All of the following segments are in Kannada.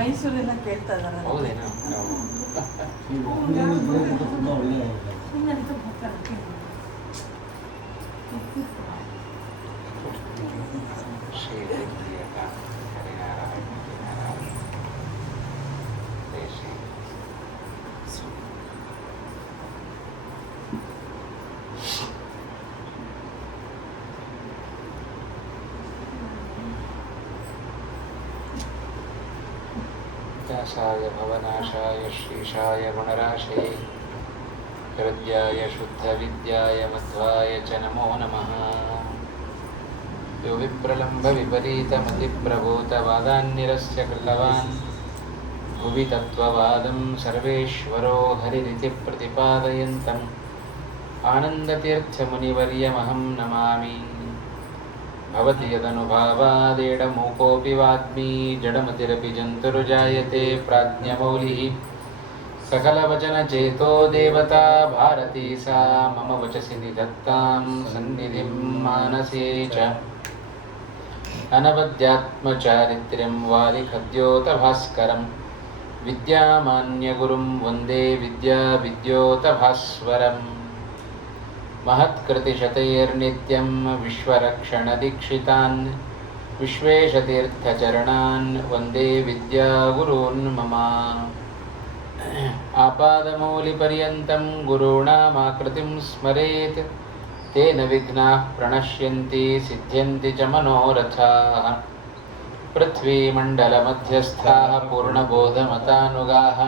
ಮೈಸೂರಿಂದ ಕೇಳ್ತಾ ಇದ್ದಾರೆ. ಹೌದೇನೋ? व्यासाय भवनाशाय श्रीशाय गुणराशये हृद्याय शुद्धविद्याय मध्वाय च नमो नमः। यो विप्रलम्भविपरीतमतिप्रभूतवादान्निरस्य कृतवान् भुवि तत्त्ववादं सर्वेश्वरो हरिरिति प्रतिपादयन्तम् आनन्दतीर्थमुनिवर्यमहं नमामि। भवति यदनुभावादेडमूकोऽपि वाग्मी जडमतिरपि जन्तुर्जायते प्राज्ञमौलिः सकलवचनचेतो देवता भारती सा मम वचसि निधत्तां सन्निधिं मानसे च। अनवद्यात्मचारित्र्यं वारिखद्योतभास्करं विद्यामान्यगुरुं वन्दे विद्याविद्योतभास्वरम्। महत्कृतिशतैर्नित्यं विश्वरक्षणदीक्षितान् विश्वेशतीर्थचरणान् वन्दे विद्यागुरून् मम। आपादमौलिपर्यन्तं गुरूणामाकृतिं स्मरेत् तेन विघ्नाः प्रणश्यन्ति सिद्ध्यन्ति च मनोरथाः। पृथ्वीमण्डलमध्यस्थाः पूर्णबोधमतानुगाः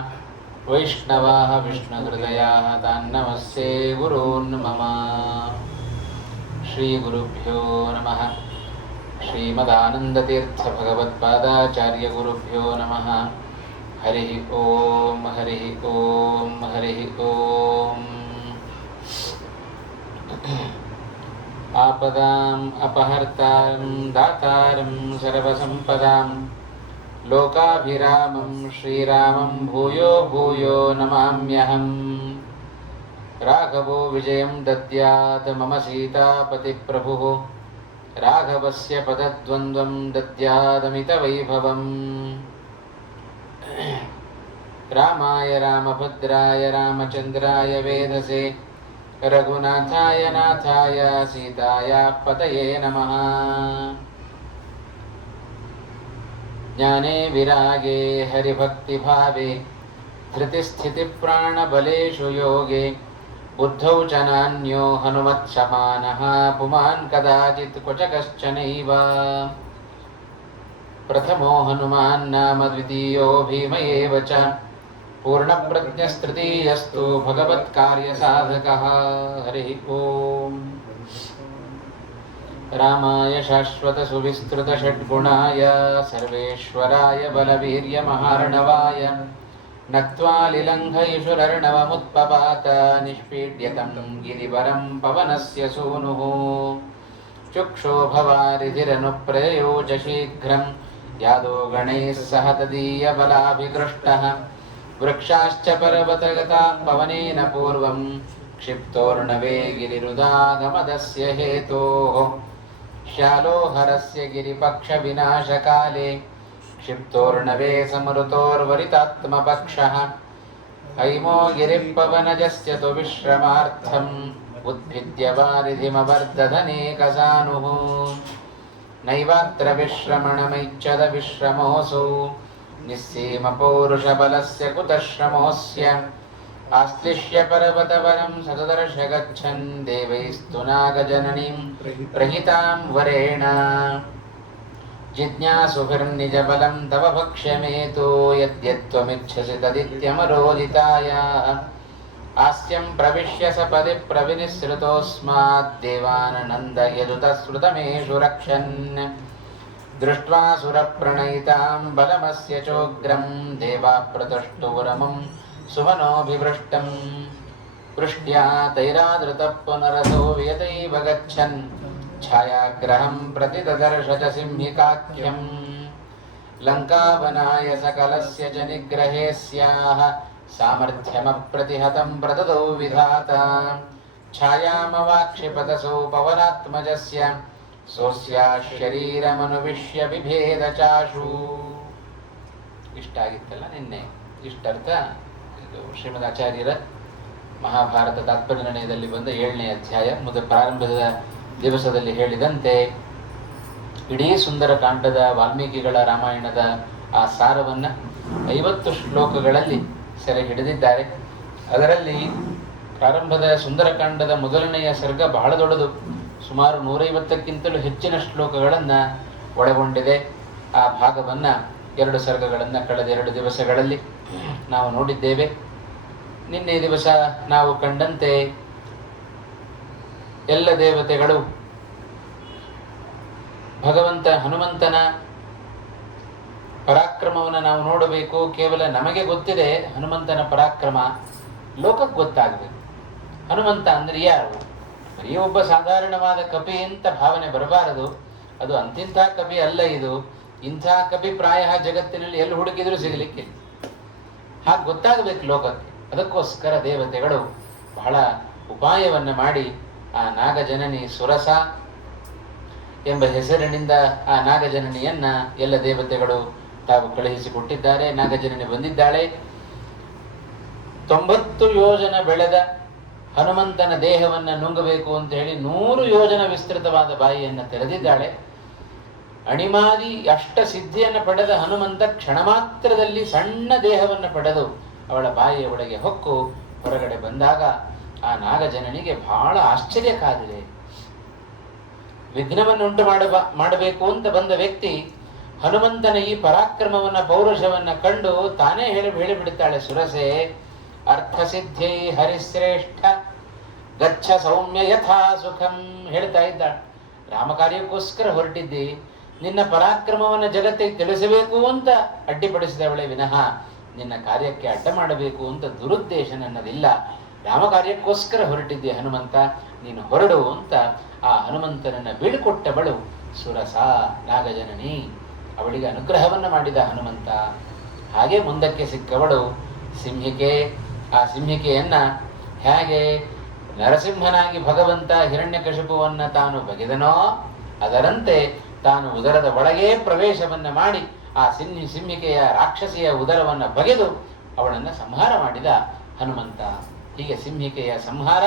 वैष्णवाः विष्णुहृदयाः तान् नमस्ये गुरून् मम। श्रीगुरुभ्यो नमः। श्रीमदानन्दतीर्थभगवत्पादाचार्यगुरुभ्यो नमः। हरिः ओम हरिः ओम हरिः ओम। आपदाम् अपहर्तारं दातारं सर्वसम्पदां लोकाभिरामं श्रीरामं भूयो भूयो नमाम्यहम्। राघवो विजयं दद्यात् मम सीतापतिप्रभुः राघवस्य पदद्वन्द्वं दद्यादमितवैभवम्। रामाय रामभद्राय रामचन्द्राय वेदसे रघुनाथाय नाथाय सीताया पतये नमः। ज्ञाने विरागे हरिभक्तिभावे धृतिस्थितिप्राणबलेषु योगे बुद्धौ च नान्यो हनुमत्समानः पुमान् कदाचित् क्वच कश्चनैव। प्रथमो हनुमान् नाम द्वितीयो भीम एव च पूर्णप्रज्ञस्तृतीयस्तु भगवत्कार्यसाधकः। हरिः ओम्। रामाय शाश्वतसुविस्तृतषड्गुणाय सर्वेश्वराय बलवीर्यमहार्णवाय नत्वा लिलङ्घयिषुरर्णवमुत्पपात निष्पीड्यतं गिरिवरं पवनस्य सूनुः। चुक्षोभवारिधिरनुप्रयोज शीघ्रं यादो गणैः सह तदीयबलाभिकृष्टः। वृक्षाश्च पर्वतगता पवनेन पूर्वं क्षिप्तोर्णवे गिरिरुदागमदस्य हेतोः। श्यालोहरस्य गिरिपक्षविनाशकाले क्षिप्तोर्णवे समृतोर्वरितात्मपक्षः। हैमो गिरिपवनजस्य तु विश्रमार्थम् उद्भिद्य वारिधिमवर्दधनेकसानुः। नैवात्र विश्रमणमैच्छद विश्रमोऽसौ निस्सीमपौरुषबलस्य कुतः श्रमोऽस्य। आश्लिष्य पर्वतवनं सतदर्श गच्छन् देवैस्तु नागजननीं प्रहितां वरेण। जिज्ञासुभिर्निजबलं तव भक्ष्यमेतो यद्यत्त्वमिच्छसि तदित्यमरोदितायाः। आस्यं प्रविश्य सपदि प्रविनिसृतोऽस्माद्देवाननन्द यदुतस्मृतमेषु रक्षन्। दृष्ट्वा सुरप्रणयितां बलमस्य चोग्रं देवाप्रतुष्टुरमुं सुमनोभिवृष्टं। वृष्ट्या तैरादृतः पुनरसो वियतैव गच्छन् छायाग्रहं प्रति ददर्श च सिंहिकाख्यं। लङ्कावनाय सकलस्य च निग्रहे स्याः सामर्थ्यमप्रतिहतं प्रददौ विधाता। छायामवाक्षिपतसौ पवनात्मजस्य सोऽस्याः शरीरमनुविश्य बिभेद चाशु। ಇಷ್ಟ ಆಗಿತ್ತಲ್ಲ ನಿನ್ನೆ. ಇಷ್ಟರ್ಥ ಇದು ಶ್ರೀಮದ್ ಆಚಾರ್ಯರ ಮಹಾಭಾರತ ತಾತ್ಪರ್ಯ ನಿರ್ಣಯದಲ್ಲಿ ಬಂದ 7ನೇ ಅಧ್ಯಾಯ ಪ್ರಾರಂಭದ ದಿವಸದಲ್ಲಿ ಹೇಳಿದಂತೆ ಇಡೀ ಸುಂದರಕಾಂಡದ ವಾಲ್ಮೀಕಿಗಳ ರಾಮಾಯಣದ ಆ ಸಾರವನ್ನು 50 ಶ್ಲೋಕಗಳಲ್ಲಿ ಸೆರೆ ಹಿಡಿದಿದ್ದಾರೆ. ಅದರಲ್ಲಿ ಪ್ರಾರಂಭದ ಸುಂದರಕಾಂಡದ ಮೊದಲನೆಯ ಸರ್ಗ ಬಹಳ ದೊಡ್ಡದು, ಸುಮಾರು 150ಕ್ಕಿಂತಲೂ ಹೆಚ್ಚಿನ ಶ್ಲೋಕಗಳನ್ನು ಒಳಗೊಂಡಿದೆ. ಆ ಭಾಗವನ್ನು 2 ಸರ್ಗಗಳನ್ನು ಕಳೆದ 2 ದಿವಸಗಳಲ್ಲಿ ನಾವು ನೋಡಿದ್ದೇವೆ. ನಿನ್ನೆ ದಿವಸ ನಾವು ಕಂಡಂತೆ ಎಲ್ಲ ದೇವತೆಗಳು ಭಗವಂತ ಹನುಮಂತನ ಪರಾಕ್ರಮವನ್ನು ನಾವು ನೋಡಬೇಕು. ಕೇವಲ ನಮಗೆ ಗೊತ್ತಿದೆ ಹನುಮಂತನ ಪರಾಕ್ರಮ, ಲೋಕಕ್ಕೆ ಗೊತ್ತಾಗಬೇಕು. ಹನುಮಂತ ಅಂದರೆ ಯಾರು? ಬರೀ ಒಬ್ಬ ಸಾಧಾರಣವಾದ ಕಪಿ ಅಂತ ಭಾವನೆ ಬರಬಾರದು. ಅದು ಅಂತಿಂಥ ಕಪಿ ಅಲ್ಲ. ಇದು ಇಂಥ ಕಪಿ ಪ್ರಾಯ ಜಗತ್ತಿನಲ್ಲಿ ಎಲ್ಲಿ ಹುಡುಕಿದ್ರು ಸಿಗಲಿಕ್ಕೆ. ಹಾಗೆ ಗೊತ್ತಾಗಬೇಕು ಲೋಕಕ್ಕೆ. ಅದಕ್ಕೋಸ್ಕರ ದೇವತೆಗಳು ಬಹಳ ಉಪಾಯವನ್ನು ಮಾಡಿ ಆ ನಾಗಜನನಿ ಸುರಸ ಎಂಬ ಹೆಸರಿನಿಂದ ಆ ನಾಗಜನನಿಯನ್ನ ಎಲ್ಲ ದೇವತೆಗಳು ತಾವು ಕಳುಹಿಸಿಕೊಟ್ಟಿದ್ದಾರೆ. ನಾಗಜನನಿ ಬಂದಿದ್ದಾಳೆ. 90 ಯೋಜನ ಬೆಳೆದ ಹನುಮಂತನ ದೇಹವನ್ನು ನುಂಗಬೇಕು ಅಂತ ಹೇಳಿ 100 ಯೋಜನ ವಿಸ್ತೃತವಾದ ಬಾಯಿಯನ್ನು ತೆರೆದಿದ್ದಾಳೆ. ಅಣಿಮಾದಿ ಅಷ್ಟ ಸಿದ್ಧಿಯನ್ನು ಪಡೆದ ಹನುಮಂತ ಕ್ಷಣ ಮಾತ್ರದಲ್ಲಿ ಸಣ್ಣ ದೇಹವನ್ನು ಪಡೆದು ಅವಳ ಬಾಯಿಯ ಒಳಗೆ ಹೊಕ್ಕು ಹೊರಗಡೆ ಬಂದಾಗ ಆ ನಾಗಜನನಿಗೆ ಬಹಳ ಆಶ್ಚರ್ಯ ಕಾದಿದೆ. ವಿಘ್ನವನ್ನುಂಟು ಮಾಡಬೇಕು ಅಂತ ಬಂದ ವ್ಯಕ್ತಿ ಹನುಮಂತನ ಈ ಪರಾಕ್ರಮವನ್ನ ಪೌರುಷವನ್ನ ಕಂಡು ತಾನೇ ಹೇಳಿಬಿಡುತ್ತಾಳೆ, ಸುರಸೆ ಅರ್ಥಸಿದ್ಧೈ ಹರಿಶ್ರೇಷ್ಠ ಗಚ್ಚ ಸೌಮ್ಯ ಯಥಾ ಸುಖಂ ಹೇಳ್ತಾ ಇದ್ದಾಳೆ. ರಾಮಕಾರ್ಯಕ್ಕೋಸ್ಕರ ಹೊರಟಿದ್ದಿ, ನಿನ್ನ ಪರಾಕ್ರಮವನ್ನು ಜಗತ್ತಿಗೆ ತಿಳಿಸಬೇಕು ಅಂತ ಅಡ್ಡಿಪಡಿಸಿದವಳೆ ವಿನಃ ನಿನ್ನ ಕಾರ್ಯಕ್ಕೆ ಅಡ್ಡ ಮಾಡಬೇಕು ಅಂತ ದುರುದ್ದೇಶ ನನ್ನದಿಲ್ಲ. ರಾಮಕಾರ್ಯಕ್ಕೋಸ್ಕರ ಹೊರಟಿದ್ದೆ ಹನುಮಂತ, ನೀನು ಹೊರಡು ಅಂತ ಆ ಹನುಮಂತನನ್ನು ಬೀಳ್ಕೊಟ್ಟವಳು ಸುರಸ ನಾಗಜನನಿ. ಅವಳಿಗೆ ಅನುಗ್ರಹವನ್ನು ಮಾಡಿದ ಹನುಮಂತ. ಹಾಗೆ ಮುಂದಕ್ಕೆ ಸಿಕ್ಕವಳು ಸಿಂಹಿಕೆ. ಆ ಸಿಂಹಿಕೆಯನ್ನ ಹೇಗೆ ನರಸಿಂಹನಾಗಿ ಭಗವಂತ ಹಿರಣ್ಯಕಶಿಪುವನ್ನು ತಾನು ಬಗೆದನೋ ಅದರಂತೆ ತಾನು ಉದರದ ಒಳಗೆ ಪ್ರವೇಶವನ್ನು ಮಾಡಿ ಆ ಸಿಂಹಿಕೆಯ ರಾಕ್ಷಸಿಯ ಉದರವನ್ನು ಬಗೆದು ಅವಳನ್ನು ಸಂಹಾರ ಮಾಡಿದ ಹನುಮಂತ. ಹೀಗೆ ಸಿಂಹಿಕೆಯ ಸಂಹಾರ,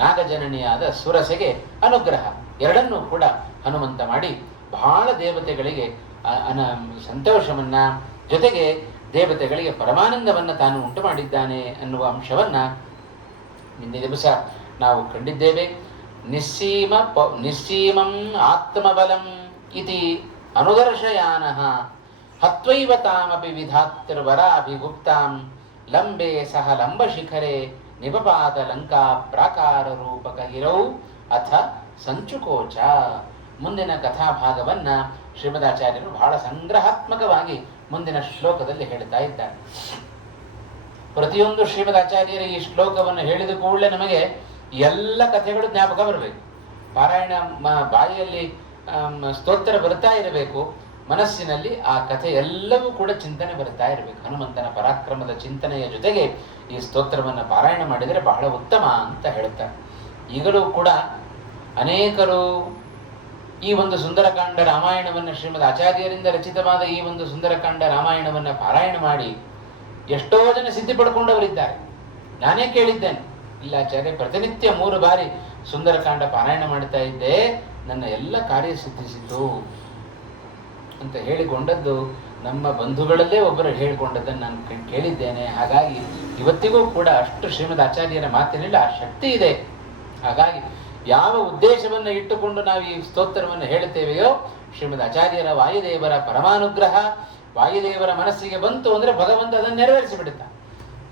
ನಾಗಜನನಿಯಾದ ಸುರಸೆಗೆ ಅನುಗ್ರಹ, ಎರಡನ್ನೂ ಕೂಡ ಹನುಮಂತ ಮಾಡಿ ಬಹಳ ದೇವತೆಗಳಿಗೆ ಸಂತೋಷವನ್ನ, ಜೊತೆಗೆ ದೇವತೆಗಳಿಗೆ ಪರಮಾನಂದವನ್ನು ತಾನು ಉಂಟು ಮಾಡಿದ್ದಾನೆ ಅನ್ನುವ ಅಂಶವನ್ನ ನಿನ್ನೆ ದಿವಸ ನಾವು ಕಂಡಿದ್ದೇವೆ. ನಿಸ್ಸೀಮಂ ಆತ್ಮಬಲಂ ಇತಿ ಅನುದರ್ಶಯಾನಃ ಹತ್ವೈವ ತಾಮಪಿ ವಿಧಾತೃವರಾಭಿಗುಪ್ತಾಂ ಲಂಬೆ ಸಹ ಲಂಬಶಿಖರೆ ನಿಪಪಾತ ಲಂಕಾ ಪ್ರಾಕಾರ ರೂಪಕ ಹಿರೌ ಅಥ ಸಂಚುಕೋಚ. ಮುಂದಿನ ಕಥಾಭಾಗವನ್ನ ಶ್ರೀಮದಾಚಾರ್ಯರು ಬಹಳ ಸಂಗ್ರಹಾತ್ಮಕವಾಗಿ ಮುಂದಿನ ಶ್ಲೋಕದಲ್ಲಿ ಹೇಳ್ತಾ ಇದ್ದಾರೆ. ಪ್ರತಿಯೊಂದು ಶ್ರೀಮದಾಚಾರ್ಯರ ಈ ಶ್ಲೋಕವನ್ನು ಹೇಳಿದ ಕೂಡಲೇ ನಮಗೆ ಎಲ್ಲ ಕಥೆಗಳು ಜ್ಞಾಪಕ ಬರಬೇಕು. ಪಾರಾಯಣ ಬಾಯಿಯಲ್ಲಿ ಸ್ತೋತ್ರ ಬರ್ತಾ ಇರಬೇಕು, ಮನಸ್ಸಿನಲ್ಲಿ ಆ ಕಥೆ ಎಲ್ಲವೂ ಕೂಡ ಚಿಂತನೆ ಬರ್ತಾ ಇರಬೇಕು. ಹನುಮಂತನ ಪರಾಕ್ರಮದ ಚಿಂತನೆಯ ಜೊತೆಗೆ ಈ ಸ್ತೋತ್ರವನ್ನು ಪಾರಾಯಣ ಮಾಡಿದರೆ ಬಹಳ ಉತ್ತಮ ಅಂತ ಹೇಳುತ್ತಾರೆ. ಈಗಲೂ ಕೂಡ ಅನೇಕರು ಈ ಒಂದು ಸುಂದರಕಾಂಡ ರಾಮಾಯಣವನ್ನು, ಶ್ರೀಮದ್ ಆಚಾರ್ಯರಿಂದ ರಚಿತವಾದ ಈ ಒಂದು ಸುಂದರಕಾಂಡ ರಾಮಾಯಣವನ್ನು ಪಾರಾಯಣ ಮಾಡಿ ಎಷ್ಟೋ ಜನ ಸಿದ್ಧಿ ಪಡ್ಕೊಂಡವರಿದ್ದಾರೆ. ನಾನೇ ಕೇಳಿದ್ದೇನೆ, ಇಲ್ಲ ಆಚಾರ್ಯ, ಪ್ರತಿನಿತ್ಯ 3 ಬಾರಿ ಸುಂದರಕಾಂಡ ಪಾರಾಯಣ ಮಾಡ್ತಾ ಇದ್ದೆ, ನನ್ನ ಎಲ್ಲ ಕಾರ್ಯ ಸಿದ್ಧಿಸಿತು ಅಂತ ಹೇಳಿಕೊಂಡದ್ದು ನಮ್ಮ ಬಂಧುಗಳಲ್ಲೇ ಒಬ್ಬರು ಹೇಳಿಕೊಂಡದ್ದನ್ನು ನಾನು ಕೇಳಿದ್ದೇನೆ. ಹಾಗಾಗಿ ಇವತ್ತಿಗೂ ಕೂಡ ಅಷ್ಟು ಶ್ರೀಮದ್ ಆಚಾರ್ಯರ ಮಾತಿನಲ್ಲಿ ಆ ಶಕ್ತಿ ಇದೆ. ಹಾಗಾಗಿ ಯಾವ ಉದ್ದೇಶವನ್ನು ಇಟ್ಟುಕೊಂಡು ನಾವು ಈ ಸ್ತೋತ್ರವನ್ನು ಹೇಳುತ್ತೇವೆಯೋ, ಶ್ರೀಮದ್ ಆಚಾರ್ಯರ ವಾಯುದೇವರ ಪರಮಾನುಗ್ರಹ ವಾಯುದೇವರ ಮನಸ್ಸಿಗೆ ಬಂತು ಅಂದರೆ ಭಗವಂತ ಅದನ್ನು ನೆರವೇರಿಸಿಬಿಡುತ್ತ.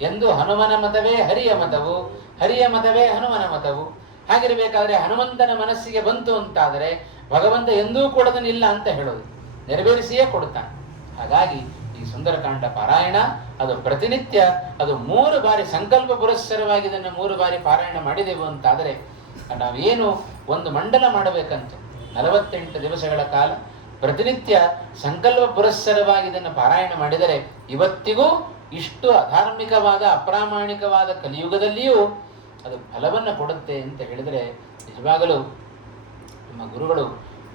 ಎಂದು ಹನುಮನ ಮತವೇ ಹರಿಯ ಮತವು, ಹರಿಯ ಮತವೇ ಹನುಮನ ಮತವು. ಹಾಗಿರಬೇಕಾದ್ರೆ ಹನುಮಂತನ ಮನಸ್ಸಿಗೆ ಬಂತು ಅಂತಾದರೆ ಭಗವಂತ ಎಂದೂ ಕೊಡದನಿಲ್ಲ ಅಂತ ಹೇಳೋದು, ನೆರವೇರಿಸಿಯೇ ಕೊಡುತ್ತಾನೆ. ಹಾಗಾಗಿ ಈ ಸುಂದರಕಾಂಡ ಪಾರಾಯಣ ಅದು ಪ್ರತಿನಿತ್ಯ, ಅದು 3 ಬಾರಿ ಸಂಕಲ್ಪ ಪುರಸ್ಸರವಾಗಿ ಇದನ್ನು 3 ಬಾರಿ ಪಾರಾಯಣ ಮಾಡಿದೆವು ಅಂತಾದರೆ ನಾವೇನು ಒಂದು ಮಂಡಲ ಮಾಡಬೇಕಂತ 48 ದಿವಸಗಳ ಕಾಲ ಪ್ರತಿನಿತ್ಯ ಸಂಕಲ್ಪ ಪುರಸ್ಸರವಾಗಿ ಇದನ್ನು ಪಾರಾಯಣ ಮಾಡಿದರೆ ಇವತ್ತಿಗೂ ಇಷ್ಟು ಅಧಾರ್ಮಿಕವಾದ ಅಪ್ರಾಮಾಣಿಕವಾದ ಕಲಿಯುಗದಲ್ಲಿಯೂ ಅದು ಫಲವನ್ನು ಕೊಡುತ್ತೆ ಅಂತ ಹೇಳಿದರೆ ನಿಜವಾಗಲೂ ನಮ್ಮ ಗುರುಗಳು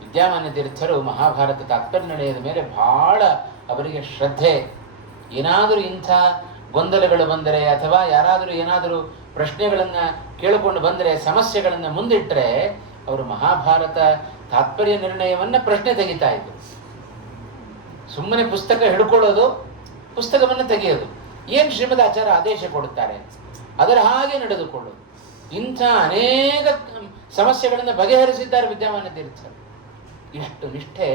ವಿದ್ಯಾಮಾನ್ಯ ತೀರ್ಥರು ಮಹಾಭಾರತ ತಾತ್ಪರ್ಯ ನಿರ್ಣಯದ ಮೇಲೆ ಬಹಳ ಅವರಿಗೆ ಶ್ರದ್ಧೆ, ಏನಾದರೂ ಇಂಥ ಗೊಂದಲಗಳು ಬಂದರೆ ಅಥವಾ ಯಾರಾದರೂ ಏನಾದರೂ ಪ್ರಶ್ನೆಗಳನ್ನು ಕೇಳಿಕೊಂಡು ಬಂದರೆ, ಸಮಸ್ಯೆಗಳನ್ನು ಮುಂದಿಟ್ಟರೆ ಅವರು ಮಹಾಭಾರತ ತಾತ್ಪರ್ಯ ನಿರ್ಣಯವನ್ನು ಪ್ರಶ್ನೆ ತೆಗಿತಾ ಇದ್ರು. ಸುಮ್ಮನೆ ಪುಸ್ತಕ ಹಿಡ್ಕೊಳ್ಳೋದು, ಪುಸ್ತಕವನ್ನು ತೆಗೆಯೋದು, ಏನು ಶ್ರೀಮದ್ ಆಚಾರ್ಯ ಆದೇಶ ಕೊಡುತ್ತಾರೆ ಅದರ ಹಾಗೆ ನಡೆದುಕೊಳ್ಳೋದು. ಇಂಥ ಅನೇಕ ಸಮಸ್ಯೆಗಳನ್ನು ಬಗೆಹರಿಸಿದ್ದಾರೆ ವಿದ್ಯಾಮಾನ್ಯ ತೀರ್ಥರು. ಇಷ್ಟು ನಿಷ್ಠೆ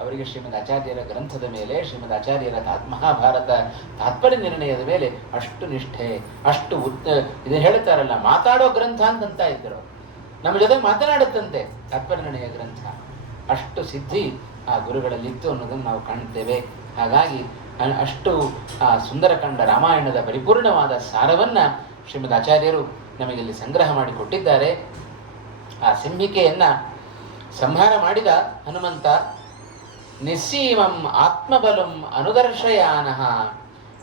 ಅವರಿಗೆ ಶ್ರೀಮದ್ ಆಚಾರ್ಯರ ಗ್ರಂಥದ ಮೇಲೆ, ಶ್ರೀಮದ್ ಆಚಾರ್ಯರ ಮಹಾಭಾರತ ತಾತ್ಪರ್ಯ ನಿರ್ಣಯದ ಮೇಲೆ ಅಷ್ಟು ನಿಷ್ಠೆ, ಅಷ್ಟು ಇದು ಹೇಳ್ತಾರಲ್ಲ, ಮಾತಾಡೋ ಗ್ರಂಥ ಅಂತ ಇದ್ದರು. ನಮ್ಮ ಜೊತೆ ಮಾತನಾಡುತ್ತಂತೆ ತಾತ್ಪರ್ಯ ನಿರ್ಣಯ ಗ್ರಂಥ. ಅಷ್ಟು ಸಿದ್ಧಿ ಆ ಗುರುಗಳಲ್ಲಿತ್ತು ಅನ್ನೋದನ್ನು ನಾವು ಕಾಣುತ್ತೇವೆ. ಹಾಗಾಗಿ ಅಷ್ಟು ಆ ಸುಂದರಕಾಂಡ ರಾಮಾಯಣದ ಪರಿಪೂರ್ಣವಾದ ಸಾರವನ್ನು ಶ್ರೀಮದ್ ಆಚಾರ್ಯರು ನಮಗಿಲ್ಲಿ ಸಂಗ್ರಹ ಮಾಡಿಕೊಟ್ಟಿದ್ದಾರೆ. ಆ ಸಿಂಹಿಕೆಯನ್ನ ಸಂಹಾರ ಮಾಡಿದ ಹನುಮಂತ ನಿಸ್ಸೀಮಂ ಆತ್ಮಬಲಂ ಅನುದರ್ಶಯಾನಃ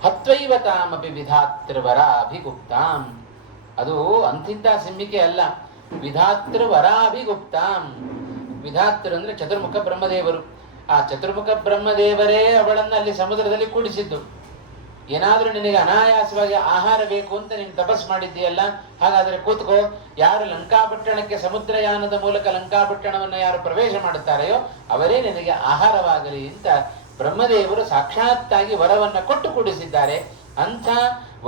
ಹತ್ವೈವ ತಾಮಪಿ ವಿಧಾತೃವರಾಭಿಗುಪ್ತಾಂ. ಅದು ಅಂತಿಂತ ಸಿಂಹಿಕೆ ಅಲ್ಲ, ವಿಧಾತೃವರಾಭಿಗುಪ್ತಾಂ. ವಿಧಾತೃ ಅಂದ್ರೆ ಚತುರ್ಮುಖ ಬ್ರಹ್ಮದೇವರು. ಆ ಚತುರ್ಮುಖ ಬ್ರಹ್ಮದೇವರೇ ಅವಳನ್ನು ಅಲ್ಲಿ ಸಮುದ್ರದಲ್ಲಿ ಕೂಡಿಸಿದ್ದು. ಏನಾದರೂ ನಿನಗೆ ಅನಾಯಾಸವಾಗಿ ಆಹಾರ ಬೇಕು ಅಂತ ನೀನು ತಪಸ್ ಮಾಡಿದ್ದೀಯಲ್ಲ, ಹಾಗಾದರೆ ಕೂತ್ಕೋ. ಯಾರು ಲಂಕಾಪಟ್ಟಣಕ್ಕೆ ಸಮುದ್ರಯಾನದ ಮೂಲಕ ಲಂಕಾಪಟ್ಟಣವನ್ನು ಯಾರು ಪ್ರವೇಶ ಮಾಡುತ್ತಾರೆಯೋ ಅವರೇ ನಿನಗೆ ಆಹಾರವಾಗಲಿ ಅಂತ ಬ್ರಹ್ಮದೇವರು ಸಾಕ್ಷಾತ್ತಾಗಿ ವರವನ್ನು ಕೊಟ್ಟು ಕೂಡಿಸಿದ್ದಾರೆ. ಅಂಥ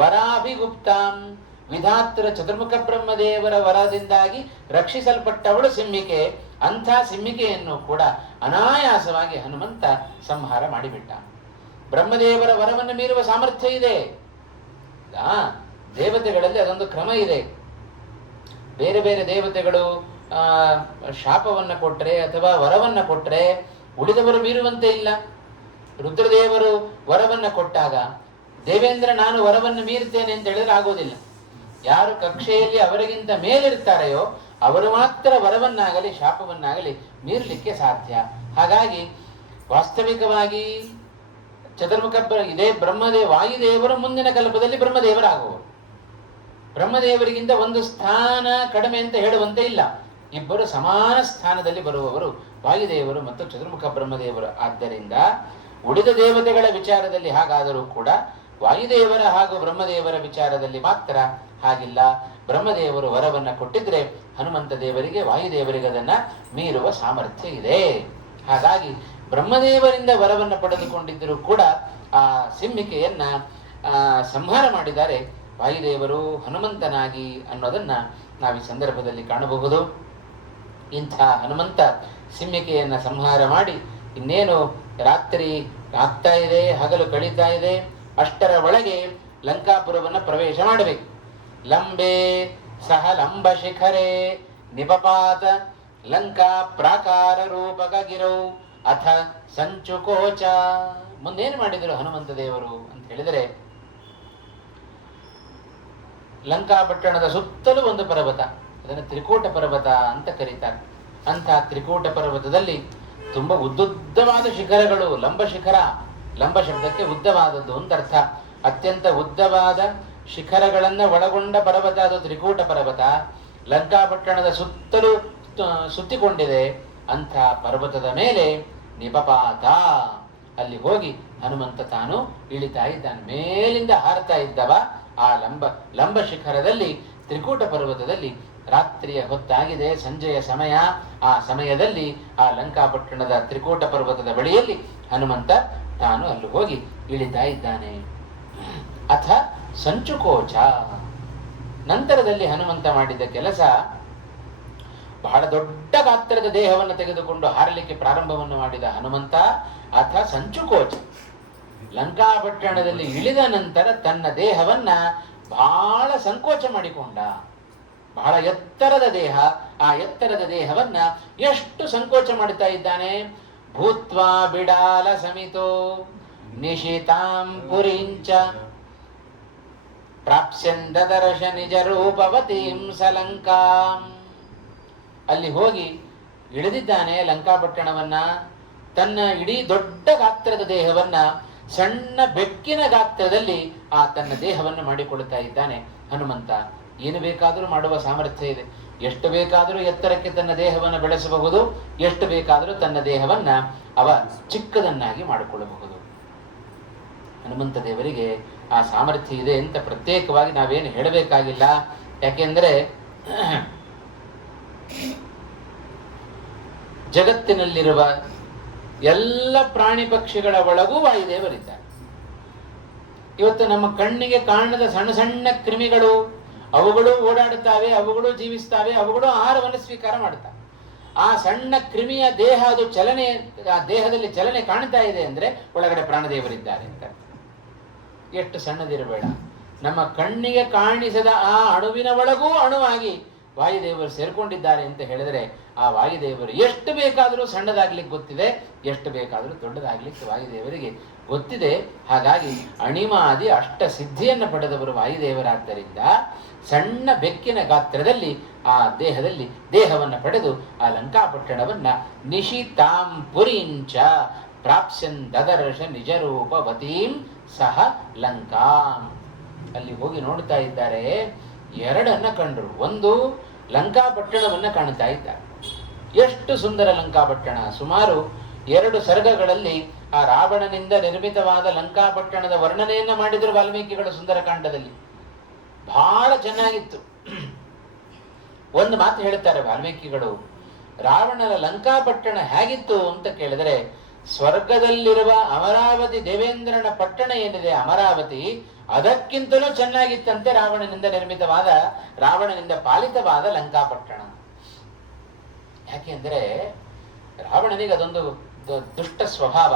ವರಾಭಿಗುಪ್ತಾಂ, ವಿಧಾತ್ರ ಚತುರ್ಮುಖ ಬ್ರಹ್ಮದೇವರ ವರದಿಂದಾಗಿ ರಕ್ಷಿಸಲ್ಪಟ್ಟವಳು ಸಿಂಹಿಕೆ. ಅಂಥ ಸಿಂಹಿಕೆಯನ್ನು ಕೂಡ ಅನಾಯಾಸವಾಗಿ ಹನುಮಂತ ಸಂಹಾರ ಮಾಡಿಬಿಟ್ಟ. ಬ್ರಹ್ಮದೇವರ ವರವನ್ನು ಮೀರುವ ಸಾಮರ್ಥ್ಯ ಇದೆ. ದೇವತೆಗಳಲ್ಲಿ ಅದೊಂದು ಕ್ರಮ ಇದೆ. ಬೇರೆ ಬೇರೆ ದೇವತೆಗಳು ಶಾಪವನ್ನು ಕೊಟ್ಟರೆ ಅಥವಾ ವರವನ್ನು ಕೊಟ್ಟರೆ ಉಳಿದವರು ಮೀರುವಂತೆ ಇಲ್ಲ. ರುದ್ರದೇವರು ವರವನ್ನು ಕೊಟ್ಟಾಗ ದೇವೇಂದ್ರ ನಾನು ವರವನ್ನು ಮೀರುತ್ತೇನೆ ಅಂತ ಹೇಳಿದ್ರೆ ಆಗೋದಿಲ್ಲ. ಯಾರು ಕಕ್ಷೆಯಲ್ಲಿ ಅವರಿಗಿಂತ ಮೇಲಿರ್ತಾರೆಯೋ ಅವರು ಮಾತ್ರ ವರವನ್ನಾಗಲಿ ಶಾಪವನ್ನಾಗಲಿ ಮೀರಲಿಕ್ಕೆ ಸಾಧ್ಯ. ಹಾಗಾಗಿ ವಾಸ್ತವಿಕವಾಗಿ ಚತುರ್ಮುಖ ಇದೇ ವಾಯುದೇವರು ಮುಂದಿನ ಕಲ್ಪದಲ್ಲಿ ಬ್ರಹ್ಮದೇವರಾಗುವರು. ಬ್ರಹ್ಮದೇವರಿಗಿಂತ ಒಂದು ಸ್ಥಾನ ಕಡಿಮೆ ಅಂತ ಹೇಳುವಂತೆ ಇಲ್ಲ. ಇಬ್ಬರು ಸಮಾನ ಸ್ಥಾನದಲ್ಲಿ ಬರುವವರು ವಾಯುದೇವರು ಮತ್ತು ಚತುರ್ಮುಖ ಬ್ರಹ್ಮದೇವರು. ಆದ್ದರಿಂದ ಉಳಿದ ದೇವತೆಗಳ ವಿಚಾರದಲ್ಲಿ ಹಾಗಾದರೂ ಕೂಡ ವಾಯುದೇವರ ಹಾಗೂ ಬ್ರಹ್ಮದೇವರ ವಿಚಾರದಲ್ಲಿ ಮಾತ್ರ ಹಾಗಿಲ್ಲ. ಬ್ರಹ್ಮದೇವರು ವರವನ್ನು ಕೊಟ್ಟಿದ್ರೆ ಹನುಮಂತ ದೇವರಿಗೆ ವಾಯುದೇವರಿಗೆ ಅದನ್ನ ಮೀರುವ ಸಾಮರ್ಥ್ಯ ಇದೆ. ಹಾಗಾಗಿ ಬ್ರಹ್ಮದೇವರಿಂದ ವರವನ್ನು ಪಡೆದುಕೊಂಡಿದ್ದರೂ ಕೂಡ ಆ ಸಿಂಹಿಕೆಯನ್ನ ಸಂಹಾರ ಮಾಡಿದ್ದಾರೆ ವಾಯುದೇವರು ಹನುಮಂತನಾಗಿ ಅನ್ನೋದನ್ನ ನಾವು ಈ ಸಂದರ್ಭದಲ್ಲಿ ಕಾಣಬಹುದು. ಇಂಥ ಹನುಮಂತ ಸಿಂಹಿಕೆಯನ್ನ ಸಂಹಾರ ಮಾಡಿ ಇನ್ನೇನು ರಾತ್ರಿ ಆಗ್ತಾ ಇದೆ, ಹಗಲು ಕಳೀತಾ ಇದೆ, ಅಷ್ಟರ ಒಳಗೆ ಲಂಕಾಪುರವನ್ನು ಪ್ರವೇಶ ಮಾಡಬೇಕು. ಲಂಬೆ ಸಹ ಲಂಬ ಶಿಖರೆ ನಿಪಪಾತ ಲಂಕಾ ಪ್ರಾಕಾರ ರೂಪಕ ಗಿರೌ ಅಥ ಸಂಚುಕೋಚ. ಮುಂದೇನು ಮಾಡಿದರು ಹನುಮಂತ ದೇವರು ಅಂತ ಹೇಳಿದರೆ, ಲಂಕಾಪಟ್ಟಣದ ಸುತ್ತಲೂ ಒಂದು ಪರ್ವತ, ಅದನ್ನು ತ್ರಿಕೂಟ ಪರ್ವತ ಅಂತ ಕರೀತಾರೆ. ಅಂಥ ತ್ರಿಕೂಟ ಪರ್ವತದಲ್ಲಿ ತುಂಬಾ ಉದ್ದುದ್ದವಾದ ಶಿಖರಗಳು. ಲಂಬ ಶಿಖರ, ಲಂಬ ಶಬ್ದಕ್ಕೆ ಉದ್ದವಾದದ್ದು ಅಂತ ಅರ್ಥ. ಅತ್ಯಂತ ಉದ್ದವಾದ ಶಿಖರಗಳನ್ನು ಒಳಗೊಂಡ ಪರ್ವತ ಅದು ತ್ರಿಕೂಟ ಪರ್ವತ. ಲಂಕಾಪಟ್ಟಣದ ಸುತ್ತಲೂ ಸುತ್ತಿಕೊಂಡಿದೆ. ಅಂಥ ಪರ್ವತದ ಮೇಲೆ ನಿಪಪಾತ, ಅಲ್ಲಿ ಹೋಗಿ ಹನುಮಂತ ತಾನು ಇಳಿತಾ ಇದ್ದಾನೆ. ಮೇಲಿಂದ ಹಾರತಾ ಇದ್ದವ ಆ ಲಂಬ ಶಿಖರದಲ್ಲಿ ತ್ರಿಕೂಟ ಪರ್ವತದಲ್ಲಿ ರಾತ್ರಿಯ ಹೊತ್ತಾಗಿದೆ, ಸಂಜೆಯ ಸಮಯ. ಆ ಸಮಯದಲ್ಲಿ ಆ ಲಂಕಾಪಟ್ಟಣದ ತ್ರಿಕೂಟ ಪರ್ವತದ ಬಳಿಯಲ್ಲಿ ಹನುಮಂತ ತಾನು ಅಲ್ಲಿ ಹೋಗಿ ಇಳಿತಾ ಇದ್ದಾನೆ. ಅಥ ಸಂಚುಕೋಚ. ನಂತರದಲ್ಲಿ ಹನುಮಂತ ಮಾಡಿದ ಕೆಲಸ, ಬಹಳ ದೊಡ್ಡ ಗಾತ್ರದ ದೇಹವನ್ನು ತೆಗೆದುಕೊಂಡು ಹಾರಲಿಕ್ಕೆ ಪ್ರಾರಂಭವನ್ನು ಮಾಡಿದ ಹನುಮಂತ ಅಥ ಸಂಚುಕೋಚ. ಲಂಕಾಪಟ್ಟಣದಲ್ಲಿ ಇಳಿದ ನಂತರ ತನ್ನ ದೇಹವನ್ನ ಬಹಳ ಸಂಕೋಚ ಮಾಡಿಕೊಂಡ. ಬಹಳ ಎತ್ತರದ ದೇಹ, ಆ ಎತ್ತರದ ದೇಹವನ್ನ ಎಷ್ಟು ಸಂಕೋಚ ಮಾಡುತ್ತಾ ಇದ್ದಾನೆ. ಭೂತ್ವಾ ಬಿಡಾಲ ಸಮಿತೋ ನಿಶಿತಾಂ ಪುರಿಂಚ ಪ್ರಾಪ್ಸ್ಯಂದದರ್ಶ ನಿಜ ರೂಪವತೀಂ ಸಲಂಕಾಂ. ಅಲ್ಲಿ ಹೋಗಿ ಇಳಿದಿದ್ದಾನೆ ಲಂಕಾಪಟ್ಟಣವನ್ನ. ತನ್ನ ಇಡೀ ದೊಡ್ಡ ಗಾತ್ರದ ದೇಹವನ್ನ ಸಣ್ಣ ಬೆಕ್ಕಿನ ಗಾತ್ರದಲ್ಲಿ ಆ ತನ್ನ ದೇಹವನ್ನು ಮಾಡಿಕೊಳ್ಳುತ್ತಾ ಇದ್ದಾನೆ ಹನುಮಂತ. ಏನು ಬೇಕಾದರೂ ಮಾಡುವ ಸಾಮರ್ಥ್ಯ ಇದೆ. ಎಷ್ಟು ಬೇಕಾದರೂ ಎತ್ತರಕ್ಕೆ ತನ್ನ ದೇಹವನ್ನು ಬೆಳೆಸಬಹುದು, ಎಷ್ಟು ಬೇಕಾದರೂ ತನ್ನ ದೇಹವನ್ನ ಅವ ಚಿಕ್ಕದನ್ನಾಗಿ ಮಾಡಿಕೊಳ್ಳಬಹುದು. ಹನುಮಂತ ದೇವರಿಗೆ ಆ ಸಾಮರ್ಥ್ಯ ಇದೆ ಅಂತ ಪ್ರತ್ಯೇಕವಾಗಿ ನಾವೇನು ಹೇಳಬೇಕಾಗಿಲ್ಲ. ಯಾಕೆಂದರೆ ಜಗತ್ತಿನಲ್ಲಿರುವ ಎಲ್ಲ ಪ್ರಾಣಿ ಪಕ್ಷಿಗಳ ಒಳಗೂ ವಾಯುದೇವರಿದ್ದಾರೆ. ಇವತ್ತು ನಮ್ಮ ಕಣ್ಣಿಗೆ ಕಾಣದ ಸಣ್ಣ ಸಣ್ಣ ಕ್ರಿಮಿಗಳು ಅವುಗಳು ಓಡಾಡುತ್ತವೆ, ಅವುಗಳು ಜೀವಿಸ್ತವೆ, ಅವುಗಳು ಆಹಾರವನ್ನು ಸ್ವೀಕಾರ ಮಾಡುತ್ತವೆ. ಆ ಸಣ್ಣ ಕ್ರಿಮಿಯ ದೇಹ ಅದು ಚಲನೆ, ಆ ದೇಹದಲ್ಲಿ ಚಲನೆ ಕಾಣ್ತಾ ಇದೆ ಅಂದ್ರೆ ಒಳಗಡೆ ಪ್ರಾಣದೇವರಿದ್ದಾರೆ ಅಂತ. ಎಷ್ಟು ಸಣ್ಣದಿರಬೇಡ, ನಮ್ಮ ಕಣ್ಣಿಗೆ ಕಾಣಿಸದ ಆ ಅಣುವಿನ ಒಳಗೂ ಅಣುವಾಗಿ ವಾಯುದೇವರು ಸೇರ್ಕೊಂಡಿದ್ದಾರೆ ಅಂತ ಹೇಳಿದರೆ ಆ ವಾಯುದೇವರು ಎಷ್ಟು ಬೇಕಾದರೂ ಸಣ್ಣದಾಗ್ಲಿಕ್ಕೆ ಗೊತ್ತಿದೆ, ಎಷ್ಟು ಬೇಕಾದರೂ ದೊಡ್ಡದಾಗ್ಲಿಕ್ಕೆ ವಾಯುದೇವರಿಗೆ ಗೊತ್ತಿದೆ. ಹಾಗಾಗಿ ಅಣಿಮಾದಿ ಅಷ್ಟ ಸಿದ್ಧಿಯನ್ನು ಪಡೆದವರು ವಾಯುದೇವರಾದ್ದರಿಂದ ಸಣ್ಣ ಬೆಕ್ಕಿನ ಗಾತ್ರದಲ್ಲಿ ಆ ದೇಹವನ್ನು ಪಡೆದು ಆ ಲಂಕಾಪಟ್ಟಣವನ್ನ ನಿಶಿತಾಂ ಪುರೀಂಚ ಪ್ರಾಪ್ಸ್ಯನ್ ದದರ್ಶ ನಿಜರೂಪವತೀಂ ಸಹ ಲಂಕಾಂ. ಅಲ್ಲಿ ಹೋಗಿ ನೋಡ್ತಾ ಇದ್ದಾರೆ, ಎರಡನ್ನ ಕಂಡ್ರು. ಒಂದು ಲಂಕಾಪಟ್ಟಣವನ್ನ ಕಾಣ್ತಾ ಇದ್ದಾರೆ. ಎಷ್ಟು ಸುಂದರ ಲಂಕಾಪಟ್ಟಣ! ಸುಮಾರು 2 ಸರ್ಗಗಳಲ್ಲಿ ಆ ರಾವಣನಿಂದ ನಿರ್ಮಿತವಾದ ಲಂಕಾಪಟ್ಟಣದ ವರ್ಣನೆಯನ್ನ ಮಾಡಿದ್ರು ವಾಲ್ಮೀಕಿಗಳು ಸುಂದರಕಾಂಡದಲ್ಲಿ. ಬಹಳ ಚೆನ್ನಾಗಿತ್ತು. ಒಂದು ಮಾತು ಹೇಳುತ್ತಾರೆ ವಾಲ್ಮೀಕಿಗಳು, ರಾವಣನ ಲಂಕಾಪಟ್ಟಣ ಹೇಗಿತ್ತು ಅಂತ ಕೇಳಿದರೆ, ಸ್ವರ್ಗದಲ್ಲಿರುವ ಅಮರಾವತಿ ದೇವೇಂದ್ರನ ಪಟ್ಟಣ ಏನಿದೆ ಅಮರಾವತಿ, ಅದಕ್ಕಿಂತಲೂ ಚೆನ್ನಾಗಿತ್ತಂತೆ ರಾವಣನಿಂದ ನಿರ್ಮಿತವಾದ, ರಾವಣನಿಂದ ಪಾಲಿತವಾದ ಲಂಕಾಪಟ್ಟಣ. ಯಾಕೆಂದ್ರೆ ರಾವಣನಿಗೆ ಅದೊಂದು ದುಷ್ಟ ಸ್ವಭಾವ.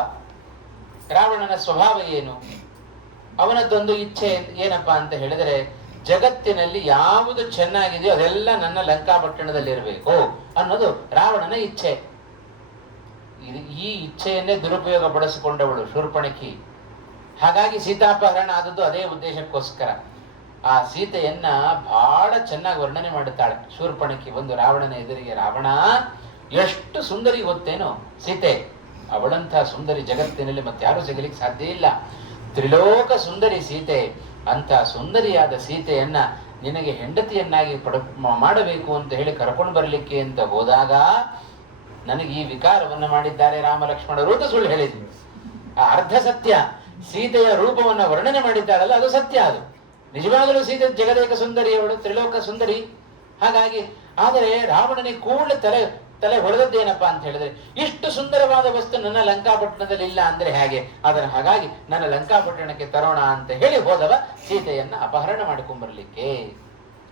ರಾವಣನ ಸ್ವಭಾವ ಏನು? ಅವನದ್ದೊಂದು ಇಚ್ಛೆ ಏನಪ್ಪಾ ಅಂತ ಹೇಳಿದರೆ, ಜಗತ್ತಿನಲ್ಲಿ ಯಾವುದು ಚೆನ್ನಾಗಿದೆಯೋ ಅದೆಲ್ಲ ನನ್ನ ಲಂಕಾಪಟ್ಟಣದಲ್ಲಿ ಇರಬೇಕು ಅನ್ನೋದು ರಾವಣನ ಇಚ್ಛೆ. ಈ ಇಚ್ಛೆಯನ್ನೇ ದುರುಪಯೋಗ ಪಡಿಸಿಕೊಂಡವಳು ಶೂರ್ಪಣಖಿ. ಹಾಗಾಗಿ ಸೀತಾಪಹರಣ ಆದದ್ದು ಅದೇ ಉದ್ದೇಶಕ್ಕೋಸ್ಕರ. ಆ ಸೀತೆಯನ್ನ ಬಹಳ ಚೆನ್ನಾಗಿ ವರ್ಣನೆ ಮಾಡುತ್ತಾಳೆ ಶೂರ್ಪಣಖಿ. ಒಂದು ರಾವಣನ ಎದುರಿಗೆ, ರಾವಣ ಎಷ್ಟು ಸುಂದರಿ ಗೊತ್ತೇನೋ ಸೀತೆ, ಅವಳಂಥ ಸುಂದರಿ ಜಗತ್ತಿನಲ್ಲಿ ಮತ್ತೆ ಯಾರು ಸಿಗಲಿಕ್ಕೆ ಸಾಧ್ಯ ಇಲ್ಲ. ತ್ರಿಲೋಕ ಸುಂದರಿ ಸೀತೆ. ಅಂತ ಸುಂದರಿಯಾದ ಸೀತೆಯನ್ನ ನಿನಗೆ ಹೆಂಡತಿಯನ್ನಾಗಿ ಮಾಡಬೇಕು ಅಂತ ಹೇಳಿ ಕರ್ಕೊಂಡು ಬರಲಿಕ್ಕೆ ಅಂತ ಹೋದಾಗ ನನಗೆ ಈ ವಿಕಾರವನ್ನು ಮಾಡಿದ್ದಾರೆ ರಾಮ ಲಕ್ಷ್ಮಣರು ಅಂತ ಸುಳ್ಳು ಹೇಳಿದ್ವಿ. ಆ ಅರ್ಧ ಸತ್ಯ. ಸೀತೆಯ ರೂಪವನ್ನ ವರ್ಣನೆ ಮಾಡಿದ್ದಾಳಲ್ಲ, ಅದು ಸತ್ಯ. ಅದು ನಿಜವಾಗಲೂ ಸೀತೆ ಜಗದೇಕ ಸುಂದರಿ, ಅವಳು ತ್ರಿಲೋಕ ಸುಂದರಿ. ಹಾಗಾಗಿ ಆದರೆ ರಾವಣನಿಗೆ ಕೂಡಲೇ ತಲೆ ಹೊಡೆದದ್ದೇನಪ್ಪಾ ಅಂತ ಹೇಳಿದ್ರೆ, ಇಷ್ಟು ಸುಂದರವಾದ ವಸ್ತು ನನ್ನ ಲಂಕಾಪಟ್ಟಣದಲ್ಲಿ ಇಲ್ಲ ಅಂದ್ರೆ ಹೇಗೆ? ಅದರ ಹಾಗಾಗಿ ನನ್ನ ಲಂಕಾಪಟ್ಟಣಕ್ಕೆ ತರೋಣ ಅಂತ ಹೇಳಿ ಹೋದವ ಸೀತೆಯನ್ನ ಅಪಹರಣ ಮಾಡಿಕೊಂಡ್ಬರ್ಲಿಕ್ಕೆ.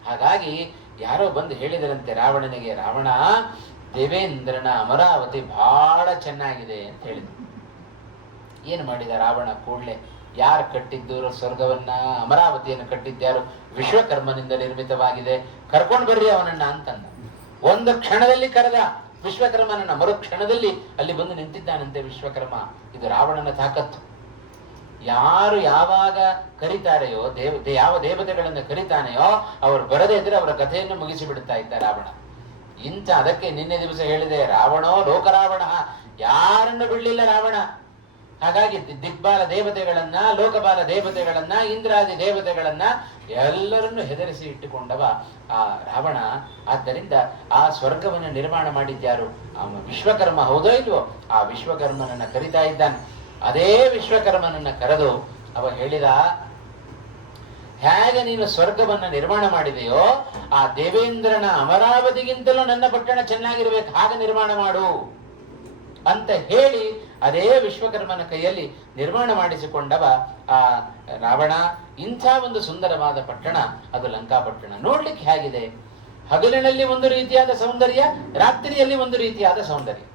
ಹಾಗಾಗಿ ಯಾರೋ ಬಂದು ಹೇಳಿದರಂತೆ ರಾವಣನಿಗೆ, ರಾವಣ ದೇವೇಂದ್ರನ ಅಮರಾವತಿ ಬಹಳ ಚೆನ್ನಾಗಿದೆ ಅಂತ ಹೇಳಿದ್ರು. ಏನು ಮಾಡಿದ ರಾವಣ? ಕೂಡಲೇ ಯಾರು ಕಟ್ಟಿದ್ದು ಸ್ವರ್ಗವನ್ನ, ಅಮರಾವತಿಯನ್ನು ಕಟ್ಟಿದ್ಯಾರು? ವಿಶ್ವಕರ್ಮನಿಂದ ನಿರ್ಮಿತವಾಗಿದೆ, ಕರ್ಕೊಂಡು ಬರ್ರಿ ಅವನನ್ನ ಅಂತಂದ. ಒಂದು ಕ್ಷಣದಲ್ಲಿ ಕರೆದ ವಿಶ್ವಕರ್ಮನನ್ನ. ಮರು ಕ್ಷಣದಲ್ಲಿ ಅಲ್ಲಿ ಬಂದು ನಿಂತಿದ್ದಾನಂತೆ ವಿಶ್ವಕರ್ಮ. ಇದು ರಾವಣನ ತಾಕತ್ತು. ಯಾರು ಯಾವಾಗ ಕರೀತಾರೆಯೋ, ಯಾವ ದೇವತೆಗಳನ್ನು ಕರೀತಾನೆಯೋ ಅವರು ಬರದೇ ಇದ್ರೆ ಅವರ ಕಥೆಯನ್ನು ಮುಗಿಸಿ ಬಿಡುತ್ತಾ ಇದ್ದ ರಾವಣ. ಅದಕ್ಕೆ ನಿನ್ನೆ ದಿವಸ ಹೇಳಿದೆ, ರಾವಣೋ ಲೋಕರಾವಣ, ಯಾರನ್ನು ಬಿಡ್ಲಿಲ್ಲ ರಾವಣ. ಹಾಗಾಗಿ ದಿಗ್ಬಾಲ ದೇವತೆಗಳನ್ನ, ಲೋಕಪಾಲ ದೇವತೆಗಳನ್ನ, ಇಂದ್ರಾದಿ ದೇವತೆಗಳನ್ನ ಎಲ್ಲರನ್ನು ಹೆದರಿಸಿ ಇಟ್ಟುಕೊಂಡವ ಆ ರಾವಣ. ಆದ್ದರಿಂದ ಆ ಸ್ವರ್ಗವನ್ನು ನಿರ್ಮಾಣ ಮಾಡಿದ್ಯಾರು? ವಿಶ್ವಕರ್ಮ. ಹೌದೋ ಇಲ್ವೋ? ಆ ವಿಶ್ವಕರ್ಮನನ್ನ ಕರಿತಾ ಇದ್ದಾನೆ. ಅದೇ ವಿಶ್ವಕರ್ಮನನ್ನ ಕರೆದು ಅವ ಹೇಳಿದ, ಹೇಗೆ ನೀನು ಸ್ವರ್ಗವನ್ನ ನಿರ್ಮಾಣ ಮಾಡಿದೆಯೋ ಆ ದೇವೇಂದ್ರನ ಅಮರಾವತಿಗಿಂತಲೂ ನನ್ನ ಪಟ್ಟಣ ಚೆನ್ನಾಗಿರ್ಬೇಕು, ಹಾಗೆ ನಿರ್ಮಾಣ ಮಾಡು ಅಂತ ಹೇಳಿ ಅದೇ ವಿಶ್ವಕರ್ಮನ ಕೈಯಲ್ಲಿ ನಿರ್ಮಾಣ ಮಾಡಿಸಿಕೊಂಡವ ಆ ರಾವಣ. ಇಂಥ ಒಂದು ಸುಂದರವಾದ ಪಟ್ಟಣ ಅದು ಲಂಕಾಪಟ್ಟಣ. ನೋಡ್ಲಿಕ್ಕೆ ಹೇಗಿದೆ? ಹಗಲಿನಲ್ಲಿ ಒಂದು ರೀತಿಯಾದ ಸೌಂದರ್ಯ, ರಾತ್ರಿಯಲ್ಲಿ ಒಂದು ರೀತಿಯಾದ ಸೌಂದರ್ಯ.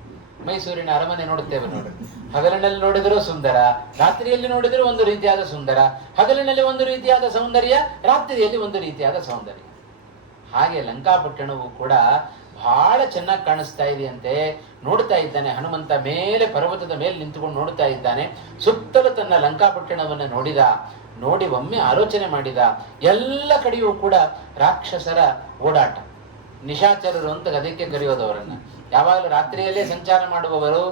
ಮೈಸೂರಿನ ಅರಮನೆ ನೋಡುತ್ತೇವೆ ನೋಡಿ, ಹಗಲಿನಲ್ಲಿ ನೋಡಿದರೂ ಸುಂದರ, ರಾತ್ರಿಯಲ್ಲಿ ನೋಡಿದರೂ ಒಂದು ರೀತಿಯಾದ ಸುಂದರ. ಹಗಲಿನಲ್ಲಿ ಒಂದು ರೀತಿಯಾದ ಸೌಂದರ್ಯ, ರಾತ್ರಿಯಲ್ಲಿ ಒಂದು ರೀತಿಯಾದ ಸೌಂದರ್ಯ. ಹಾಗೆ ಲಂಕಾಪಟ್ಟಣವು ಕೂಡ ಬಹಳ ಚೆನ್ನಾಗಿ ಕಾಣಿಸ್ತಾ ಇದೆಯಂತೆ. ನೋಡ್ತಾ ಇದ್ದಾನೆ ಹನುಮಂತ, ಮೇಲೆ ಪರ್ವತದ ಮೇಲೆ ನಿಂತುಕೊಂಡು ನೋಡ್ತಾ ಇದ್ದಾನೆ. ಸುತ್ತಲೂ ತನ್ನ ಲಂಕಾಪಟ್ಟಣವನ್ನು ನೋಡಿ ಒಮ್ಮೆ ಆಲೋಚನೆ ಮಾಡಿದ. ಎಲ್ಲ ಕಡೆಯೂ ಕೂಡ ರಾಕ್ಷಸರ ಓಡಾಟ, ನಿಶಾಚರರು ಅಂತ ಅದಕ್ಕೆ ಕರೆಯೋದವರನ್ನ. ಯಾವಾಗಲೂ ರಾತ್ರಿಯಲ್ಲೇ ಸಂಚಾರ ಮಾಡುವವರು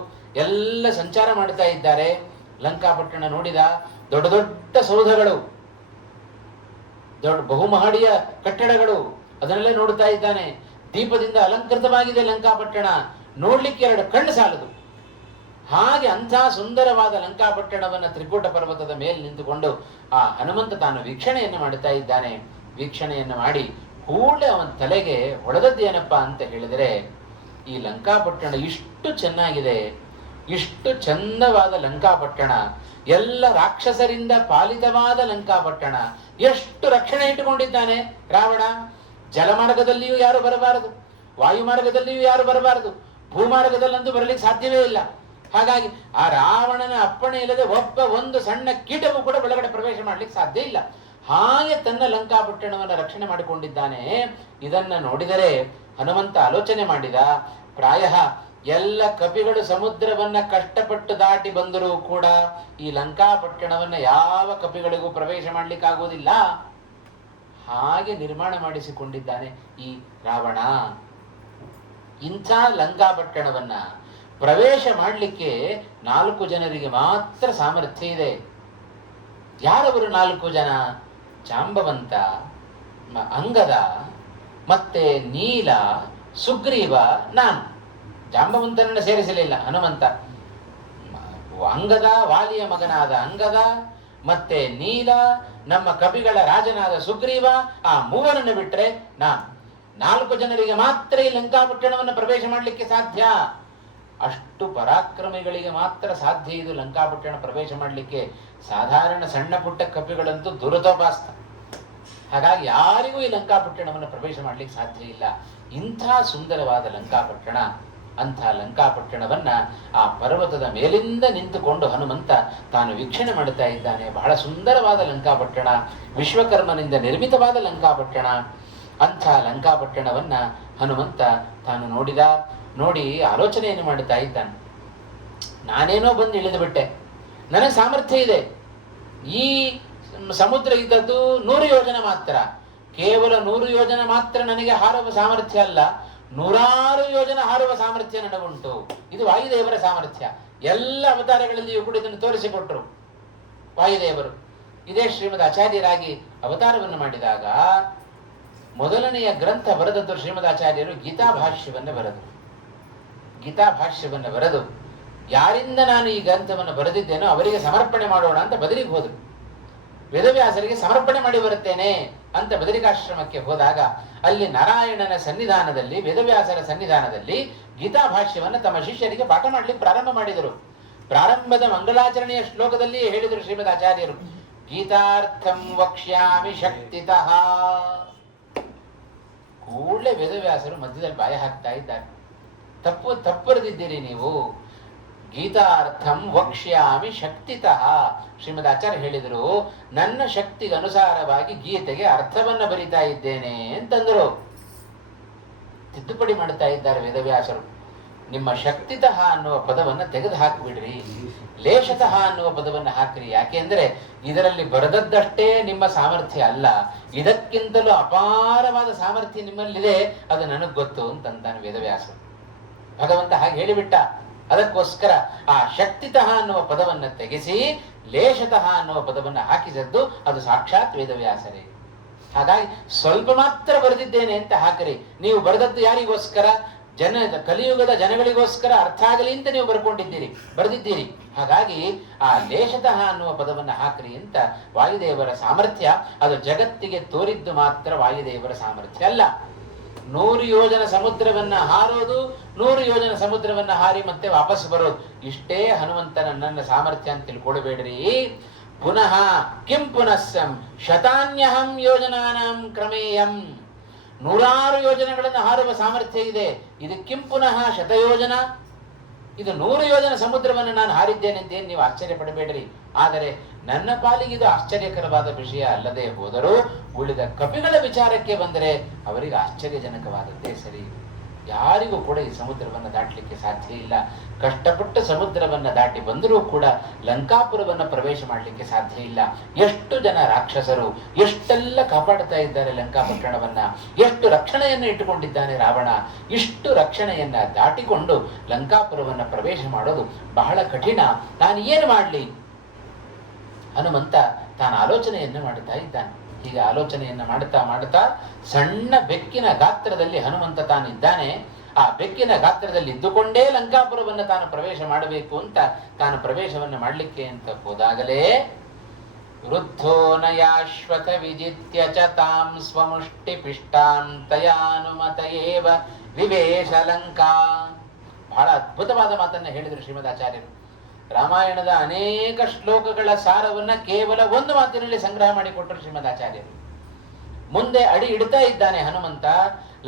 ಎಲ್ಲ ಸಂಚಾರ ಮಾಡ್ತಾ ಇದ್ದಾರೆ. ಲಂಕಾಪಟ್ಟಣ ನೋಡಿದ. ದೊಡ್ಡ ದೊಡ್ಡ ಸೌಧಗಳು, ದೊಡ್ಡ ಬಹುಮಹಡಿಯ ಕಟ್ಟಡಗಳು, ಅದನ್ನೆಲ್ಲ ನೋಡ್ತಾ ಇದ್ದಾನೆ. ದೀಪದಿಂದ ಅಲಂಕೃತವಾಗಿದೆ ಲಂಕಾಪಟ್ಟಣ. ನೋಡ್ಲಿಕ್ಕೆ 2 ಕಣ್ಣು ಸಾಲದು. ಹಾಗೆ ಅಂಥ ಸುಂದರವಾದ ಲಂಕಾಪಟ್ಟಣವನ್ನು ತ್ರಿಕೂಟ ಪರ್ವತದ ಮೇಲೆ ನಿಂತುಕೊಂಡು ಆ ಹನುಮಂತ ತಾನು ವೀಕ್ಷಣೆಯನ್ನು ಮಾಡುತ್ತಾ ಇದ್ದಾನೆ. ವೀಕ್ಷಣೆಯನ್ನು ಮಾಡಿ ಕೂಡಲೇ ಅವನ ತಲೆಗೆ ಹೊಳೆದದ್ದೇನಪ್ಪ ಅಂತ ಹೇಳಿದರೆ, ಈ ಲಂಕಾಪಟ್ಟಣ ಇಷ್ಟು ಚೆನ್ನಾಗಿದೆ, ಇಷ್ಟು ಚಂದವಾದ ಲಂಕಾಪಟ್ಟಣ, ಎಲ್ಲ ರಾಕ್ಷಸರಿಂದ ಪಾಲಿತವಾದ ಲಂಕಾಪಟ್ಟಣ, ಎಷ್ಟು ರಕ್ಷಣೆ ಇಟ್ಟುಕೊಂಡಿದ್ದಾನೆ ರಾವಣ. ಜಲಮಾರ್ಗದಲ್ಲಿಯೂ ಯಾರು ಬರಬಾರದು, ವಾಯುಮಾರ್ಗದಲ್ಲಿಯೂ ಯಾರು ಬರಬಾರದು, ಭೂಮಾರ್ಗದಲ್ಲಂತೂ ಬರಲಿಕ್ಕೆ ಸಾಧ್ಯವೇ ಇಲ್ಲ. ಹಾಗಾಗಿ ಆ ರಾವಣನ ಅಪ್ಪಣೆ ಇಲ್ಲದೆ ಒಬ್ಬ ಒಂದು ಸಣ್ಣ ಕೀಟವೂ ಕೂಡ ಒಳಗಡೆ ಪ್ರವೇಶ ಮಾಡ್ಲಿಕ್ಕೆ ಸಾಧ್ಯ ಇಲ್ಲ. ಹಾಗೆ ತನ್ನ ಲಂಕಾಪಟ್ಟಣವನ್ನು ರಕ್ಷಣೆ ಮಾಡಿಕೊಂಡಿದ್ದಾನೆ. ಇದನ್ನ ನೋಡಿದರೆ ಹನುಮಂತ ಆಲೋಚನೆ ಮಾಡಿದ, ಪ್ರಾಯ ಎಲ್ಲ ಕಪಿಗಳು ಸಮುದ್ರವನ್ನ ಕಷ್ಟಪಟ್ಟು ದಾಟಿ ಬಂದರೂ ಕೂಡ ಈ ಲಂಕಾಪಟ್ಟಣವನ್ನ ಯಾವ ಕಪಿಗಳಿಗೂ ಪ್ರವೇಶ ಮಾಡ್ಲಿಕ್ಕಾಗುವುದಿಲ್ಲ. ಹಾಗೆ ನಿರ್ಮಾಣ ಮಾಡಿಸಿಕೊಂಡಿದ್ದಾನೆ ಈ ರಾವಣ. ಇಂಥ ಲಂಕಾಪಟ್ಟಣವನ್ನ ಪ್ರವೇಶ ಮಾಡಲಿಕ್ಕೆ 4 ಜನರಿಗೆ ಮಾತ್ರ ಸಾಮರ್ಥ್ಯ ಇದೆ. ಯಾರವರು 4 ಜನ? ಜಾಂಬವಂತ, ಅಂಗದ, ಮತ್ತೆ ನೀಲ, ಸುಗ್ರೀವ, ನಾನು. ಜಾಂಬವಂತನನ್ನು ಸೇರಿಸಲಿಲ್ಲ ಹನುಮಂತ. ಅಂಗದ, ವಾಲಿಯ ಮಗನಾದ ಅಂಗದ, ಮತ್ತೆ ನೀಲ, ನಮ್ಮ ಕಪಿಗಳ ರಾಜನಾದ ಸುಗ್ರೀವ, ಆ 3 ಬಿಟ್ರೆ ನಾನು. 4 ಜನರಿಗೆ ಮಾತ್ರ ಈ ಲಂಕಾಪಟ್ಟಣವನ್ನು ಪ್ರವೇಶ ಮಾಡಲಿಕ್ಕೆ ಸಾಧ್ಯ. ಅಷ್ಟು ಪರಾಕ್ರಮಿಗಳಿಗೆ ಮಾತ್ರ ಸಾಧ್ಯ ಇದು ಲಂಕಾಪಟ್ಟಣ ಪ್ರವೇಶ ಮಾಡಲಿಕ್ಕೆ. ಸಾಧಾರಣ ಸಣ್ಣ ಪುಟ್ಟ ಕಪಿಗಳಂತೂ ದುರತೋಪಾಸ್ತ. ಹಾಗಾಗಿ ಯಾರಿಗೂ ಈ ಲಂಕಾಪಟ್ಟಣವನ್ನು ಪ್ರವೇಶ ಮಾಡಲಿಕ್ಕೆ ಸಾಧ್ಯ ಇಲ್ಲ. ಇಂಥ ಸುಂದರವಾದ ಲಂಕಾಪಟ್ಟಣ, ಅಂಥ ಲಂಕಾಪಟ್ಟಣವನ್ನ ಆ ಪರ್ವತದ ಮೇಲಿಂದ ನಿಂತುಕೊಂಡು ಹನುಮಂತ ತಾನು ವೀಕ್ಷಣೆ ಮಾಡುತ್ತಾ ಇದ್ದಾನೆ. ಬಹಳ ಸುಂದರವಾದ ಲಂಕಾಪಟ್ಟಣ, ವಿಶ್ವಕರ್ಮನಿಂದ ನಿರ್ಮಿತವಾದ ಲಂಕಾಪಟ್ಟಣ. ಅಂಥ ಲಂಕಾಪಟ್ಟಣವನ್ನ ಹನುಮಂತ ತಾನು ನೋಡಿದ. ನೋಡಿ ಆಲೋಚನೆಯನ್ನು ಮಾಡುತ್ತಾ ಇದ್ದಾನೆ. ನಾನೇನೋ ಬಂದು ಇಳಿದು ಬಿಟ್ಟೆ, ನನಗೆ ಸಾಮರ್ಥ್ಯ ಇದೆ. ಈ ಸಮುದ್ರ ಇದ್ದದ್ದು 100 ಯೋಜನ ಮಾತ್ರ, ಕೇವಲ 100 ಯೋಜನ ಮಾತ್ರ ನನಗೆ ಹಾರುವ ಸಾಮರ್ಥ್ಯ ಅಲ್ಲ, 100 ಯೋಜನ ಹಾರುವ ಸಾಮರ್ಥ್ಯ ನನಗುಂಟು. ಇದು ವಾಯುದೇವರ ಸಾಮರ್ಥ್ಯ. ಎಲ್ಲ ಅವತಾರಗಳಲ್ಲಿಯೂ ಕೂಡ ಇದನ್ನು ತೋರಿಸಿಕೊಟ್ರು ವಾಯುದೇವರು. ಇದೇ ಶ್ರೀಮದ್ ಆಚಾರ್ಯರಾಗಿ ಅವತಾರವನ್ನು ಮಾಡಿದಾಗ ಮೊದಲನೆಯ ಗ್ರಂಥ ಬರೆದದ್ದು ಶ್ರೀಮದ್ ಆಚಾರ್ಯರು ಗೀತಾಭಾಷ್ಯವನ್ನು ಬರೆದರು. ಗೀತಾಭಾಷ್ಯವನ್ನು ಬರೆದು ಯಾರಿಂದ ನಾನು ಈ ಗ್ರಂಥವನ್ನು ಬರೆದಿದ್ದೇನೋ ಅವರಿಗೆ ಸಮರ್ಪಣೆ ಮಾಡೋಣ ಅಂತ ಬದಲಿಗೆ ಹೋದರು. ವೇದವ್ಯಾಸರಿಗೆ ಸಮರ್ಪಣೆ ಮಾಡಿ ಬರುತ್ತೇನೆ ಅಂತ ಬದರಿಕಾಶ್ರಮಕ್ಕೆ ಹೋದಾಗ ಅಲ್ಲಿ ನಾರಾಯಣನ ಸನ್ನಿಧಾನದಲ್ಲಿ, ವೇದವ್ಯಾಸರ ಸನ್ನಿಧಾನದಲ್ಲಿ ಗೀತಾಭಾಷ್ಯವನ್ನು ತಮ್ಮ ಶಿಷ್ಯರಿಗೆ ಪಾಠ ಮಾಡಲಿಕ್ಕೆ ಪ್ರಾರಂಭ ಮಾಡಿದರು. ಪ್ರಾರಂಭದ ಮಂಗಳಾಚರಣೆಯ ಶ್ಲೋಕದಲ್ಲಿ ಹೇಳಿದರು ಶ್ರೀಮದ್ ಆಚಾರ್ಯರು, ಗೀತಾರ್ಥಂ ವಕ್ಷ್ಯಾಮಿ ಶಕ್ತಿತಃ. ಕೂಡಲೇ ವೇದವ್ಯಾಸರು ಮಧ್ಯದಲ್ಲಿ ಬಾಯ ಹಾಕ್ತಾ ಇದ್ದಾರೆ. ತಪ್ಪರಿದಿದ್ದೀರಿ ನೀವು. ಗೀತಾರ್ಥಂ ವಕ್ಷ್ಯಾಮಿ ಶಕ್ತಿತಃ. ಶ್ರೀಮದ್ ಆಚಾರ್ಯ ಹೇಳಿದರು, ನನ್ನ ಶಕ್ತಿಗೆ ಅನುಸಾರವಾಗಿ ಗೀತೆಗೆ ಅರ್ಥವನ್ನ ಬರಿತಾ ಇದ್ದೇನೆ ಅಂತಂದರು. ತಿದ್ದುಪಡಿ ಮಾಡುತ್ತಾ ಇದ್ದಾರೆ ವೇದವ್ಯಾಸರು. ನಿಮ್ಮ ಶಕ್ತಿತಃ ಅನ್ನುವ ಪದವನ್ನು ತೆಗೆದು ಹಾಕಿಬಿಡ್ರಿ, ಲೇಷತಃ ಅನ್ನುವ ಪದವನ್ನು ಹಾಕ್ರಿ. ಯಾಕೆಂದ್ರೆ ಇದರಲ್ಲಿ ಬರೆದದ್ದಷ್ಟೇ ನಿಮ್ಮ ಸಾಮರ್ಥ್ಯ ಅಲ್ಲ, ಇದಕ್ಕಿಂತಲೂ ಅಪಾರವಾದ ಸಾಮರ್ಥ್ಯ ನಿಮ್ಮಲ್ಲಿದೆ, ಅದು ನನಗ್ ಗೊತ್ತು ಅಂತಂತಾನೆ ವೇದವ್ಯಾಸರು. ಭಗವಂತ ಹಾಗೆ ಹೇಳಿಬಿಟ್ಟ. ಅದಕ್ಕೋಸ್ಕರ ಆ ಶಕ್ತಿತಃ ಅನ್ನುವ ಪದವನ್ನು ತೆಗೆಸಿ ಲೇಷತಃ ಅನ್ನುವ ಪದವನ್ನು ಹಾಕಿಸದ್ದು ಅದು ಸಾಕ್ಷಾತ್ ವೇದವ್ಯಾಸರೇ. ಹಾಗಾಗಿ ಸ್ವಲ್ಪ ಮಾತ್ರ ಬರೆದಿದ್ದೇನೆ ಅಂತ ಹಾಕಿರಿ. ನೀವು ಬರೆದದ್ದು ಯಾರಿಗೋಸ್ಕರ? ಕಲಿಯುಗದ ಜನಗಳಿಗೋಸ್ಕರ ಅರ್ಥ ಆಗಲಿ ಅಂತ ನೀವು ಬರೆದಿದ್ದೀರಿ. ಹಾಗಾಗಿ ಆ ಲೇಷತಃ ಅನ್ನುವ ಪದವನ್ನು ಹಾಕ್ರಿ ಅಂತ ವಾಯುದೇವರ ಸಾಮರ್ಥ್ಯ. ಅದು ಜಗತ್ತಿಗೆ ತೋರಿದ್ದು ಮಾತ್ರ ವಾಯುದೇವರ ಸಾಮರ್ಥ್ಯ ಅಲ್ಲ. 100 ಯೋಜನ ಸಮುದ್ರವನ್ನ ಹಾರೋದು, 100 ಯೋಜನ ಸಮುದ್ರವನ್ನ ಹಾರಿ ಮತ್ತೆ ವಾಪಸ್ ಬರೋದು, ಇಷ್ಟೇ ಹನುಮಂತನ ನನ್ನ ಸಾಮರ್ಥ್ಯ ಅಂತ ತಿಳ್ಕೊಳ್ಬೇಡ್ರಿ. ಪುನಃ ಕಿಂ ಪುನಃಸಂ ಶತಾನ್ಯಹಂ ಯೋಜನಾನಾಂ ಕ್ರಮೇಯಂ. 100 ಯೋಜನೆಗಳನ್ನು ಹಾರುವ ಸಾಮರ್ಥ್ಯ ಇದೆ. ಇದು ಕಿಂ ಪುನಃ ಶತಯೋಜನ, ಇದು 100 ಯೋಜನ ಸಮುದ್ರವನ್ನು ನಾನು ಹಾರಿದ್ದೇನೆ ಅಂತ ನೀವು ಆಶ್ಚರ್ಯ ಪಡಬೇಡ್ರಿ. ಆದರೆ ನನ್ನ ಪಾಲಿಗೆ ಇದು ಆಶ್ಚರ್ಯಕರವಾದ ವಿಷಯ ಅಲ್ಲದೆ ಹೋದರೂ ಉಳಿದ ಕಪಿಗಳ ವಿಚಾರಕ್ಕೆ ಬಂದರೆ ಅವರಿಗೆ ಆಶ್ಚರ್ಯಜನಕವಾದದ್ದೇ ಸರಿ. ಯಾರಿಗೂ ಕೂಡ ಈ ಸಮುದ್ರವನ್ನು ದಾಟಲಿಕ್ಕೆ ಸಾಧ್ಯ ಇಲ್ಲ. ಕಷ್ಟಪಟ್ಟು ಸಮುದ್ರವನ್ನು ದಾಟಿ ಬಂದರೂ ಕೂಡ ಲಂಕಾಪುರವನ್ನು ಪ್ರವೇಶ ಮಾಡಲಿಕ್ಕೆ ಸಾಧ್ಯ ಇಲ್ಲ. ಎಷ್ಟು ಜನ ರಾಕ್ಷಸರು ಎಷ್ಟೆಲ್ಲ ಕಾಪಾಡ್ತಾ ಇದ್ದಾರೆ ಲಂಕಾಪಟ್ಟಣವನ್ನ, ಎಷ್ಟು ರಕ್ಷಣೆಯನ್ನು ಇಟ್ಟುಕೊಂಡಿದ್ದಾನೆ ರಾವಣ. ಇಷ್ಟು ರಕ್ಷಣೆಯನ್ನ ದಾಟಿಕೊಂಡು ಲಂಕಾಪುರವನ್ನು ಪ್ರವೇಶ ಮಾಡೋದು ಬಹಳ ಕಠಿಣ. ನಾನು ಏನು ಮಾಡಲಿ? ಹನುಮಂತ ತಾನು ಆಲೋಚನೆಯನ್ನು ಮಾಡುತ್ತಾ ಇದ್ದಾನೆ. ಹೀಗೆ ಆಲೋಚನೆಯನ್ನು ಮಾಡುತ್ತಾ ಮಾಡುತ್ತಾ ಸಣ್ಣ ಬೆಕ್ಕಿನ ಗಾತ್ರದಲ್ಲಿ ಹನುಮಂತ ತಾನಿದ್ದಾನೆ. ಆ ಬೆಕ್ಕಿನ ಗಾತ್ರದಲ್ಲಿ ಇದ್ದುಕೊಂಡೇ ಲಂಕಾಪುರವನ್ನು ತಾನು ಪ್ರವೇಶ ಮಾಡಬೇಕು ಅಂತ ತಾನು ಪ್ರವೇಶವನ್ನು ಮಾಡಲಿಕ್ಕೆ ಅಂತ ಹೋದಾಗಲೇ ವೃದ್ಧೋ ನಯಾಶ್ವತ ವಿಜಿತ್ಯ ಚ ತಾಂ ಸ್ವಮುಷ್ಟಿ ಪಿಷ್ಟಾಂತಯಾನುಮತ ಏವ ವಿವೇಶ ಲಂಕಾ. ಬಹಳ ಅದ್ಭುತವಾದ ಮಾತನ್ನ ಹೇಳಿದರು ಶ್ರೀಮದಾಚಾರ್ಯರು. ರಾಮಾಯಣದ ಅನೇಕ ಶ್ಲೋಕಗಳ ಸಾರವನ್ನ ಕೇವಲ ಒಂದು ಮಾತಿನಲ್ಲಿ ಸಂಗ್ರಹ ಮಾಡಿಕೊಟ್ಟರು ಶ್ರೀಮದಾಚಾರ್ಯರು. ಮುಂದೆ ಅಡಿ ಇಡ್ತಾ ಇದ್ದಾನೆ ಹನುಮಂತ,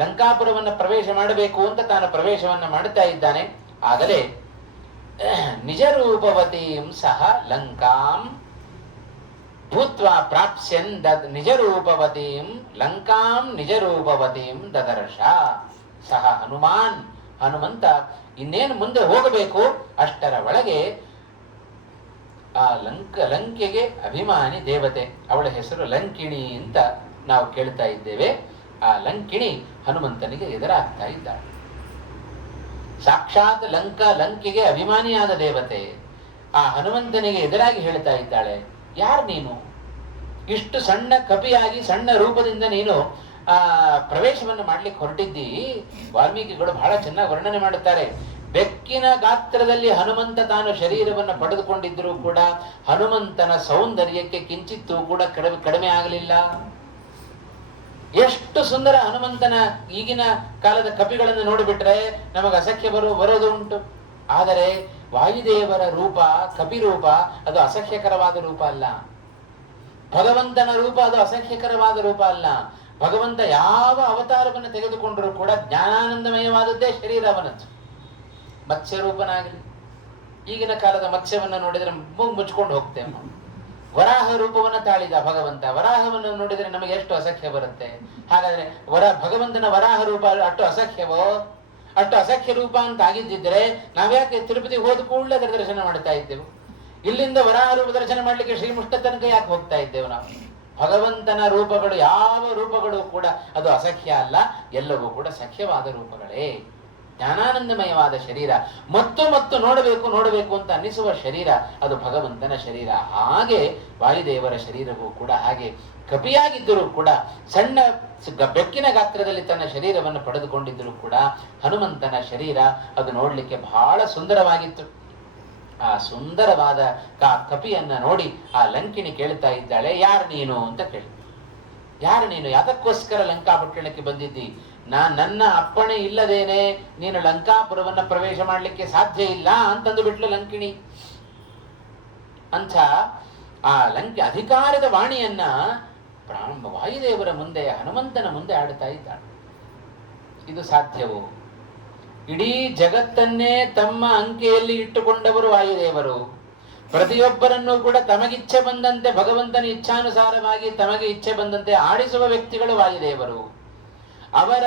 ಲಂಕಾಪುರವನ್ನು ಪ್ರವೇಶ ಮಾಡಬೇಕು ಅಂತ ತಾನು ಪ್ರವೇಶವನ್ನ ಮಾಡುತ್ತಾ ಇದ್ದಾನೆ. ಆಗಲೇ ನಿಜ ರೂಪವತೀಂ ಸಹ ಲಂಕಾಂ ಭೂತ್ವಾ ಪ್ರಾಪ್ಸ್ಯನ್ ನಿಜ ರೂಪವತೀಂ ಲಂಕಾಂ ನಿಜ ರೂಪವತೀಂ ದದರ್ಶ. ಸಹ ಹನುಮಾನ್, ಹನುಮಂತ ಇನ್ನೇನು ಮುಂದೆ ಹೋಗಬೇಕು, ಅಷ್ಟರ ಒಳಗೆ ಆ ಲಂಕೆಗೆ ಅಭಿಮಾನಿ ದೇವತೆ, ಅವಳ ಹೆಸರು ಲಂಕಿಣಿ ಅಂತ ನಾವು ಕೇಳ್ತಾ ಇದ್ದೇವೆ. ಆ ಲಂಕಿಣಿ ಹನುಮಂತನಿಗೆ ಎದುರಾಗ್ತಾ ಇದ್ದಾಳೆ. ಸಾಕ್ಷಾತ್ ಲಂಕೆಗೆ ಅಭಿಮಾನಿಯಾದ ದೇವತೆ ಆ ಹನುಮಂತನಿಗೆ ಎದುರಾಗಿ ಹೇಳ್ತಾ ಇದ್ದಾಳೆ, ಯಾರು ನೀನು? ಇಷ್ಟು ಸಣ್ಣ ಕಪಿಯಾಗಿ ಸಣ್ಣ ರೂಪದಿಂದ ನೀನು ಪ್ರವೇಶವನ್ನು ಮಾಡ್ಲಿಕ್ಕೆ ಹೊರಟಿದ್ದಿ. ವಾಲ್ಮೀಕಿಗಳು ಬಹಳ ಚೆನ್ನಾಗಿ ವರ್ಣನೆ ಮಾಡುತ್ತಾರೆ. ಬೆಕ್ಕಿನ ಗಾತ್ರದಲ್ಲಿ ಹನುಮಂತ ತಾನು ಶರೀರವನ್ನು ಪಡೆದುಕೊಂಡಿದ್ದರೂ ಕೂಡ ಹನುಮಂತನ ಸೌಂದರ್ಯಕ್ಕೆ ಕಿಂಚಿತ್ತೂ ಕೂಡ ಕಡಿಮೆ ಆಗಲಿಲ್ಲ. ಎಷ್ಟು ಸುಂದರ ಹನುಮಂತನ! ಈಗಿನ ಕಾಲದ ಕಪಿಗಳನ್ನು ನೋಡಿಬಿಟ್ರೆ ನಮಗೆ ಅಸಖ್ಯ ಬರೋದು ಉಂಟು. ಆದರೆ ವಾಯುದೇವರ ರೂಪ, ಕಪಿ ರೂಪ, ಅದು ಅಸಹ್ಯಕರವಾದ ರೂಪ ಅಲ್ಲ. ಭಗವಂತನ ರೂಪ ಅದು ಅಸಹ್ಯಕರವಾದ ರೂಪ ಅಲ್ಲ. ಭಗವಂತ ಯಾವ ಅವತಾರವನ್ನು ತೆಗೆದುಕೊಂಡರೂ ಕೂಡ ಜ್ಞಾನಾನಂದಮಯವಾದದ್ದೇ ಶರೀರ ಅವನದ್ದು. ಮತ್ಸ್ಯ ರೂಪನಾಗಲಿ, ಈಗಿನ ಕಾಲದ ಮತ್ಸ್ಯವನ್ನು ನೋಡಿದರೆ ಮುಚ್ಕೊಂಡು ಹೋಗ್ತೇವೆ. ವರಾಹ ರೂಪವನ್ನು ತಾಳಿದ ಭಗವಂತ, ವರಾಹವನ್ನು ನೋಡಿದರೆ ನಮಗೆ ಎಷ್ಟು ಅಸಖ್ಯ ಬರುತ್ತೆ. ಹಾಗಾದ್ರೆ ಭಗವಂತನ ವರಾಹ ರೂಪ ಅಷ್ಟು ಅಸಖ್ಯವೋ? ಅಷ್ಟು ಅಸಖ್ಯ ರೂಪ ಅಂತ ಆಗಿದ್ದಿದ್ರೆ ನಾವ್ಯಾಕೆ ತಿರುಪತಿಗೆ ಹೋದ ಕೂಡಲೇ ಅದರ ದರ್ಶನ ಮಾಡ್ತಾ ಇದ್ದೆವು? ಇಲ್ಲಿಂದ ವರಾಹ ರೂಪ ದರ್ಶನ ಮಾಡ್ಲಿಕ್ಕೆ ಶ್ರೀಮುಷ್ಟ ತನಕ ಯಾಕೆ ಹೋಗ್ತಾ ಇದ್ದೇವೆ ನಾವು? ಭಗವಂತನ ರೂಪಗಳು ಯಾವ ರೂಪಗಳು ಕೂಡ ಅದು ಅಸಖ್ಯ ಅಲ್ಲ, ಎಲ್ಲವೂ ಕೂಡ ಸಖ್ಯವಾದ ರೂಪಗಳೇ. ಜ್ಞಾನಾನಂದಮಯವಾದ ಶರೀರ, ಮತ್ತು ನೋಡಬೇಕು ಅಂತ ಅನ್ನಿಸುವ ಶರೀರ ಅದು ಭಗವಂತನ ಶರೀರ. ಹಾಗೆ ವಾಯುದೇವರ ಶರೀರವೂ ಕೂಡ ಹಾಗೆ ಕಪಿಯಾಗಿದ್ದರೂ ಕೂಡ, ಸಣ್ಣ ಬೆಕ್ಕಿನ ಗಾತ್ರದಲ್ಲಿ ತನ್ನ ಶರೀರವನ್ನು ಪಡೆದುಕೊಂಡಿದ್ದರೂ ಕೂಡ ಹನುಮಂತನ ಶರೀರ ಅದು ನೋಡ್ಲಿಕ್ಕೆ ಬಹಳ ಸುಂದರವಾಗಿತ್ತು. ಆ ಸುಂದರವಾದ ಕಪಿಯನ್ನ ನೋಡಿ ಆ ಲಂಕಿಣಿ ಕೇಳ್ತಾ ಇದ್ದಾಳೆ, ಯಾರು ನೀನು ಅಂತ ಕೇಳಿ. ಯಾರು ನೀನು? ಯಾತಕ್ಕೋಸ್ಕರ ಲಂಕಾಪಟ್ಟಣಕ್ಕೆ ಬಂದಿದ್ದಿ? ನನ್ನ ಅಪ್ಪಣೆ ಇಲ್ಲದೇನೆ ನೀನು ಲಂಕಾಪುರವನ್ನ ಪ್ರವೇಶ ಮಾಡಲಿಕ್ಕೆ ಸಾಧ್ಯ ಇಲ್ಲ ಅಂತಂದು ಬಿಟ್ಲು ಲಂಕಿಣಿ. ಅಂತ ಆ ಅಧಿಕಾರದ ವಾಣಿಯನ್ನ ವಾಯುದೇವರ ಮುಂದೆ, ಹನುಮಂತನ ಮುಂದೆ ಆಡ್ತಾ ಇದ್ದಾಳೆ. ಇದು ಸಾಧ್ಯವೋ? ಇಡೀ ಜಗತ್ತನ್ನೇ ತಮ್ಮ ಅಂಕೆಯಲ್ಲಿ ಇಟ್ಟುಕೊಂಡವರು ವಾಯುದೇವರು. ಪ್ರತಿಯೊಬ್ಬರನ್ನೂ ಕೂಡ ತಮಗಿಚ್ಛೆ ಬಂದಂತೆ, ಭಗವಂತನ ಇಚ್ಛಾನುಸಾರವಾಗಿ ತಮಗೆ ಇಚ್ಛೆ ಬಂದಂತೆ ಆಡಿಸುವ ವ್ಯಕ್ತಿಗಳು ವಾಯುದೇವರು. ಅವರ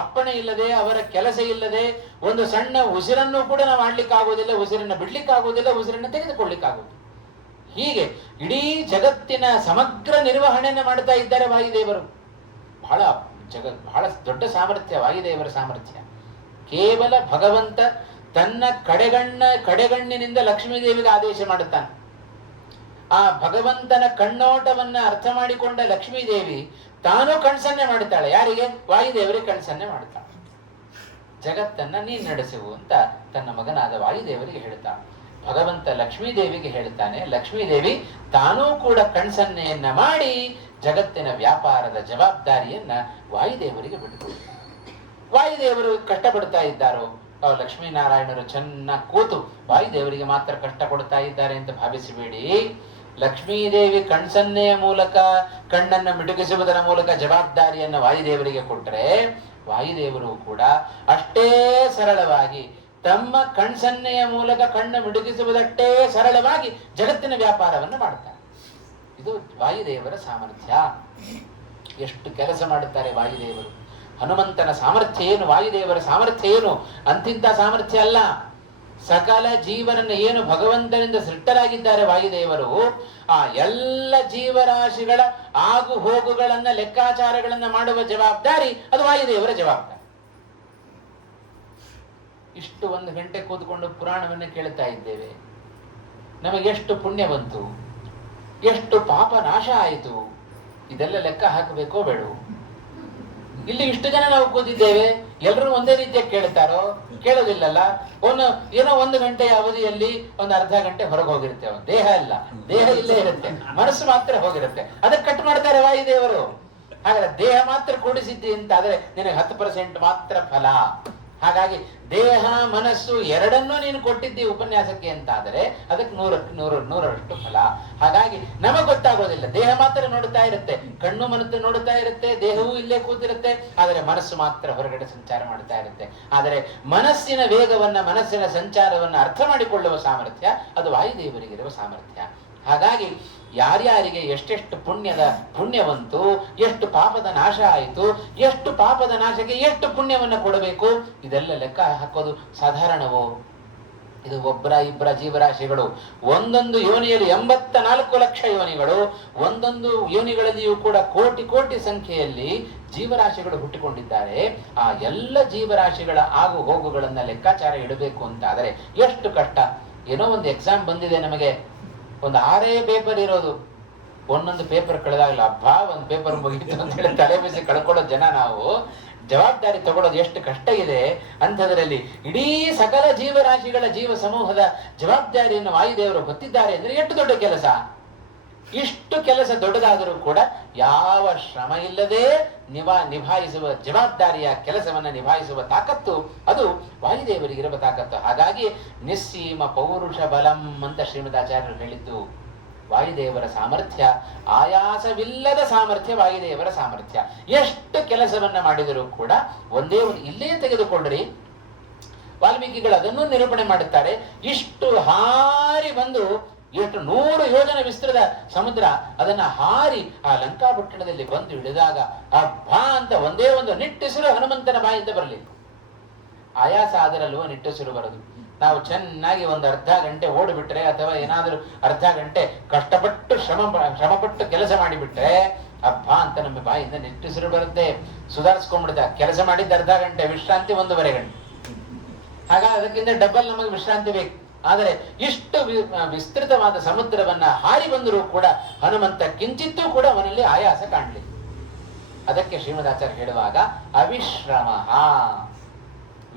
ಅಪ್ಪಣೆ ಇಲ್ಲದೆ, ಅವರ ಕೆಲಸ ಇಲ್ಲದೆ ಒಂದು ಸಣ್ಣ ಉಸಿರನ್ನು ಕೂಡ ನಾವು ಆಡ್ಲಿಕ್ಕಾಗೋದಿಲ್ಲ, ಉಸಿರನ್ನು ಬಿಡ್ಲಿಕ್ಕಾಗೋದಿಲ್ಲ, ಉಸಿರನ್ನು ತೆಗೆದುಕೊಳ್ಳಿಕ್ಕಾಗೋದಿಲ್ಲ. ಹೀಗೆ ಇಡೀ ಜಗತ್ತಿನ ಸಮಗ್ರ ನಿರ್ವಹಣೆಯನ್ನು ಮಾಡ್ತಾ ಇದ್ದಾರೆ ವಾಯುದೇವರು. ಬಹಳ ದೊಡ್ಡ ಸಾಮರ್ಥ್ಯ ವಾಯುದೇವರ ಸಾಮರ್ಥ್ಯ. ಕೇವಲ ಭಗವಂತ ತನ್ನ ಕಡೆಗಣ್ಣಿನಿಂದ ಲಕ್ಷ್ಮೀದೇವಿಗೆ ಆದೇಶ ಮಾಡುತ್ತಾನೆ. ಆ ಭಗವಂತನ ಕಣ್ಣೋಟವನ್ನ ಅರ್ಥ ಮಾಡಿಕೊಂಡ ಲಕ್ಷ್ಮೀದೇವಿ ತಾನು ಕಣ್ಸನ್ನೆ ಮಾಡುತ್ತಾಳೆ. ಯಾರಿಗೆ? ವಾಯುದೇವರಿಗೆ ಕಣ್ಸನ್ನೆ ಮಾಡುತ್ತಾಳೆ. ಜಗತ್ತನ್ನ ನೀನ್ ನಡೆಸುವು ಅಂತ ತನ್ನ ಮಗನಾದ ವಾಯುದೇವರಿಗೆ ಹೇಳ್ತಾಳೆ. ಭಗವಂತ ಲಕ್ಷ್ಮೀದೇವಿಗೆ ಹೇಳ್ತಾನೆ. ಲಕ್ಷ್ಮೀದೇವಿ ತಾನೂ ಕೂಡ ಕಣ್ಸನ್ನೆಯನ್ನ ಮಾಡಿ ಜಗತ್ತಿನ ವ್ಯಾಪಾರದ ಜವಾಬ್ದಾರಿಯನ್ನ ವಾಯುದೇವರಿಗೆ ಬಿಟ್ಟುಕೊಡ್ತಾರೆ. ವಾಯುದೇವರು ಕಷ್ಟಪಡ್ತಾ ಇದ್ದಾರೋ, ಲಕ್ಷ್ಮೀನಾರಾಯಣರು ಚೆನ್ನಾಗಿ ಕೂತು ವಾಯುದೇವರಿಗೆ ಮಾತ್ರ ಕಷ್ಟ ಕೊಡ್ತಾ ಇದ್ದಾರೆ ಅಂತ ಭಾವಿಸಬೇಡಿ. ಲಕ್ಷ್ಮೀದೇವಿ ಕಣ್ಸನ್ನೆಯ ಮೂಲಕ, ಕಣ್ಣನ್ನು ಮಿಟುಕಿಸುವುದರ ಮೂಲಕ ಜವಾಬ್ದಾರಿಯನ್ನು ವಾಯುದೇವರಿಗೆ ಕೊಟ್ಟರೆ, ವಾಯುದೇವರು ಕೂಡ ಅಷ್ಟೇ ಸರಳವಾಗಿ ತಮ್ಮ ಕಣ್ಸನ್ನೆಯ ಮೂಲಕ ಕಣ್ಣು ಮಿಡುಕಿಸುವುದಷ್ಟೇ ಸರಳವಾಗಿ ಜಗತ್ತಿನ ವ್ಯಾಪಾರವನ್ನು ಮಾಡ್ತಾರೆ. ಇದು ವಾಯುದೇವರ ಸಾಮರ್ಥ್ಯ. ಎಷ್ಟು ಕೆಲಸ ಮಾಡುತ್ತಾರೆ ವಾಯುದೇವರು! ಹನುಮಂತನ ಸಾಮರ್ಥ್ಯ ಏನು, ವಾಯುದೇವರ ಸಾಮರ್ಥ್ಯ ಏನು? ಅಂತಿಂತ ಸಾಮರ್ಥ್ಯ ಅಲ್ಲ. ಸಕಲ ಜೀವನನ್ನು ಏನು ಭಗವಂತನಿಂದ ಸೃಷ್ಟರಾಗಿದ್ದಾರೆ ವಾಯುದೇವರು, ಆ ಎಲ್ಲ ಜೀವರಾಶಿಗಳ ಆಗು ಹೋಗುಗಳನ್ನ, ಲೆಕ್ಕಾಚಾರಗಳನ್ನ ಮಾಡುವ ಜವಾಬ್ದಾರಿ ಅದು ವಾಯುದೇವರ ಜವಾಬ್ದಾರಿ. ಇಷ್ಟು 1 ಗಂಟೆ ಕೂತ್ಕೊಂಡು ಪುರಾಣವನ್ನ ಕೇಳ್ತಾ ಇದ್ದೇವೆ. ನಮಗೆ ಎಷ್ಟು ಪುಣ್ಯ ಬಂತು, ಎಷ್ಟು ಪಾಪ ನಾಶ ಆಯಿತು, ಇದೆಲ್ಲ ಲೆಕ್ಕ ಹಾಕಬೇಕೋ ಬೇಡ? ಇಲ್ಲಿ ಇಷ್ಟು ಜನ ನಾವು ಕೂತಿದ್ದೇವೆ, ಎಲ್ಲರೂ ಒಂದೇ ರೀತಿಯ ಕೇಳ್ತಾರೋ? ಕೇಳೋದಿಲ್ಲಲ್ಲ. ಏನೋ 1 ಗಂಟೆಯ ಅವಧಿಯಲ್ಲಿ ಒಂದು ಅರ್ಧ ಗಂಟೆ ಹೊರಗೆ ಹೋಗಿರುತ್ತೆ. ದೇಹ ಇಲ್ಲ, ದೇಹ ಇಲ್ಲೇ ಇರುತ್ತೆ, ಮನಸ್ಸು ಮಾತ್ರ ಹೋಗಿರುತ್ತೆ. ಅದಕ್ಕೆ ಕಟ್ ಮಾಡ್ತಾರೆ ವಾಯುದೇವರು. ಹಾಗಾದ್ರೆ ದೇಹ ಮಾತ್ರ ಕೂಡಿಸಿದ್ದಿ ಅಂತ ಆದ್ರೆ ನಿನಗೆ 10% ಮಾತ್ರ ಫಲ. ಹಾಗಾಗಿ ದೇಹ ಮನಸ್ಸು ಎರಡನ್ನೂ ನೀನು ಕೊಟ್ಟಿದ್ದಿ ಉಪನ್ಯಾಸಕ್ಕೆ ಅಂತ ಆದರೆ ಅದಕ್ಕೆ 100ರಷ್ಟು ಫಲ. ಹಾಗಾಗಿ ನಮಗೆ ಗೊತ್ತಾಗೋದಿಲ್ಲ, ದೇಹ ಮಾತ್ರ ನೋಡ್ತಾ ಇರುತ್ತೆ, ಕಣ್ಣು ಮನಸ್ಸು ನೋಡ್ತಾ ಇರುತ್ತೆ, ದೇಹವೂ ಇಲ್ಲೇ ಕೂತಿರುತ್ತೆ, ಆದರೆ ಮನಸ್ಸು ಮಾತ್ರ ಹೊರಗಡೆ ಸಂಚಾರ ಮಾಡ್ತಾ ಇರುತ್ತೆ. ಆದರೆ ಮನಸ್ಸಿನ ವೇಗವನ್ನ, ಮನಸ್ಸಿನ ಸಂಚಾರವನ್ನ ಅರ್ಥ ಮಾಡಿಕೊಳ್ಳುವ ಸಾಮರ್ಥ್ಯ ಅದು ವಾಯುದೇವರಿಗಿರುವ ಸಾಮರ್ಥ್ಯ. ಹಾಗಾಗಿ ಯಾರ್ಯಾರಿಗೆ ಎಷ್ಟೆಷ್ಟು ಪುಣ್ಯವಂತು, ಎಷ್ಟು ಪಾಪದ ನಾಶ ಆಯಿತು, ಎಷ್ಟು ಪಾಪದ ನಾಶಕ್ಕೆ ಎಷ್ಟು ಪುಣ್ಯವನ್ನ ಕೊಡಬೇಕು, ಇದೆಲ್ಲ ಲೆಕ್ಕ ಹಾಕೋದು ಸಾಧಾರಣವೋ? ಇದು ಒಬ್ಬರ ಇಬ್ಬರ ಜೀವರಾಶಿಗಳು ಒಂದೊಂದು ಯೋನಿಯಲ್ಲಿ 84 ಲಕ್ಷ ಯೋನಿಗಳು, ಒಂದೊಂದು ಯೋನಿಗಳಲ್ಲಿಯೂ ಕೂಡ ಕೋಟಿ ಕೋಟಿ ಸಂಖ್ಯೆಯಲ್ಲಿ ಜೀವರಾಶಿಗಳು ಹುಟ್ಟಿಕೊಂಡಿದ್ದಾರೆ. ಆ ಎಲ್ಲ ಜೀವರಾಶಿಗಳ ಆಗು ಹೋಗುಗಳನ್ನ ಲೆಕ್ಕಾಚಾರ ಇಡಬೇಕು ಅಂತ ಆದರೆ ಎಷ್ಟು ಕಷ್ಟ. ಏನೋ ಒಂದು ಎಕ್ಸಾಮ್ ಬಂದಿದೆ, ನಮಗೆ ಒಂದು 6 ಪೇಪರ್ ಇರೋದು, ಒಂದೊಂದು ಪೇಪರ್ ಕಳೆದಾಗಲ್ಲ ಹಬ್ಬ ಒಂದು ಪೇಪರ್ ಮುಗಿತು ಅಂತ ಹೇಳಿ ತಲೆ ಬಿಸಿ ಕಳ್ಕೊಳ್ಳೋ ಜನ ನಾವು. ಜವಾಬ್ದಾರಿ ತಗೊಳ್ಳೋದು ಎಷ್ಟು ಕಷ್ಟ ಇದೆ ಅಂಥದ್ರಲ್ಲಿ ಇಡೀ ಸಕಲ ಜೀವರಾಶಿಗಳ ಜೀವ ಸಮೂಹದ ಜವಾಬ್ದಾರಿಯನ್ನು ವಾಯುದೇವರು ಹೊತ್ತಿದ್ದಾರೆ ಅಂದ್ರೆ ಎಷ್ಟು ದೊಡ್ಡ ಕೆಲಸ. ಇಷ್ಟು ಕೆಲಸ ದೊಡ್ಡದಾದರೂ ಕೂಡ ಯಾವ ಶ್ರಮ ಇಲ್ಲದೆ ನಿಭಾಯಿಸುವ ಜವಾಬ್ದಾರಿಯ ಕೆಲಸವನ್ನ ನಿಭಾಯಿಸುವ ತಾಕತ್ತು ಅದು ವಾಯುದೇವರಿಗಿರುವ ತಾಕತ್ತು. ಹಾಗಾಗಿ ನಿಸ್ಸೀಮ ಪೌರುಷ ಬಲಂ ಅಂತ ಶ್ರೀಮದಾಚಾರ್ಯರು ಹೇಳಿದ್ದು. ವಾಯುದೇವರ ಸಾಮರ್ಥ್ಯ ಆಯಾಸವಿಲ್ಲದ ಸಾಮರ್ಥ್ಯ ವಾಯುದೇವರ ಸಾಮರ್ಥ್ಯ. ಎಷ್ಟು ಕೆಲಸವನ್ನ ಮಾಡಿದರೂ ಕೂಡ ಒಂದೇ ಇಲ್ಲೇ ತೆಗೆದುಕೊಂಡ್ರಿ, ವಾಲ್ಮೀಕಿಗಳು ಅದನ್ನು ನಿರೂಪಣೆ ಮಾಡುತ್ತಾರೆ. ಇಷ್ಟು ಹಾರಿ ಬಂದು ಎಷ್ಟು 100 ಯೋಜನೆ ವಿಸ್ತೃತ ಸಮುದ್ರ ಅದನ್ನ ಹಾರಿ ಆ ಲಂಕಾಪಟ್ಟಣದಲ್ಲಿ ಬಂದು ಇಳಿದಾಗ ಅಬ್ಬಾ ಅಂತ ಒಂದೇ ಒಂದು ನಿಟ್ಟುಸಿರು ಹನುಮಂತನ ಬಾಯಿಂದ ಬರಲಿ. ಆಯಾಸ ಆದರಲ್ವ ನಿಟ್ಟುಸಿರು ಬರೋದು. ನಾವು ಚೆನ್ನಾಗಿ ಒಂದು ಅರ್ಧ ಗಂಟೆ ಓಡಿಬಿಟ್ರೆ ಅಥವಾ ಏನಾದರೂ ಅರ್ಧ ಗಂಟೆ ಕಷ್ಟಪಟ್ಟು ಶ್ರಮಪಟ್ಟು ಕೆಲಸ ಮಾಡಿಬಿಟ್ರೆ ಅಬ್ಬಾ ಅಂತ ನಮ್ಮ ಬಾಯಿಂದ ನಿಟ್ಟುಸಿರು ಬರುತ್ತೆ. ಸುಧಾರಿಸ್ಕೊಂಡ್ಬಿಡ್ತ ಕೆಲಸ ಮಾಡಿದ್ದ ಅರ್ಧ ಗಂಟೆ, ವಿಶ್ರಾಂತಿ 1.5 ಗಂಟೆ. ಹಾಗಾಗಿ ಅದಕ್ಕಿಂತ ಡಬಲ್ ನಮಗೆ ವಿಶ್ರಾಂತಿ ಬೇಕು. ಆದರೆ ಇಷ್ಟು ವಿಸ್ತೃತವಾದ ಸಮುದ್ರವನ್ನ ಹಾರಿ ಬಂದರೂ ಕೂಡ ಹನುಮಂತ ಕಿಂಚಿತ್ತೂ ಕೂಡ ಅವನಲ್ಲಿ ಆಯಾಸ ಕಾಣಲಿಲ್ಲ. ಅದಕ್ಕೆ ಶ್ರೀಮದಾಚಾರ್ಯ ಹೇಳುವಾಗ ಅವಿಶ್ರಮ,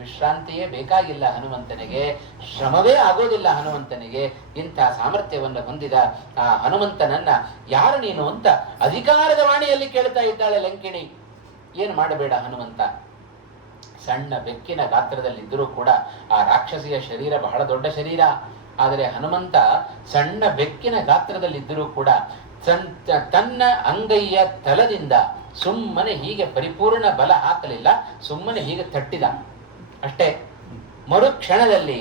ವಿಶ್ರಾಂತಿಯೇ ಬೇಕಾಗಿಲ್ಲ ಹನುಮಂತನಿಗೆ, ಶ್ರಮವೇ ಆಗೋದಿಲ್ಲ ಹನುಮಂತನಿಗೆ. ಇಂಥ ಸಾಮರ್ಥ್ಯವನ್ನು ಹೊಂದಿದ ಆ ಹನುಮಂತನನ್ನ ಯಾರು ನೀನು ಅಂತ ಅಧಿಕಾರದ ವಾಣಿಯಲ್ಲಿ ಕೇಳ್ತಾ ಇದ್ದಾಳೆ ಲಂಕಿಣಿ. ಏನು ಮಾಡಬೇಡ ಹನುಮಂತ, ಸಣ್ಣ ಬೆಕ್ಕಿನ ಗಾತ್ರದಲ್ಲಿದ್ದರೂ ಕೂಡ ಆ ರಾಕ್ಷಸಿಯ ಶರೀರ ಬಹಳ ದೊಡ್ಡ ಶರೀರ. ಆದರೆ ಹನುಮಂತ ಸಣ್ಣ ಬೆಕ್ಕಿನ ಗಾತ್ರದಲ್ಲಿದ್ದರೂ ಕೂಡ ತನ್ನ ಅಂಗೈಯ ತಲದಿಂದ ಸುಮ್ಮನೆ ಹೀಗೆ ಪರಿಪೂರ್ಣ ಬಲ ಹಾಕಲಿಲ್ಲ, ಸುಮ್ಮನೆ ಹೀಗೆ ತಟ್ಟಿದ ಅಷ್ಟೇ. ಮರುಕ್ಷಣದಲ್ಲಿ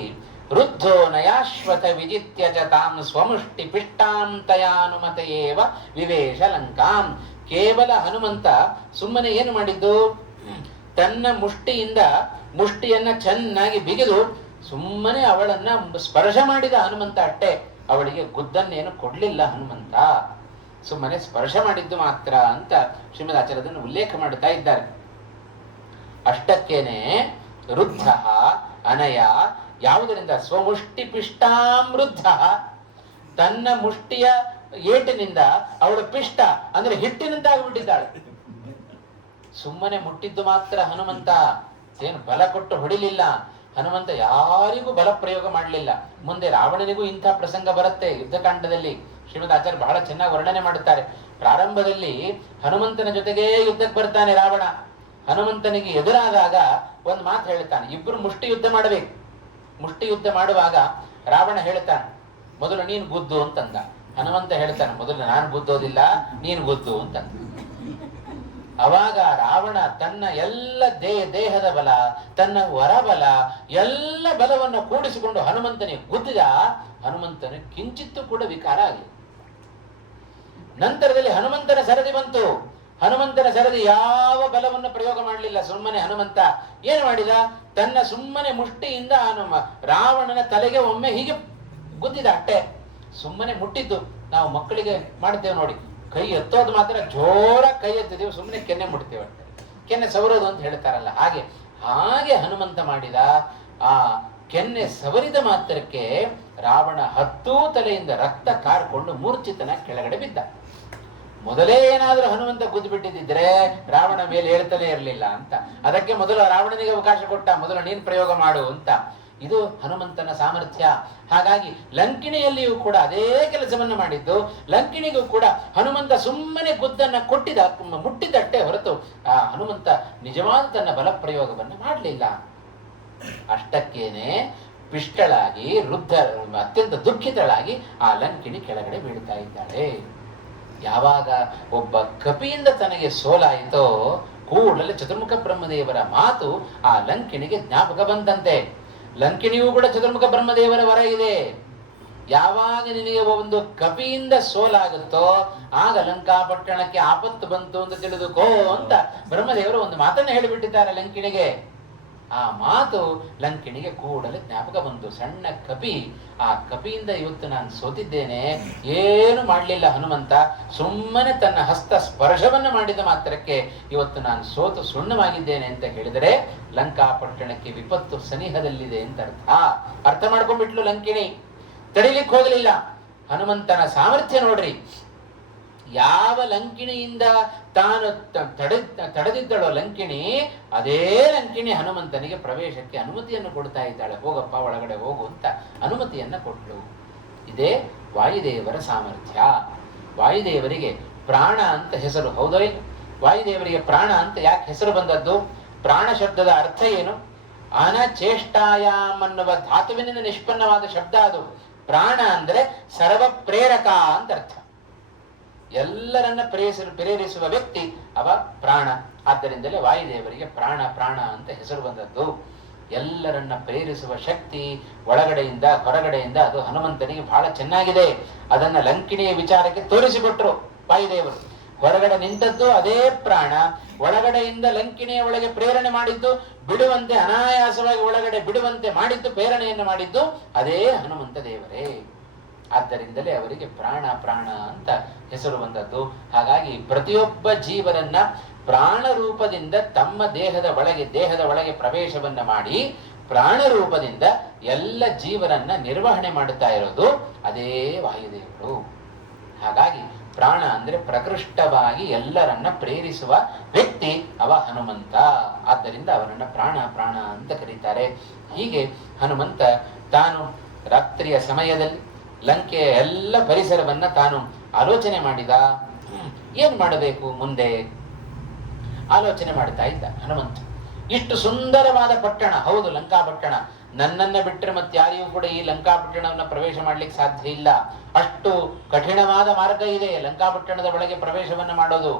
ವೃದ್ಧೋ ನಯಾಶ್ವತ ವಿಜಿತ್ಯ ಚ ತಾಂ ಸ್ವಮುಷ್ಟಿ ಪಿಷ್ಟಾಂ ತಯಾನುಮತಯೇವ ವಿವೇಶ ಲಂಕಾಂ. ಕೇವಲ ಹನುಮಂತ ಸುಮ್ಮನೆ ಏನು ಮಾಡಿದ್ದು, ತನ್ನ ಮುಷ್ಟಿಯನ್ನ ಚೆನ್ನಾಗಿ ಬಿಗಿದು ಸುಮ್ಮನೆ ಅವಳನ್ನ ಸ್ಪರ್ಶ ಮಾಡಿದ ಹನುಮಂತ ಅಷ್ಟೇ. ಅವಳಿಗೆ ಗುದ್ದನ್ನೇನು ಕೊಡ್ಲಿಲ್ಲ ಹನುಮಂತ, ಸುಮ್ಮನೆ ಸ್ಪರ್ಶ ಮಾಡಿದ್ದು ಮಾತ್ರ ಅಂತ ಶ್ರೀಮದಾಚಾರ್ಯರನ್ನು ಉಲ್ಲೇಖ ಮಾಡುತ್ತಾ ಇದ್ದಾರೆ. ಅಷ್ಟಕ್ಕೇನೆ ವೃದ್ಧ ಅನಯ, ಯಾವುದರಿಂದ ಸ್ವಮುಷ್ಟಿ ಪಿಷ್ಟಾಂ ವೃದ್ಧ, ತನ್ನ ಮುಷ್ಟಿಯ ಏಟಿನಿಂದ ಅವಳು ಪಿಷ್ಟ ಅಂದ್ರೆ ಹಿಟ್ಟಿನಿಂದಾಗ್ಬಿಟ್ಟಿದ್ದಾಳೆ. ಸುಮ್ಮನೆ ಮುಟ್ಟಿದ್ದು ಮಾತ್ರ ಹನುಮಂತ, ಏನು ಬಲ ಕೊಟ್ಟು ಹೊಡಿಲಿಲ್ಲ ಹನುಮಂತ, ಯಾರಿಗೂ ಬಲ ಪ್ರಯೋಗ ಮಾಡಲಿಲ್ಲ. ಮುಂದೆ ರಾವಣನಿಗೂ ಇಂಥ ಪ್ರಸಂಗ ಬರುತ್ತೆ ಯುದ್ಧಕಾಂಡದಲ್ಲಿ. ಶ್ರೀಮದ್ ಆಚಾರ್ಯ ಬಹಳ ಚೆನ್ನಾಗಿ ವರ್ಣನೆ ಮಾಡುತ್ತಾರೆ. ಪ್ರಾರಂಭದಲ್ಲಿ ಹನುಮಂತನ ಜೊತೆಗೇ ಯುದ್ಧಕ್ಕೆ ಬರ್ತಾನೆ ರಾವಣ. ಹನುಮಂತನಿಗೆ ಎದುರಾದಾಗ ಒಂದು ಮಾತು ಹೇಳ್ತಾನೆ, ಇಬ್ರು ಮುಷ್ಟಿ ಯುದ್ಧ ಮಾಡಬೇಕು. ಮುಷ್ಟಿ ಯುದ್ಧ ಮಾಡುವಾಗ ರಾವಣ ಹೇಳ್ತಾನೆ, ಮೊದಲು ನೀನು ಗುದ್ದು ಅಂತಂದ. ಹನುಮಂತ ಹೇಳ್ತಾನೆ, ಮೊದಲು ನಾನು ಗುದ್ದೋದಿಲ್ಲ, ನೀನು ಗುದ್ದು ಅಂತಂದ. ಅವಾಗ ರಾವಣ ತನ್ನ ಎಲ್ಲ ದೇಹದ ಬಲ, ತನ್ನ ವರಬಲ, ಎಲ್ಲ ಬಲವನ್ನು ಕೂಡಿಸಿಕೊಂಡು ಹನುಮಂತನಿಗೆ ಗುದ್ದಿದ. ಹನುಮಂತನ ಕಿಂಚಿತ್ತೂ ಕೂಡ ವಿಕಾರ ಆಗಲಿ. ನಂತರದಲ್ಲಿ ಹನುಮಂತನ ಸರದಿ ಬಂತು. ಹನುಮಂತನ ಸರದಿ ಯಾವ ಬಲವನ್ನು ಪ್ರಯೋಗ ಮಾಡಲಿಲ್ಲ. ಸುಮ್ಮನೆ ಹನುಮಂತ ಏನು ಮಾಡಿದ, ತನ್ನ ಸುಮ್ಮನೆ ಮುಷ್ಟಿಯಿಂದ ರಾವಣನ ತಲೆಗೆ ಒಮ್ಮೆ ಹೀಗೆ ಗುದ್ದಿದ ಅಷ್ಟೇ. ಸುಮ್ಮನೆ ಮುಟ್ಟಿದ್ದು. ನಾವು ಮಕ್ಕಳಿಗೆ ಮಾಡ್ತೇವೆ ನೋಡಿ, ಕೈ ಎತ್ತೋದು ಮಾತ್ರ ಜೋರಾಗಿ ಕೈ ಎತ್ತಿದೀವಿ, ಸುಮ್ಮನೆ ಕೆನ್ನೆ ಮುಟ್ತೇವೆ, ಕೆನ್ನೆ ಸವರೋದು ಅಂತ ಹೇಳ್ತಾರಲ್ಲ, ಹಾಗೆ ಹನುಮಂತ ಮಾಡಿದ. ಆ ಕೆನ್ನೆ ಸವರಿದ ಮಾತ್ರಕ್ಕೆ ರಾವಣ 10 ತಲೆಯಿಂದ ರಕ್ತ ಕಾರ್ಕೊಂಡು ಮೂರ್ಛಿತನ ಕೆಳಗಡೆ ಬಿದ್ದ. ಮೊದಲೇ ಏನಾದರೂ ಹನುಮಂತ ಗುದ್ದು ಬಿಟ್ಟಿದ್ದಿದ್ರೆ ರಾವಣ ಮೇಲೆ ಹೇಳ್ತಲೇ ಇರಲಿಲ್ಲ ಅಂತ. ಅದಕ್ಕೆ ಮೊದಲು ರಾವಣನಿಗೆ ಅವಕಾಶ ಕೊಟ್ಟ, ಮೊದಲು ನೀನು ಪ್ರಯೋಗ ಮಾಡು ಅಂತ. ಇದು ಹನುಮಂತನ ಸಾಮರ್ಥ್ಯ. ಹಾಗಾಗಿ ಲಂಕಿಣಿಯಲ್ಲಿಯೂ ಕೂಡ ಅದೇ ಕೆಲಸವನ್ನು ಮಾಡಿದ್ದು. ಲಂಕಿಣಿಗೂ ಕೂಡ ಹನುಮಂತ ಸುಮ್ಮನೆ ಗುದ್ದನ್ನ ಕೊಟ್ಟಿದ, ಮುಟ್ಟಿದಟ್ಟೆ ಹೊರತು ಆ ಹನುಮಂತ ನಿಜವಾದ ತನ್ನ ಬಲ ಪ್ರಯೋಗವನ್ನು ಮಾಡಲಿಲ್ಲ. ಅಷ್ಟಕ್ಕೇನೆ ಪಿಷ್ಟಳಾಗಿ ಅತ್ಯಂತ ದುಃಖಿತಳಾಗಿ ಆ ಲಂಕಿಣಿ ಕೆಳಗಡೆ ಬೀಳ್ತಾ ಇದ್ದಾಳೆ. ಯಾವಾಗ ಒಬ್ಬ ಕಪಿಯಿಂದ ತನಗೆ ಸೋಲಾಯಿತೋ ಕೂಡಲೇ ಚತುರ್ಮುಖ ಬ್ರಹ್ಮದೇವರ ಮಾತು ಆ ಲಂಕಿಣಿಗೆ ಜ್ಞಾಪಕ ಬಂದಂತೆ. ಲಂಕಿಣಿಯೂ ಕೂಡ ಚತುರ್ಮುಖ ಬ್ರಹ್ಮದೇವರ ವರ ಇದೆ. ಯಾವಾಗ ನಿನಗೆ ಒಂದು ಕಪಿಯಿಂದ ಸೋಲಾಗುತ್ತೋ ಆಗ ಲಂಕಾಪಟ್ಟಣಕ್ಕೆ ಆಪತ್ತು ಬಂತು ಅಂತ ತಿಳಿದುಕೋ ಅಂತ ಬ್ರಹ್ಮದೇವರು ಒಂದು ಮಾತನ್ನು ಹೇಳಿಬಿಟ್ಟಿದ್ದಾರೆ ಲಂಕಿಣಿಗೆ. ಆ ಮಾತು ಲಂಕಿಣಿಗೆ ಕೂಡಲೇ ಜ್ಞಾಪಕ ಬಂತು. ಸಣ್ಣ ಕಪಿ, ಆ ಕಪಿಯಿಂದ ಇವತ್ತು ನಾನು ಸೋತಿದ್ದೇನೆ, ಏನು ಮಾಡಲಿಲ್ಲ ಹನುಮಂತ, ಸುಮ್ಮನೆ ತನ್ನ ಹಸ್ತ ಸ್ಪರ್ಶವನ್ನು ಮಾಡಿದ ಮಾತ್ರಕ್ಕೆ ಇವತ್ತು ನಾನು ಸೋತು ಸುಣ್ಣವಾಗಿದ್ದೇನೆ ಅಂತ ಹೇಳಿದರೆ ಲಂಕಾಪಟ್ಟಣಕ್ಕೆ ವಿಪತ್ತು ಸನಿಹದಲ್ಲಿದೆ ಅಂತ ಅರ್ಥ ಮಾಡ್ಕೊಂಡ್ಬಿಟ್ಲು ಲಂಕಿಣಿ. ತಡಿಲಿಕ್ಕೆ ಹೋಗಲಿಲ್ಲ. ಹನುಮಂತನ ಸಾಮರ್ಥ್ಯ ನೋಡ್ರಿ. ಯಾವ ಲಂಕಿಣಿಯಿಂದ ತಾನು ತಡೆದಿದ್ದಳೋ ಲಂಕಿಣಿ, ಅದೇ ಲಂಕಿಣಿ ಹನುಮಂತನಿಗೆ ಪ್ರವೇಶಕ್ಕೆ ಅನುಮತಿಯನ್ನು ಕೊಡ್ತಾ ಇದ್ದಾಳೆ. ಹೋಗಪ್ಪ ಒಳಗಡೆ ಹೋಗು ಅಂತ ಅನುಮತಿಯನ್ನ ಕೊಟ್ಲು. ಇದೇ ವಾಯುದೇವರ ಸಾಮರ್ಥ್ಯ. ವಾಯುದೇವರಿಗೆ ಪ್ರಾಣ ಅಂತ ಹೆಸರು, ಹೌದೋ ಇಲ್ಲ? ವಾಯುದೇವರಿಗೆ ಪ್ರಾಣ ಅಂತ ಯಾಕೆ ಹೆಸರು ಬಂದದ್ದು? ಪ್ರಾಣ ಶಬ್ದದ ಅರ್ಥ ಏನು? ಅನಚೇಷ್ಟಾಯಾಮ್ ಅನ್ನುವ ಧಾತುವಿನಿಂದ ನಿಷ್ಪನ್ನವಾದ ಶಬ್ದ ಅದು. ಪ್ರಾಣ ಅಂದ್ರೆ ಸರ್ವ ಪ್ರೇರಕ ಅಂತ ಅರ್ಥ. ಎಲ್ಲರನ್ನ ಪ್ರೇರಿಸುವ ವ್ಯಕ್ತಿ ಅವ ಪ್ರಾಣ. ಆದ್ದರಿಂದಲೇ ವಾಯುದೇವರಿಗೆ ಪ್ರಾಣ ಪ್ರಾಣ ಅಂತ ಹೆಸರು ಬಂದದ್ದು. ಎಲ್ಲರನ್ನ ಪ್ರೇರಿಸುವ ಶಕ್ತಿ ಒಳಗಡೆಯಿಂದ ಹೊರಗಡೆಯಿಂದ ಅದು ಹನುಮಂತನಿಗೆ ಬಹಳ ಚೆನ್ನಾಗಿದೆ. ಅದನ್ನ ಲಂಕಿಣಿಯ ವಿಚಾರಕ್ಕೆ ತೋರಿಸಿಕೊಟ್ರು ವಾಯುದೇವರು. ಹೊರಗಡೆ ನಿಂತದ್ದು ಅದೇ ಪ್ರಾಣ, ಒಳಗಡೆಯಿಂದ ಲಂಕಿಣಿಯ ಒಳಗೆ ಪ್ರೇರಣೆ ಮಾಡಿದ್ದು, ಬಿಡುವಂತೆ ಅನಾಯಾಸವಾಗಿ ಒಳಗಡೆ ಬಿಡುವಂತೆ ಮಾಡಿದ್ದು, ಪ್ರೇರಣೆಯನ್ನು ಮಾಡಿದ್ದು ಅದೇ ಹನುಮಂತ ದೇವರೇ. ಆದ್ದರಿಂದಲೇ ಅವರಿಗೆ ಪ್ರಾಣ ಪ್ರಾಣ ಅಂತ ಹೆಸರು ಬಂದದ್ದು. ಹಾಗಾಗಿ ಪ್ರತಿಯೊಬ್ಬ ಜೀವನನ್ನ ಪ್ರಾಣ ರೂಪದಿಂದ ತಮ್ಮ ದೇಹದ ಒಳಗೆ ಪ್ರವೇಶವನ್ನ ಮಾಡಿ ಪ್ರಾಣ ರೂಪದಿಂದ ಎಲ್ಲ ಜೀವನನ್ನ ನಿರ್ವಹಣೆ ಮಾಡುತ್ತಾ ಇರೋದು ಅದೇ ವಾಯುದೇವರು. ಹಾಗಾಗಿ ಪ್ರಾಣ ಅಂದ್ರೆ ಪ್ರಕೃಷ್ಟವಾಗಿ ಎಲ್ಲರನ್ನ ಪ್ರೇರಿಸುವ ವ್ಯಕ್ತಿ ಅವ ಹನುಮಂತ. ಆದ್ದರಿಂದ ಅವರನ್ನ ಪ್ರಾಣ ಪ್ರಾಣ ಅಂತ ಕರೀತಾರೆ. ಹೀಗೆ ಹನುಮಂತ ತಾನು ರಾತ್ರಿಯ ಸಮಯದಲ್ಲಿ ಲಂಕೆಯ ಎಲ್ಲ ಪರಿಸರವನ್ನ ತಾನು ಆಲೋಚನೆ ಮಾಡಿದ. ಏನ್ ಮಾಡಬೇಕು ಮುಂದೆ ಆಲೋಚನೆ ಮಾಡ್ತಾ ಇದ್ದ ಹನುಮಂತ. ಇಷ್ಟು ಸುಂದರವಾದ ಪಟ್ಟಣ, ಹೌದು ಲಂಕಾಪಟ್ಟಣ. ನನ್ನನ್ನ ಬಿಟ್ಟರೆ ಮತ್ತೆ ಯಾರಿಗೂ ಕೂಡ ಈ ಲಂಕಾಪಟ್ಟಣವನ್ನು ಪ್ರವೇಶ ಮಾಡ್ಲಿಕ್ಕೆ ಸಾಧ್ಯ ಇಲ್ಲ. ಅಷ್ಟು ಕಠಿಣವಾದ ಮಾರ್ಗ ಇದೆ ಲಂಕಾಪಟ್ಟಣದ ಒಳಗೆ ಪ್ರವೇಶವನ್ನ ಮಾಡೋದು.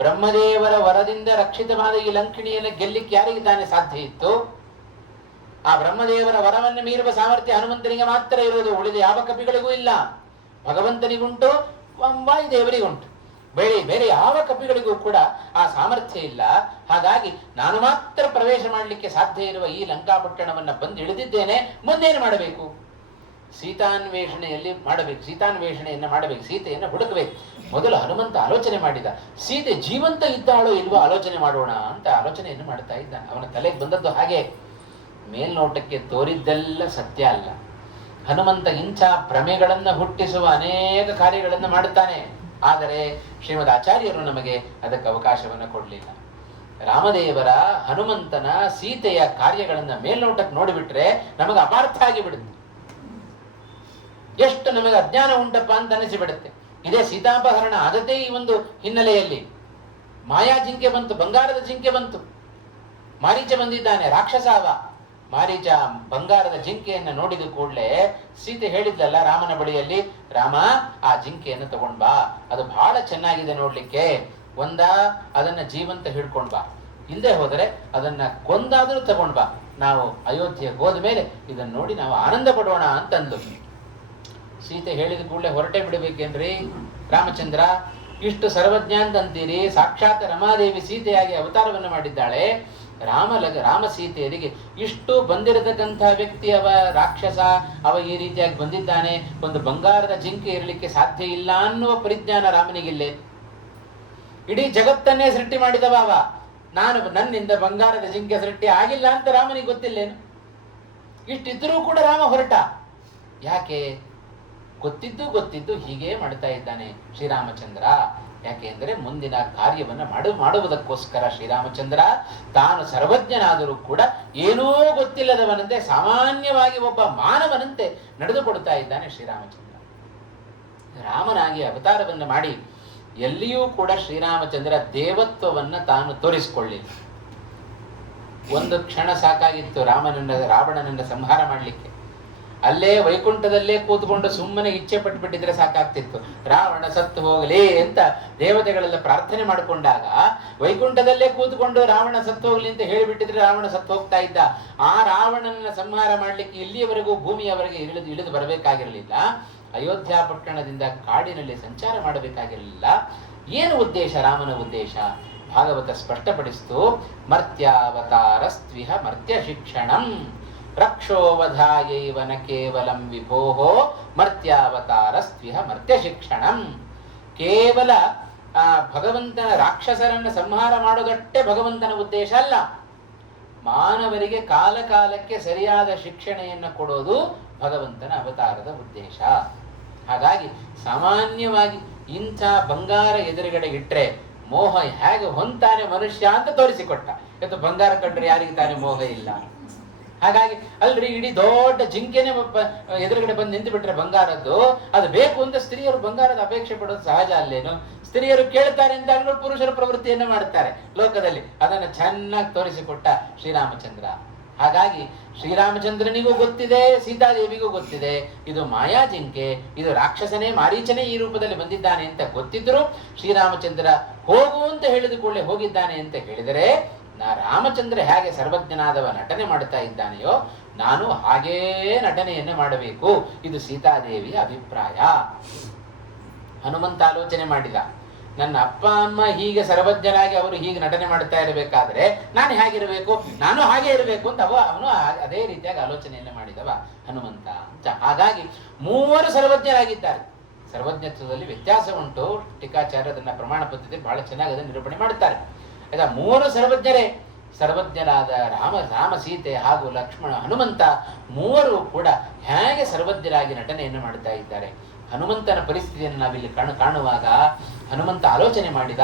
ಬ್ರಹ್ಮದೇವರ ವರದಿಂದ ರಕ್ಷಿತವಾದ ಈ ಲಂಕಿಣಿಯನ್ನು ಗೆಲ್ಲಿಕ್ಕೆ ಯಾರಿಗೆ ತಾನೇ ಸಾಧ್ಯ ಇತ್ತು? ಆ ಬ್ರಹ್ಮದೇವರ ವರವನ್ನು ಮೀರುವ ಸಾಮರ್ಥ್ಯ ಹನುಮಂತನಿಗೆ ಮಾತ್ರ ಇರುವುದು, ಉಳಿದ ಯಾವ ಕಪಿಗಳಿಗೂ ಇಲ್ಲ. ಭಗವಂತನಿಗುಂಟು, ವಾಯುದೇವರಿಗುಂಟು, ಬೇರೆ ಯಾವ ಕಪಿಗಳಿಗೂ ಕೂಡ ಆ ಸಾಮರ್ಥ್ಯ ಇಲ್ಲ. ಹಾಗಾಗಿ ನಾನು ಮಾತ್ರ ಪ್ರವೇಶ ಮಾಡಲಿಕ್ಕೆ ಸಾಧ್ಯ ಇರುವ ಈ ಲಂಕಾಪಟ್ಟಣವನ್ನ ಬಂದು ಇಳಿದಿದ್ದೇನೆ. ಮುಂದೇನು ಮಾಡಬೇಕು? ಸೀತಾನ್ವೇಷಣೆಯಲ್ಲಿ ಮಾಡಬೇಕು, ಸೀತಾನ್ವೇಷಣೆಯನ್ನ ಮಾಡಬೇಕು, ಸೀತೆಯನ್ನ ಹುಡುಕಬೇಕು. ಮೊದಲು ಹನುಮಂತ ಆಲೋಚನೆ ಮಾಡಿದ, ಸೀತೆ ಜೀವಂತ ಇದ್ದಾಳೋ ಇಲ್ವೋ ಆಲೋಚನೆ ಮಾಡೋಣ ಅಂತ ಆಲೋಚನೆಯನ್ನು ಮಾಡ್ತಾ ಇದ್ದ. ಅವನ ತಲೆಗೆ ಬಂದದ್ದು ಹಾಗೆ. ಮೇಲ್ನೋಟಕ್ಕೆ ತೋರಿದ್ದೆಲ್ಲ ಸತ್ಯ ಅಲ್ಲ. ಹನುಮಂತ ಇಂಥ ಭ್ರಮೆಗಳನ್ನ ಹುಟ್ಟಿಸುವ ಅನೇಕ ಕಾರ್ಯಗಳನ್ನು ಮಾಡುತ್ತಾನೆ. ಆದರೆ ಶ್ರೀಮದ್ ಆಚಾರ್ಯರು ನಮಗೆ ಅದಕ್ಕೆ ಅವಕಾಶವನ್ನು ಕೊಡಲಿಲ್ಲ. ರಾಮದೇವರ ಹನುಮಂತನ ಸೀತೆಯ ಕಾರ್ಯಗಳನ್ನ ಮೇಲ್ನೋಟಕ್ಕೆ ನೋಡಿಬಿಟ್ರೆ ನಮಗೆ ಅಪಾರ್ಥ ಆಗಿಬಿಡುತ್ತೆ. ಎಷ್ಟು ನಮಗೆ ಅಜ್ಞಾನ ಉಂಟಪ್ಪ ಅಂತ ಅನಿಸಿಬಿಡುತ್ತೆ. ಇದೇ ಸೀತಾಪಹರಣ ಆದತೆ ಈ ಒಂದು ಹಿನ್ನೆಲೆಯಲ್ಲಿ ಮಾಯಾ ಜಿಂಕೆ ಬಂತು, ಬಂಗಾರದ ಜಿಂಕೆ ಬಂತು. ಮಾರೀಚ ಬಂದಿದ್ದಾನೆ, ರಾಕ್ಷಸಾವ. ಮಾರೀಚ ಬಂಗಾರದ ಜಿಂಕೆಯನ್ನು ನೋಡಿದ ಕೂಡಲೇ ಸೀತೆ ಹೇಳಿದ್ಲಲ್ಲ ರಾಮನ ಬಳಿಯಲ್ಲಿ, ರಾಮ ಆ ಜಿಂಕೆಯನ್ನು ತಗೊಂಡ್ ಬಾ, ಅದು ಬಹಳ ಚೆನ್ನಾಗಿದೆ ನೋಡ್ಲಿಕ್ಕೆ, ಅದನ್ನ ಜೀವಂತ ಹಿಡ್ಕೊಂಡ್ ಬಾ, ಇಲ್ಲದೆ ಹೋದರೆ ಅದನ್ನ ಕೊಂದಾದ್ರೂ ತಗೊಂಡ್ ಬಾ, ನಾವು ಅಯೋಧ್ಯೆಗೆ ಹೋದ ಮೇಲೆ ಇದನ್ನ ನೋಡಿ ನಾವು ಆನಂದ ಪಡೋಣ ಅಂತಂದು. ಸೀತೆ ಹೇಳಿದ ಕೂಡಲೇ ಹೊರಟೆ ಬಿಡಬೇಕೇನ್ರಿ ರಾಮಚಂದ್ರ, ಇಷ್ಟು ಸರ್ವಜ್ಞ ಅಂತೀರಿ, ಸಾಕ್ಷಾತ್ ರಮಾದೇವಿ ಸೀತೆಯಾಗಿ ಅವತಾರವನ್ನು ಮಾಡಿದ್ದಾಳೆ. ರಾಮ ಸೀತೆಯರಿಗೆ ಇಷ್ಟು ಬಂದಿರತಕ್ಕಂಥ ವ್ಯಕ್ತಿ ಅವ ರಾಕ್ಷಸ, ಅವ ಈ ರೀತಿಯಾಗಿ ಬಂದಿದ್ದಾನೆ, ಒಂದು ಬಂಗಾರದ ಜಿಂಕೆ ಇರಲಿಕ್ಕೆ ಸಾಧ್ಯ ಇಲ್ಲ ಅನ್ನುವ ಪರಿಜ್ಞಾನ ರಾಮನಿಗಿಲ್ಲೇ? ಇಡೀ ಜಗತ್ತನ್ನೇ ಸೃಷ್ಟಿ ಮಾಡಿದವ ಅವ, ನನ್ನಿಂದ ಬಂಗಾರದ ಜಿಂಕೆ ಸೃಷ್ಟಿ ಆಗಿಲ್ಲ ಅಂತ ರಾಮನಿಗೆ ಗೊತ್ತಿಲ್ಲೇನು? ಇಷ್ಟಿದ್ರೂ ಕೂಡ ರಾಮ ಹೊರಟ. ಯಾಕೆ? ಗೊತ್ತಿದ್ದು ಹೀಗೆ ಮಾಡ್ತಾ ಇದ್ದಾನೆ ಶ್ರೀರಾಮಚಂದ್ರ. ಯಾಕೆಂದರೆ ಮುಂದಿನ ಕಾರ್ಯವನ್ನು ಮಾಡುವುದಕ್ಕೋಸ್ಕರ ಶ್ರೀರಾಮಚಂದ್ರ ತಾನು ಸರ್ವಜ್ಞನಾದರೂ ಕೂಡ ಏನೂ ಗೊತ್ತಿಲ್ಲದವನಂತೆ ಸಾಮಾನ್ಯವಾಗಿ ಒಬ್ಬ ಮಾನವನಂತೆ ನಡೆದುಕೊಡ್ತಾ ಇದ್ದಾನೆ ಶ್ರೀರಾಮಚಂದ್ರ. ರಾಮನಾಗಿ ಅವತಾರವನ್ನು ಮಾಡಿ ಎಲ್ಲಿಯೂ ಕೂಡ ಶ್ರೀರಾಮಚಂದ್ರ ದೇವತ್ವವನ್ನು ತಾನು ತೋರಿಸಿಕೊಳ್ಳಿಲ್ಲ. ಒಂದು ಕ್ಷಣ ಸಾಕಾಗಿತ್ತು ರಾವಣನನ್ನ ಸಂಹಾರ ಮಾಡಲಿಕ್ಕೆ. ಅಲ್ಲೇ ವೈಕುಂಠದಲ್ಲೇ ಕೂತ್ಕೊಂಡು ಸುಮ್ಮನೆ ಇಚ್ಛೆ ಪಟ್ಟುಬಿಟ್ಟಿದ್ರೆ ಸಾಕಾಗ್ತಿತ್ತು. ರಾವಣ ಸತ್ತು ಹೋಗಲಿ ಅಂತ ದೇವತೆಗಳೆಲ್ಲ ಪ್ರಾರ್ಥನೆ ಮಾಡಿಕೊಂಡಾಗ ವೈಕುಂಠದಲ್ಲೇ ಕೂತ್ಕೊಂಡು ರಾವಣ ಸತ್ತು ಹೋಗ್ಲಿ ಅಂತ ಹೇಳಿಬಿಟ್ಟಿದ್ರೆ ರಾವಣ ಸತ್ತು ಹೋಗ್ತಾ ಇದ್ದ. ಆ ರಾವಣನ ಸಂಹಾರ ಮಾಡಲಿಕ್ಕೆ ಇಲ್ಲಿಯವರೆಗೂ ಭೂಮಿಯವರೆಗೆ ಇಳಿದು ಬರಬೇಕಾಗಿರಲಿಲ್ಲ. ಅಯೋಧ್ಯ ಪಟ್ಟಣದಿಂದ ಕಾಡಿನಲ್ಲಿ ಸಂಚಾರ ಮಾಡಬೇಕಾಗಿರಲಿಲ್ಲ. ಏನು ಉದ್ದೇಶ? ರಾಮನ ಉದ್ದೇಶ ಭಾಗವತ ಸ್ಪಷ್ಟಪಡಿಸಿತು. ಮರ್ತ್ಯಾವತಾರಸ್ತ್ವಿಹ ಮರ್ತ್ಯ ಶಿಕ್ಷಣಂ ರಕ್ಷೋವಧಾಯೈವ ನ ಕೇವಲಂ ವಿಭೋಹೋ ಮರ್ತ್ಯಾವತಾರಸ್ತ್ವಿಹ ಮರ್ತ್ಯ ಶಿಕ್ಷಣಂ. ಕೇವಲ ಭಗವಂತನ ರಾಕ್ಷಸರನ್ನು ಸಂಹಾರ ಮಾಡೋದಷ್ಟೇ ಭಗವಂತನ ಉದ್ದೇಶ ಅಲ್ಲ, ಮಾನವರಿಗೆ ಕಾಲಕ್ಕೆ ಸರಿಯಾದ ಶಿಕ್ಷಣೆಯನ್ನು ಕೊಡೋದು ಭಗವಂತನ ಅವತಾರದ ಉದ್ದೇಶ. ಹಾಗಾಗಿ ಸಾಮಾನ್ಯವಾಗಿ ಇಂಥ ಬಂಗಾರ ಎದುರುಗಡೆ ಇಟ್ಟರೆ ಮೋಹ ಹೇಗೆ ಹೊಂತಾನೆ ಮನುಷ್ಯ ಅಂತ ತೋರಿಸಿಕೊಟ್ಟ. ಇವತ್ತು ಬಂಗಾರ ಕಂಡ್ರೆ ಯಾರಿಗೆ ತಾನೇ ಮೋಹ ಇಲ್ಲ? ಹಾಗಾಗಿ ಅಲ್ರಿ ಇಡೀ ದೊಡ್ಡ ಜಿಂಕೆನೆ ಎದುರುಗಡೆ ಬಂದು ನಿಂತು ಬಿಟ್ರೆ ಬಂಗಾರದ್ದು ಅದು ಬೇಕು ಅಂತ ಸ್ತ್ರೀಯರು ಬಂಗಾರದ ಅಪೇಕ್ಷೆ ಪಡೋದು ಸಹಜ ಅಲ್ಲೇನು? ಸ್ತ್ರೀಯರು ಕೇಳ್ತಾರೆ ಅಂತ ಪುರುಷರ ಪ್ರವೃತ್ತಿಯನ್ನು ಮಾಡುತ್ತಾರೆ ಲೋಕದಲ್ಲಿ. ಅದನ್ನು ಚೆನ್ನಾಗಿ ತೋರಿಸಿಕೊಟ್ಟ ಶ್ರೀರಾಮಚಂದ್ರ. ಹಾಗಾಗಿ ಶ್ರೀರಾಮಚಂದ್ರನಿಗೂ ಗೊತ್ತಿದೆ, ಸೀತಾದೇವಿಗೂ ಗೊತ್ತಿದೆ, ಇದು ಮಾಯಾ ಜಿಂಕೆ, ಇದು ರಾಕ್ಷಸನೇ ಮಾರೀಚನೇ ಈ ರೂಪದಲ್ಲಿ ಬಂದಿದ್ದಾನೆ ಅಂತ ಗೊತ್ತಿದ್ರು ಶ್ರೀರಾಮಚಂದ್ರ ಹೋಗು ಅಂತ ಹೇಳಿದ ಕೂಡಲೇ ಹೋಗಿದ್ದಾನೆ ಅಂತ ಹೇಳಿದರೆ, ರಾಮಚಂದ್ರ ಹೇಗೆ ಸರ್ವಜ್ಞನಾದವ ನಟನೆ ಮಾಡ್ತಾ ಇದ್ದಾನೆಯೋ ನಾನು ಹಾಗೇ ನಟನೆಯನ್ನು ಮಾಡಬೇಕು. ಇದು ಸೀತಾದೇವಿಯ ಅಭಿಪ್ರಾಯ. ಹನುಮಂತ ಆಲೋಚನೆ ಮಾಡಿದ, ನನ್ನ ಅಪ್ಪ ಅಮ್ಮ ಹೀಗೆ ಸರ್ವಜ್ಞರಾಗಿ ಅವರು ಹೀಗೆ ನಟನೆ ಮಾಡ್ತಾ ಇರಬೇಕಾದ್ರೆ ನಾನು ಹೇಗಿರಬೇಕು, ನಾನು ಹಾಗೆ ಇರಬೇಕು ಅಂತ ಅವನು ಅದೇ ರೀತಿಯಾಗಿ ಆಲೋಚನೆಯನ್ನು ಮಾಡಿದವ ಹನುಮಂತ ಅಂತ. ಹಾಗಾಗಿ ಮೂವರು ಸರ್ವಜ್ಞರಾಗಿದ್ದಾರೆ. ಸರ್ವಜ್ಞತ್ವದಲ್ಲಿ ವ್ಯತ್ಯಾಸ ಉಂಟು. ಟೀಕಾಚಾರ್ಯ ಅದನ್ನ ಪ್ರಮಾಣ ಪದ್ಧತಿ ಬಹಳ ಚೆನ್ನಾಗಿ ಅದನ್ನು ನಿರೂಪಣೆ ಮಾಡುತ್ತಾರೆ. ಆಯ್ತಾ, ಮೂವರು ಸರ್ವಜ್ಞರೇ. ಸರ್ವಜ್ಞರಾದ ರಾಮ ಸೀತೆ ಹಾಗೂ ಲಕ್ಷ್ಮಣ ಹನುಮಂತ ಮೂವರು ಕೂಡ ಹೇಗೆ ಸರ್ವಜ್ಞರಾಗಿ ನಟನೆಯನ್ನು ಮಾಡ್ತಾ ಇದ್ದಾರೆ. ಹನುಮಂತನ ಪರಿಸ್ಥಿತಿಯನ್ನು ನಾವಿಲ್ಲಿ ಕಾಣುವಾಗ ಹನುಮಂತ ಆಲೋಚನೆ ಮಾಡಿದ,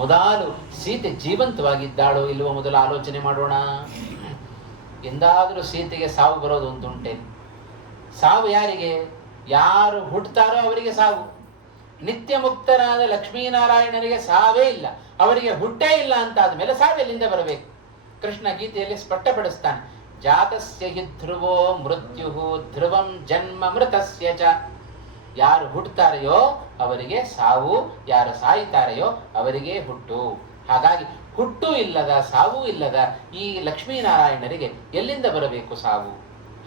ಮೊದಲು ಸೀತೆ ಜೀವಂತವಾಗಿದ್ದಾಳೋ ಇಲ್ಲವೋ ಮೊದಲು ಆಲೋಚನೆ ಮಾಡೋಣ. ಎಂದಾದರೂ ಸೀತೆಗೆ ಸಾವು ಬರೋದು ಉಂಟೆ? ಸಾವು ಯಾರಿಗೆ? ಯಾರು ಹುಟ್ಟುತ್ತಾರೋ ಅವರಿಗೆ ಸಾವು. ನಿತ್ಯ ಮುಕ್ತರಾದ ಲಕ್ಷ್ಮೀನಾರಾಯಣರಿಗೆ ಸಾವೇ ಇಲ್ಲ, ಅವರಿಗೆ ಹುಟ್ಟೇ ಇಲ್ಲ ಅಂತ ಆದ್ಮೇಲೆ ಸಾವೆಲ್ಲಿಂದ ಬರಬೇಕು? ಕೃಷ್ಣ ಗೀತೆಯಲ್ಲಿ ಸ್ಪಷ್ಟಪಡಿಸ್ತಾನೆ, ಜಾತಸ್ಯ ಹಿ ಧ್ರುವೋ ಮೃತ್ಯು ಧ್ರುವಂ ಜನ್ಮ ಮೃತಸ್ಯ ಚ. ಯಾರು ಹುಟ್ಟುತ್ತಾರೆಯೋ ಅವರಿಗೆ ಸಾವು, ಯಾರು ಸಾಯ್ತಾರೆಯೋ ಅವರಿಗೆ ಹುಟ್ಟು. ಹಾಗಾಗಿ ಹುಟ್ಟು ಇಲ್ಲದ ಸಾವು ಇಲ್ಲದ ಈ ಲಕ್ಷ್ಮೀನಾರಾಯಣರಿಗೆ ಎಲ್ಲಿಂದ ಬರಬೇಕು ಸಾವು?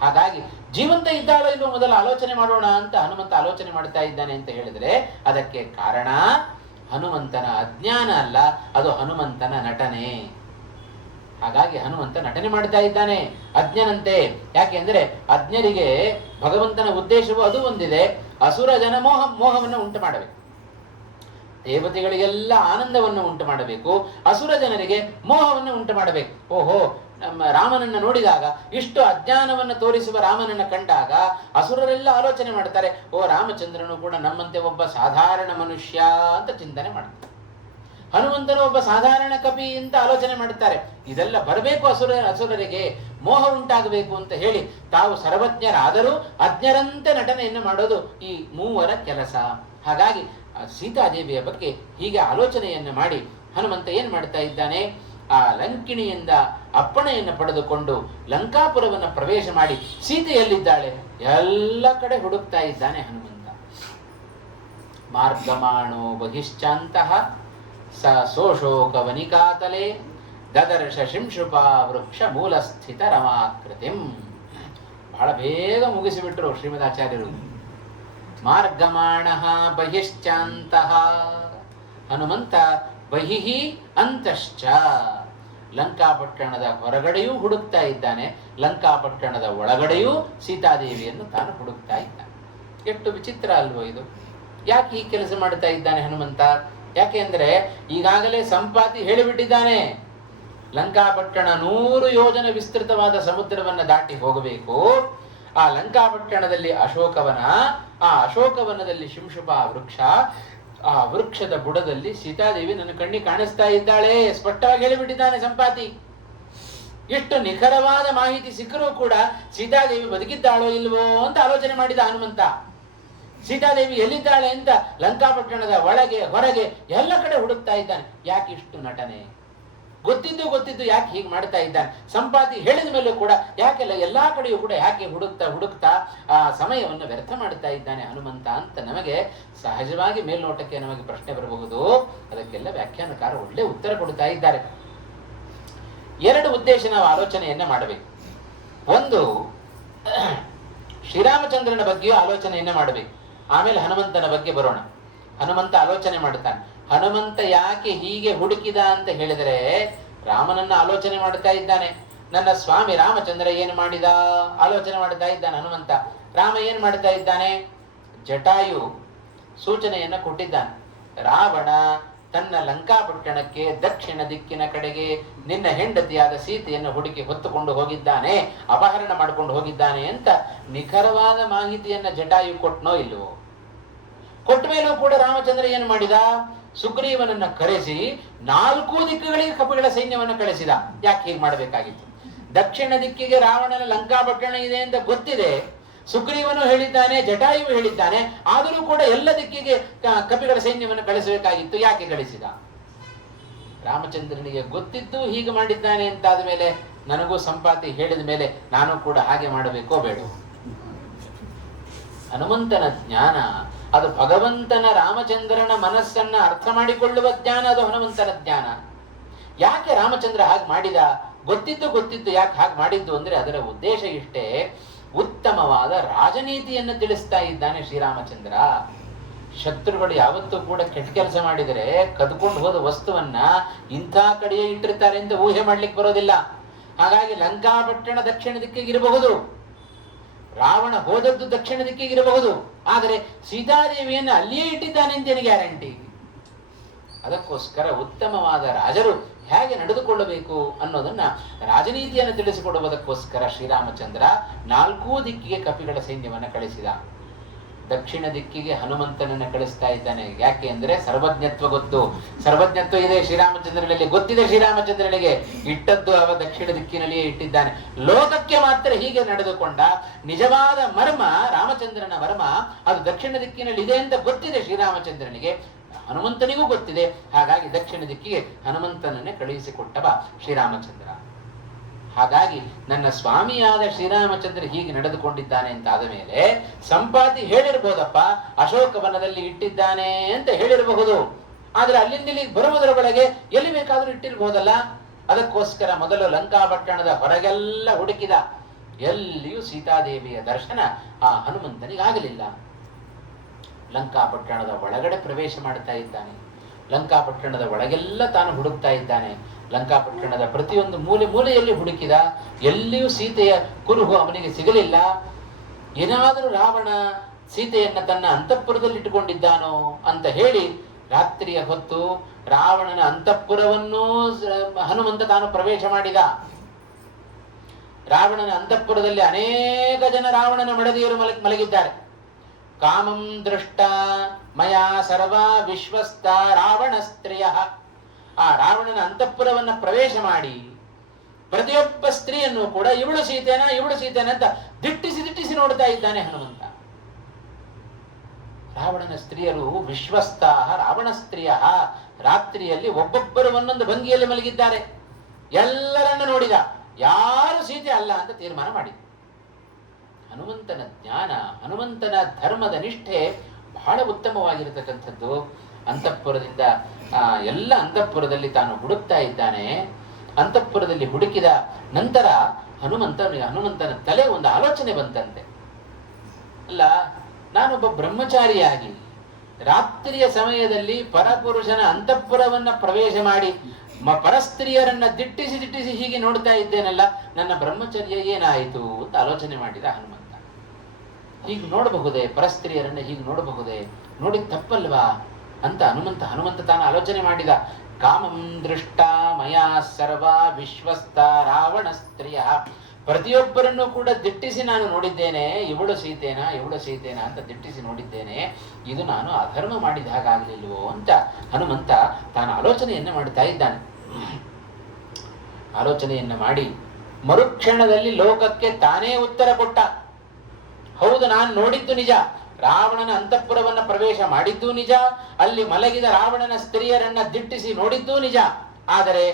ಹಾಗಾಗಿ ಜೀವಂತ ಇದ್ದಾಳೋ ಇಲ್ಲೋ ಮೊದಲು ಆಲೋಚನೆ ಮಾಡೋಣ ಅಂತ ಹನುಮಂತ ಆಲೋಚನೆ ಮಾಡ್ತಾ ಇದ್ದಾನೆ ಅಂತ ಹೇಳಿದ್ರೆ ಅದಕ್ಕೆ ಕಾರಣ ಹನುಮಂತನ ಅಜ್ಞಾನ ಅಲ್ಲ, ಅದು ಹನುಮಂತನ ನಟನೆ. ಹಾಗಾಗಿ ಹನುಮಂತ ನಟನೆ ಮಾಡ್ತಾ ಇದ್ದಾನೆ ಅಜ್ಞನಂತೆ. ಯಾಕೆ ಅಂದ್ರೆ ಅಜ್ಞರಿಗೆ ಭಗವಂತನ ಉದ್ದೇಶವು ಅದು ಒಂದಿದೆ, ಅಸುರ ಜನ ಮೋಹವನ್ನು ಉಂಟು ಮಾಡಬೇಕು. ದೇವತೆಗಳಿಗೆಲ್ಲ ಆನಂದವನ್ನು ಉಂಟು ಮಾಡಬೇಕು, ಅಸುರ ಜನರಿಗೆ ಮೋಹವನ್ನು ಉಂಟು ಮಾಡಬೇಕು. ಓಹೋ, ನಮ್ಮ ರಾಮನನ್ನ ನೋಡಿದಾಗ ಇಷ್ಟು ಅಜ್ಞಾನವನ್ನು ತೋರಿಸುವ ರಾಮನನ್ನ ಕಂಡಾಗ ಅಸುರರೆಲ್ಲ ಆಲೋಚನೆ ಮಾಡ್ತಾರೆ, ಓ ರಾಮಚಂದ್ರನು ಕೂಡ ನಮ್ಮಂತೆ ಒಬ್ಬ ಸಾಧಾರಣ ಮನುಷ್ಯ ಅಂತ ಚಿಂತನೆ ಮಾಡ್ತಾರೆ. ಹನುಮಂತನು ಒಬ್ಬ ಸಾಧಾರಣ ಕಪಿ ಅಂತ ಆಲೋಚನೆ ಮಾಡುತ್ತಾರೆ. ಇದೆಲ್ಲ ಬರಬೇಕು ಅಸುರರಿಗೆ, ಮೋಹ ಉಂಟಾಗಬೇಕು ಅಂತ ಹೇಳಿ ತಾವು ಸರ್ವಜ್ಞರಾದರೂ ಅಜ್ಞರಂತೆ ನಟನೆಯನ್ನು ಮಾಡೋದು ಈ ಮೂವರ ಕೆಲಸ. ಹಾಗಾಗಿ ಸೀತಾದೇವಿಯ ಬಗ್ಗೆ ಹೀಗೆ ಆಲೋಚನೆಯನ್ನು ಮಾಡಿ ಹನುಮಂತ ಏನ್ ಮಾಡ್ತಾ ಇದ್ದಾನೆ, ಆ ಲಂಕಿಣಿಯಿಂದ ಅಪ್ಪಣೆಯನ್ನು ಪಡೆದುಕೊಂಡು ಲಂಕಾಪುರವನ್ನು ಪ್ರವೇಶ ಮಾಡಿ ಸೀತೆಯಲ್ಲಿದ್ದಾಳೆ ಎಲ್ಲ ಕಡೆ ಹುಡುಕ್ತಾ ಇದ್ದಾನೆ ಹನುಮಂತ. ಮಾರ್ಗಮಾಣೋ ಬಹಿಶ್ಚಾಂತಃ ಸ ಸೋಶೋಕ ವನಿಕಾತಲೆ ದದರ್ಶ ಶಿಂಶುಪಾ ವೃಕ್ಷ ಮೂಲಸ್ಥಿತ ರಮಾಕೃತಿಂ. ಬಹಳ ಬೇಗ ಮುಗಿಸಿಬಿಟ್ರು ಶ್ರೀಮದಾಚಾರ್ಯರು. ಮಾರ್ಗಮಾಣ ಬಹಿಶ್ಚಾಂತಃ, ಹನುಮಂತ ಬಹಿಹಿ ಅಂತಶ್ಚ, ಲಂಕಾಪಟ್ಟಣದ ಹೊರಗಡೆಯೂ ಹುಡುಕ್ತಾ ಇದ್ದಾನೆ, ಲಂಕಾಪಟ್ಟಣದ ಒಳಗಡೆಯೂ ಸೀತಾದೇವಿಯನ್ನು ತಾನು ಹುಡುಕ್ತಾ ಇದ್ದಾನೆ. ಎಷ್ಟು ವಿಚಿತ್ರ ಅಲ್ವೋ ಇದು? ಯಾಕೆ ಈ ಕೆಲಸ ಮಾಡ್ತಾ ಇದ್ದಾನೆ ಹನುಮಂತ? ಯಾಕೆ ಅಂದ್ರೆ ಈಗಾಗಲೇ ಸಂಪಾತಿ ಹೇಳಿಬಿಟ್ಟಿದ್ದಾನೆ, ಲಂಕಾಪಟ್ಟಣ 100 ಯೋಜನ ವಿಸ್ತೃತವಾದ ಸಮುದ್ರವನ್ನು ದಾಟಿ ಹೋಗಬೇಕು. ಆ ಲಂಕಾಪಟ್ಟಣದಲ್ಲಿ ಅಶೋಕವನ, ಆ ಅಶೋಕವನದಲ್ಲಿ ಶಿಂಶುಪ ವೃಕ್ಷ, ಆ ವೃಕ್ಷದ ಬುಡದಲ್ಲಿ ಸೀತಾದೇವಿ ನನ್ನ ಕಣ್ಣಿಗೆ ಕಾಣಿಸ್ತಾ ಇದ್ದಾಳೆ, ಸ್ಪಷ್ಟವಾಗಿ ಹೇಳಿಬಿಟ್ಟಿದ್ದಾನೆ ಸಂಪಾತಿ. ಎಷ್ಟು ನಿಖರವಾದ ಮಾಹಿತಿ ಸಿಕ್ಕರೂ ಕೂಡ ಸೀತಾದೇವಿ ಬದುಕಿದ್ದಾಳೋ ಇಲ್ವೋ ಅಂತ ಆಲೋಚನೆ ಮಾಡಿದ ಹನುಮಂತ. ಸೀತಾದೇವಿ ಎಲ್ಲಿದ್ದಾಳೆ ಅಂತ ಲಂಕಾಪಟ್ಟಣದ ಒಳಗೆ ಹೊರಗೆ ಎಲ್ಲ ಕಡೆ ಹುಡುಕ್ತಾ ಇದ್ದಾನೆ. ಯಾಕೆ ಇಷ್ಟು ನಟನೆ? ಗೊತ್ತಿದ್ದು ಯಾಕೆ ಹೀಗೆ ಮಾಡ್ತಾ ಇದ್ದಾನೆ? ಸಂಪಾತಿ ಹೇಳಿದ ಮೇಲೂ ಕೂಡ ಯಾಕೆಲ್ಲ ಎಲ್ಲಾ ಕಡೆಯೂ ಕೂಡ ಯಾಕೆ ಹುಡುಕ್ತಾ ಆ ಸಮಯವನ್ನು ವ್ಯರ್ಥ ಮಾಡ್ತಾ ಇದ್ದಾನೆ ಹನುಮಂತ ಅಂತ ನಮಗೆ ಸಹಜವಾಗಿ ಮೇಲ್ನೋಟಕ್ಕೆ ನಮಗೆ ಪ್ರಶ್ನೆ ಬರಬಹುದು. ಅದಕ್ಕೆಲ್ಲ ವ್ಯಾಖ್ಯಾನಕಾರ ಒಳ್ಳೆ ಉತ್ತರ ಕೊಡ್ತಾ ಇದ್ದಾರೆ. ಎರಡು ಉದ್ದೇಶ ನಾವು ಆಲೋಚನೆಯನ್ನ ಮಾಡಬೇಕು. ಒಂದು, ಶ್ರೀರಾಮಚಂದ್ರನ ಬಗ್ಗೆಯೂ ಆಲೋಚನೆಯನ್ನ ಮಾಡಬೇಕು. ಆಮೇಲೆ ಹನುಮಂತನ ಬಗ್ಗೆ ಬರೋಣ. ಹನುಮಂತ ಆಲೋಚನೆ ಮಾಡುತ್ತಾನೆ. ಹನುಮಂತ ಯಾಕೆ ಹೀಗೆ ಹುಡುಕಿದ ಅಂತ ಹೇಳಿದರೆ, ರಾಮನನ್ನ ಆಲೋಚನೆ ಮಾಡ್ತಾ ಇದ್ದಾನೆ. ನನ್ನ ಸ್ವಾಮಿ ರಾಮಚಂದ್ರ ಏನು ಮಾಡಿದ ಆಲೋಚನೆ ಮಾಡ್ತಾ ಇದ್ದಾನೆ ಹನುಮಂತ. ರಾಮ ಏನ್ ಮಾಡ್ತಾ ಇದ್ದಾನೆ? ಜಟಾಯು ಸೂಚನೆಯನ್ನ ಕೊಟ್ಟಿದ್ದಾನೆ. ರಾವಣ ತನ್ನ ಲಂಕಾಪಟ್ಟಣಕ್ಕೆ ದಕ್ಷಿಣ ದಿಕ್ಕಿನ ಕಡೆಗೆ ನಿನ್ನ ಹೆಂಡತಿಯಾದ ಸೀತೆಯನ್ನು ಹುಡುಕಿ ಹೊತ್ತುಕೊಂಡು ಹೋಗಿದ್ದಾನೆ, ಅಪಹರಣ ಮಾಡಿಕೊಂಡು ಹೋಗಿದ್ದಾನೆ ಅಂತ ನಿಖರವಾದ ಮಾಹಿತಿಯನ್ನ ಜಟಾಯು ಕೊಟ್ಟನೋ ಇಲ್ವೋ? ಕೊಟ್ಟ ಮೇಲೂ ಕೂಡ ರಾಮಚಂದ್ರ ಏನು ಮಾಡಿದ? ಸುಗ್ರೀವನನ್ನ ಕರೆಸಿ 4 ದಿಕ್ಕುಗಳಿಗೆ ಕಪಿಗಳ ಸೈನ್ಯವನ್ನು ಕಳಿಸಿದ. ಯಾಕೆ ಹೀಗೆ ಮಾಡಬೇಕಾಗಿತ್ತು? ದಕ್ಷಿಣ ದಿಕ್ಕಿಗೆ ರಾವಣನ ಲಂಕಾಪಟ್ಟಣ ಇದೆ ಅಂತ ಗೊತ್ತಿದೆ, ಸುಗ್ರೀವನು ಹೇಳಿದ್ದಾನೆ, ಜಟಾಯು ಹೇಳಿದ್ದಾನೆ, ಆದರೂ ಕೂಡ ಎಲ್ಲ ದಿಕ್ಕಿಗೆ ಕಪಿಗಳ ಸೈನ್ಯವನ್ನು ಕಳಿಸಬೇಕಾಗಿತ್ತು. ಯಾಕೆ ಕಳಿಸಿದ? ರಾಮಚಂದ್ರನಿಗೆ ಗೊತ್ತಿದ್ದು ಹೀಗೆ ಮಾಡಿದ್ದಾನೆ ಅಂತಾದ ಮೇಲೆ ನನಗೂ ಸಂಪಾತಿ ಹೇಳಿದ ಮೇಲೆ ನಾನು ಕೂಡ ಹಾಗೆ ಮಾಡಬೇಕೋ ಬೇಡ? ಹನುಮಂತನ ಜ್ಞಾನ ಅದು ಭಗವಂತನ ರಾಮಚಂದ್ರನ ಮನಸ್ಸನ್ನ ಅರ್ಥ ಮಾಡಿಕೊಳ್ಳುವ ಜ್ಞಾನ, ಅದು ಹನುಮಂತನ ಜ್ಞಾನ. ಯಾಕೆ ರಾಮಚಂದ್ರ ಹಾಗೆ ಮಾಡಿದ? ಗೊತ್ತಿದ್ದು ಯಾಕೆ ಹಾಗೆ ಮಾಡಿದ್ದು ಅಂದ್ರೆ ಅದರ ಉದ್ದೇಶ ಇಷ್ಟೇ, ಉತ್ತಮವಾದ ರಾಜನೀತಿಯನ್ನು ತಿಳಿಸ್ತಾ ಇದ್ದಾನೆ ಶ್ರೀರಾಮಚಂದ್ರ. ಶತ್ರುಗಳು ಯಾವತ್ತೂ ಕೂಡ ಕೆಟ್ಟ ಕೆಲಸ ಮಾಡಿದರೆ ಕದ್ಕೊಂಡು ಹೋದ ವಸ್ತುವನ್ನ ಇಂಥ ಕಡೆಯೇ ಇಟ್ಟಿರ್ತಾರೆ ಅಂತ ಊಹೆ ಮಾಡ್ಲಿಕ್ಕೆ ಬರೋದಿಲ್ಲ. ಹಾಗಾಗಿ ಲಂಕಾಪಟ್ಟಣ ದಕ್ಷಿಣ ದಿಕ್ಕಿಗಿರಬಹುದು, ರಾವಣ ಹೋದದ್ದು ದಕ್ಷಿಣ ದಿಕ್ಕಿಗಿರಬಹುದು, ಆದರೆ ಸೀತಾದೇವಿಯನ್ನು ಅಲ್ಲಿಯೇ ಇಟ್ಟಿದ್ದಾನೆ ಅಂತೇನು ಗ್ಯಾರಂಟಿ? ಅದಕ್ಕೋಸ್ಕರ ಉತ್ತಮವಾದ ರಾಜರು ಹೇಗೆ ನಡೆದುಕೊಳ್ಳಬೇಕು ಅನ್ನೋದನ್ನ ರಾಜನೀತಿಯನ್ನು ತಿಳಿಸಿಕೊಡುವುದಕ್ಕೋಸ್ಕರ ಶ್ರೀರಾಮಚಂದ್ರ 4 ದಿಕ್ಕಿಗೆ ಕಪಿಗಳ ಸೈನ್ಯವನ್ನು ಕಳಿಸಿದ. ದಕ್ಷಿಣ ದಿಕ್ಕಿಗೆ ಹನುಮಂತನನ್ನ ಕಳಿಸ್ತಾ ಇದ್ದಾನೆ. ಯಾಕೆ ಅಂದ್ರೆ ಸರ್ವಜ್ಞತ್ವ ಗೊತ್ತು, ಸರ್ವಜ್ಞತ್ವ ಇದೆ ಶ್ರೀರಾಮಚಂದ್ರನಲ್ಲಿ, ಗೊತ್ತಿದೆ ಶ್ರೀರಾಮಚಂದ್ರನಿಗೆ. ಇಟ್ಟದ್ದು ಅವ ದಕ್ಷಿಣ ದಿಕ್ಕಿನಲ್ಲಿಯೇ ಇಟ್ಟಿದ್ದಾನೆ. ಲೋಕಕ್ಕೆ ಮಾತ್ರ ಹೀಗೆ ನಡೆದುಕೊಂಡ ನಿಜವಾದ ಮರ್ಮ, ರಾಮಚಂದ್ರನ ಮರ್ಮ ಅದು ದಕ್ಷಿಣ ದಿಕ್ಕಿನಲ್ಲಿ ಇದೆ ಅಂತ ಗೊತ್ತಿದೆ ಶ್ರೀರಾಮಚಂದ್ರನಿಗೆ, ಹನುಮಂತನಿಗೂ ಗೊತ್ತಿದೆ. ಹಾಗಾಗಿ ದಕ್ಷಿಣ ದಿಕ್ಕಿಗೆ ಹನುಮಂತನನ್ನೇ ಕಳುಹಿಸಿಕೊಟ್ಟವ ಶ್ರೀರಾಮಚಂದ್ರ. ಹಾಗಾಗಿ ನನ್ನ ಸ್ವಾಮಿಯಾದ ಶ್ರೀರಾಮಚಂದ್ರ ಹೀಗೆ ನಡೆದುಕೊಂಡಿದ್ದಾನೆ ಅಂತ ಆದ ಮೇಲೆ ಸಂಪಾತಿ ಹೇಳಿರ್ಬೋದಪ್ಪ, ಅಶೋಕವನದಲ್ಲಿ ಇಟ್ಟಿದ್ದಾನೆ ಅಂತ ಹೇಳಿರಬಹುದು. ಆದ್ರೆ ಅಲ್ಲಿಂದ ಇಲ್ಲಿಗೆ ಬರುವುದರ ಒಳಗೆ ಎಲ್ಲಿ ಬೇಕಾದ್ರೂ ಇಟ್ಟಿರ್ಬೋದಲ್ಲ. ಅದಕ್ಕೋಸ್ಕರ ಮೊದಲು ಲಂಕಾಪಟ್ಟಣದ ಹೊರಗೆಲ್ಲ ಹುಡುಕಿದ. ಎಲ್ಲಿಯೂ ಸೀತಾದೇವಿಯ ದರ್ಶನ ಆ ಹನುಮಂತನಿಗಾಗಲಿಲ್ಲ. ಲಂಕಾಪಟ್ಟಣದ ಒಳಗಡೆ ಪ್ರವೇಶ ಮಾಡ್ತಾ ಇದ್ದಾನೆ. ಲಂಕಾಪಟ್ಟಣದ ಒಳಗೆಲ್ಲ ತಾನು ಹುಡುಕ್ತಾ ಇದ್ದಾನೆ. ಲಂಕಾಪಟ್ಟಣದ ಪ್ರತಿಯೊಂದು ಮೂಲೆಯಲ್ಲಿ ಹುಡುಕಿದ. ಎಲ್ಲಿಯೂ ಸೀತೆಯ ಕುರುಹು ಅವನಿಗೆ ಸಿಗಲಿಲ್ಲ. ಏನಾದರೂ ರಾವಣ ಸೀತೆಯನ್ನ ತನ್ನ ಅಂತಃಪುರದಲ್ಲಿ ಇಟ್ಟುಕೊಂಡಿದ್ದಾನೋ ಅಂತ ಹೇಳಿ ರಾತ್ರಿಯ ಹೊತ್ತು ರಾವಣನ ಅಂತಃಪುರವನ್ನೂ ಹನುಮಂತ ತಾನು ಪ್ರವೇಶ ಮಾಡಿದ. ರಾವಣನ ಅಂತಃಪುರದಲ್ಲಿ ಅನೇಕ ಜನ ರಾವಣನ ಮಡದಿಯರು ಮಲಗಿದ್ದಾರೆ. ಕಾಮಂ ದೃಷ್ಟ ಮಯಾ ಸರ್ವ ವಿಶ್ವಸ್ತ ರಾವಣ ಸ್ತ್ರೀಯ. ಆ ರಾವಣನ ಅಂತಃಪುರವನ್ನ ಪ್ರವೇಶ ಮಾಡಿ ಪ್ರತಿಯೊಬ್ಬ ಸ್ತ್ರೀಯನ್ನು ಕೂಡ ಇವಳು ಸೀತೆನ ಅಂತ ದಿಟ್ಟಿಸಿ ನೋಡ್ತಾ ಇದ್ದಾನೆ ಹನುಮಂತ. ರಾವಣನ ಸ್ತ್ರೀಯರು ವಿಶ್ವಸ್ತ ರಾವಣ ಸ್ತ್ರೀಯ, ರಾತ್ರಿಯಲ್ಲಿ ಒಬ್ಬೊಬ್ಬರು ಒಂದೊಂದು ಭಂಗಿಯಲ್ಲಿ ಮಲಗಿದ್ದಾರೆ. ಎಲ್ಲರನ್ನ ನೋಡಿದ, ಯಾರು ಸೀತೆ ಅಲ್ಲ ಅಂತ ತೀರ್ಮಾನ ಮಾಡಿದ. ಹನುಮಂತನ ಜ್ಞಾನ, ಹನುಮಂತನ ಧರ್ಮದ ನಿಷ್ಠೆ ಬಹಳ ಉತ್ತಮವಾಗಿರತಕ್ಕಂಥದ್ದು. ಅಂತಃಪುರದಿಂದ ಎಲ್ಲ ಅಂತಃಪುರದಲ್ಲಿ ತಾನು ಹುಡುಕ್ತಾ ಇದ್ದಾನೆ. ಅಂತಃಪುರದಲ್ಲಿ ಹುಡುಕಿದ ನಂತರ ಹನುಮಂತನ ತಲೆ ಒಂದು ಆಲೋಚನೆ ಬಂತಂತೆ. ಅಲ್ಲ, ನಾನೊಬ್ಬ ಬ್ರಹ್ಮಚಾರಿಯಾಗಿ ರಾತ್ರಿಯ ಸಮಯದಲ್ಲಿ ಪರಪುರುಷನ ಅಂತಃಪುರವನ್ನ ಪ್ರವೇಶ ಮಾಡಿ ಪರಸ್ತ್ರೀಯರನ್ನ ದಿಟ್ಟಿಸಿ ಹೀಗೆ ನೋಡ್ತಾ ಇದ್ದೇನಲ್ಲ, ನನ್ನ ಬ್ರಹ್ಮಚರ್ಯ ಏನಾಯಿತು ಅಂತ ಆಲೋಚನೆ ಮಾಡಿದ ಹನುಮಂತ. ಹೀಗೆ ನೋಡಬಹುದೇ, ಪರಸ್ತ್ರೀಯರನ್ನ ಹೀಗೆ ನೋಡಬಹುದೇ, ನೋಡಿದ ತಪ್ಪಲ್ವಾ ಅಂತ ಹನುಮಂತ ತಾನು ಆಲೋಚನೆ ಮಾಡಿದ. ಕಾಮಂ ದೃಷ್ಟ ಮಯಾ ಸರ್ವ ವಿಶ್ವಸ್ತ ರಾವಣ ಸ್ತ್ರೀಯ. ಪ್ರತಿಯೊಬ್ಬರನ್ನು ಕೂಡ ದಿಟ್ಟಿಸಿ ನಾನು ನೋಡಿದ್ದೇನೆ. ಇವಳು ಸೀತೇನಾ ಅಂತ ದಿಟ್ಟಿಸಿ ನೋಡಿದ್ದೇನೆ. ಇದು ನಾನು ಅಧರ್ಮ ಮಾಡಿದ ಹಾಗಾಗಲಿಲ್ವೋ ಅಂತ ಹನುಮಂತ ತಾನು ಆಲೋಚನೆಯನ್ನು ಮಾಡ್ತಾ ಇದ್ದಾನೆ. ಆಲೋಚನೆಯನ್ನು ಮಾಡಿ ಮರುಕ್ಷಣದಲ್ಲಿ ಲೋಕಕ್ಕೆ ತಾನೇ ಉತ್ತರ ಕೊಟ್ಟ. ಹೌದು, ನಾನು ನೋಡಿದ್ದು ನಿಜ. ರಾವಣನ ಅಂತಃಪುರವನ್ನ ಪ್ರವೇಶ ಮಾಡಿದ್ದೂ ನಿಜ. ಅಲ್ಲಿ ಮಲಗಿದ ರಾವಣನ ಸ್ತ್ರೀಯರನ್ನ ದಿಟ್ಟಿಸಿ ನೋಡಿದ್ದೂ ನಿಜ. ಆದರೆ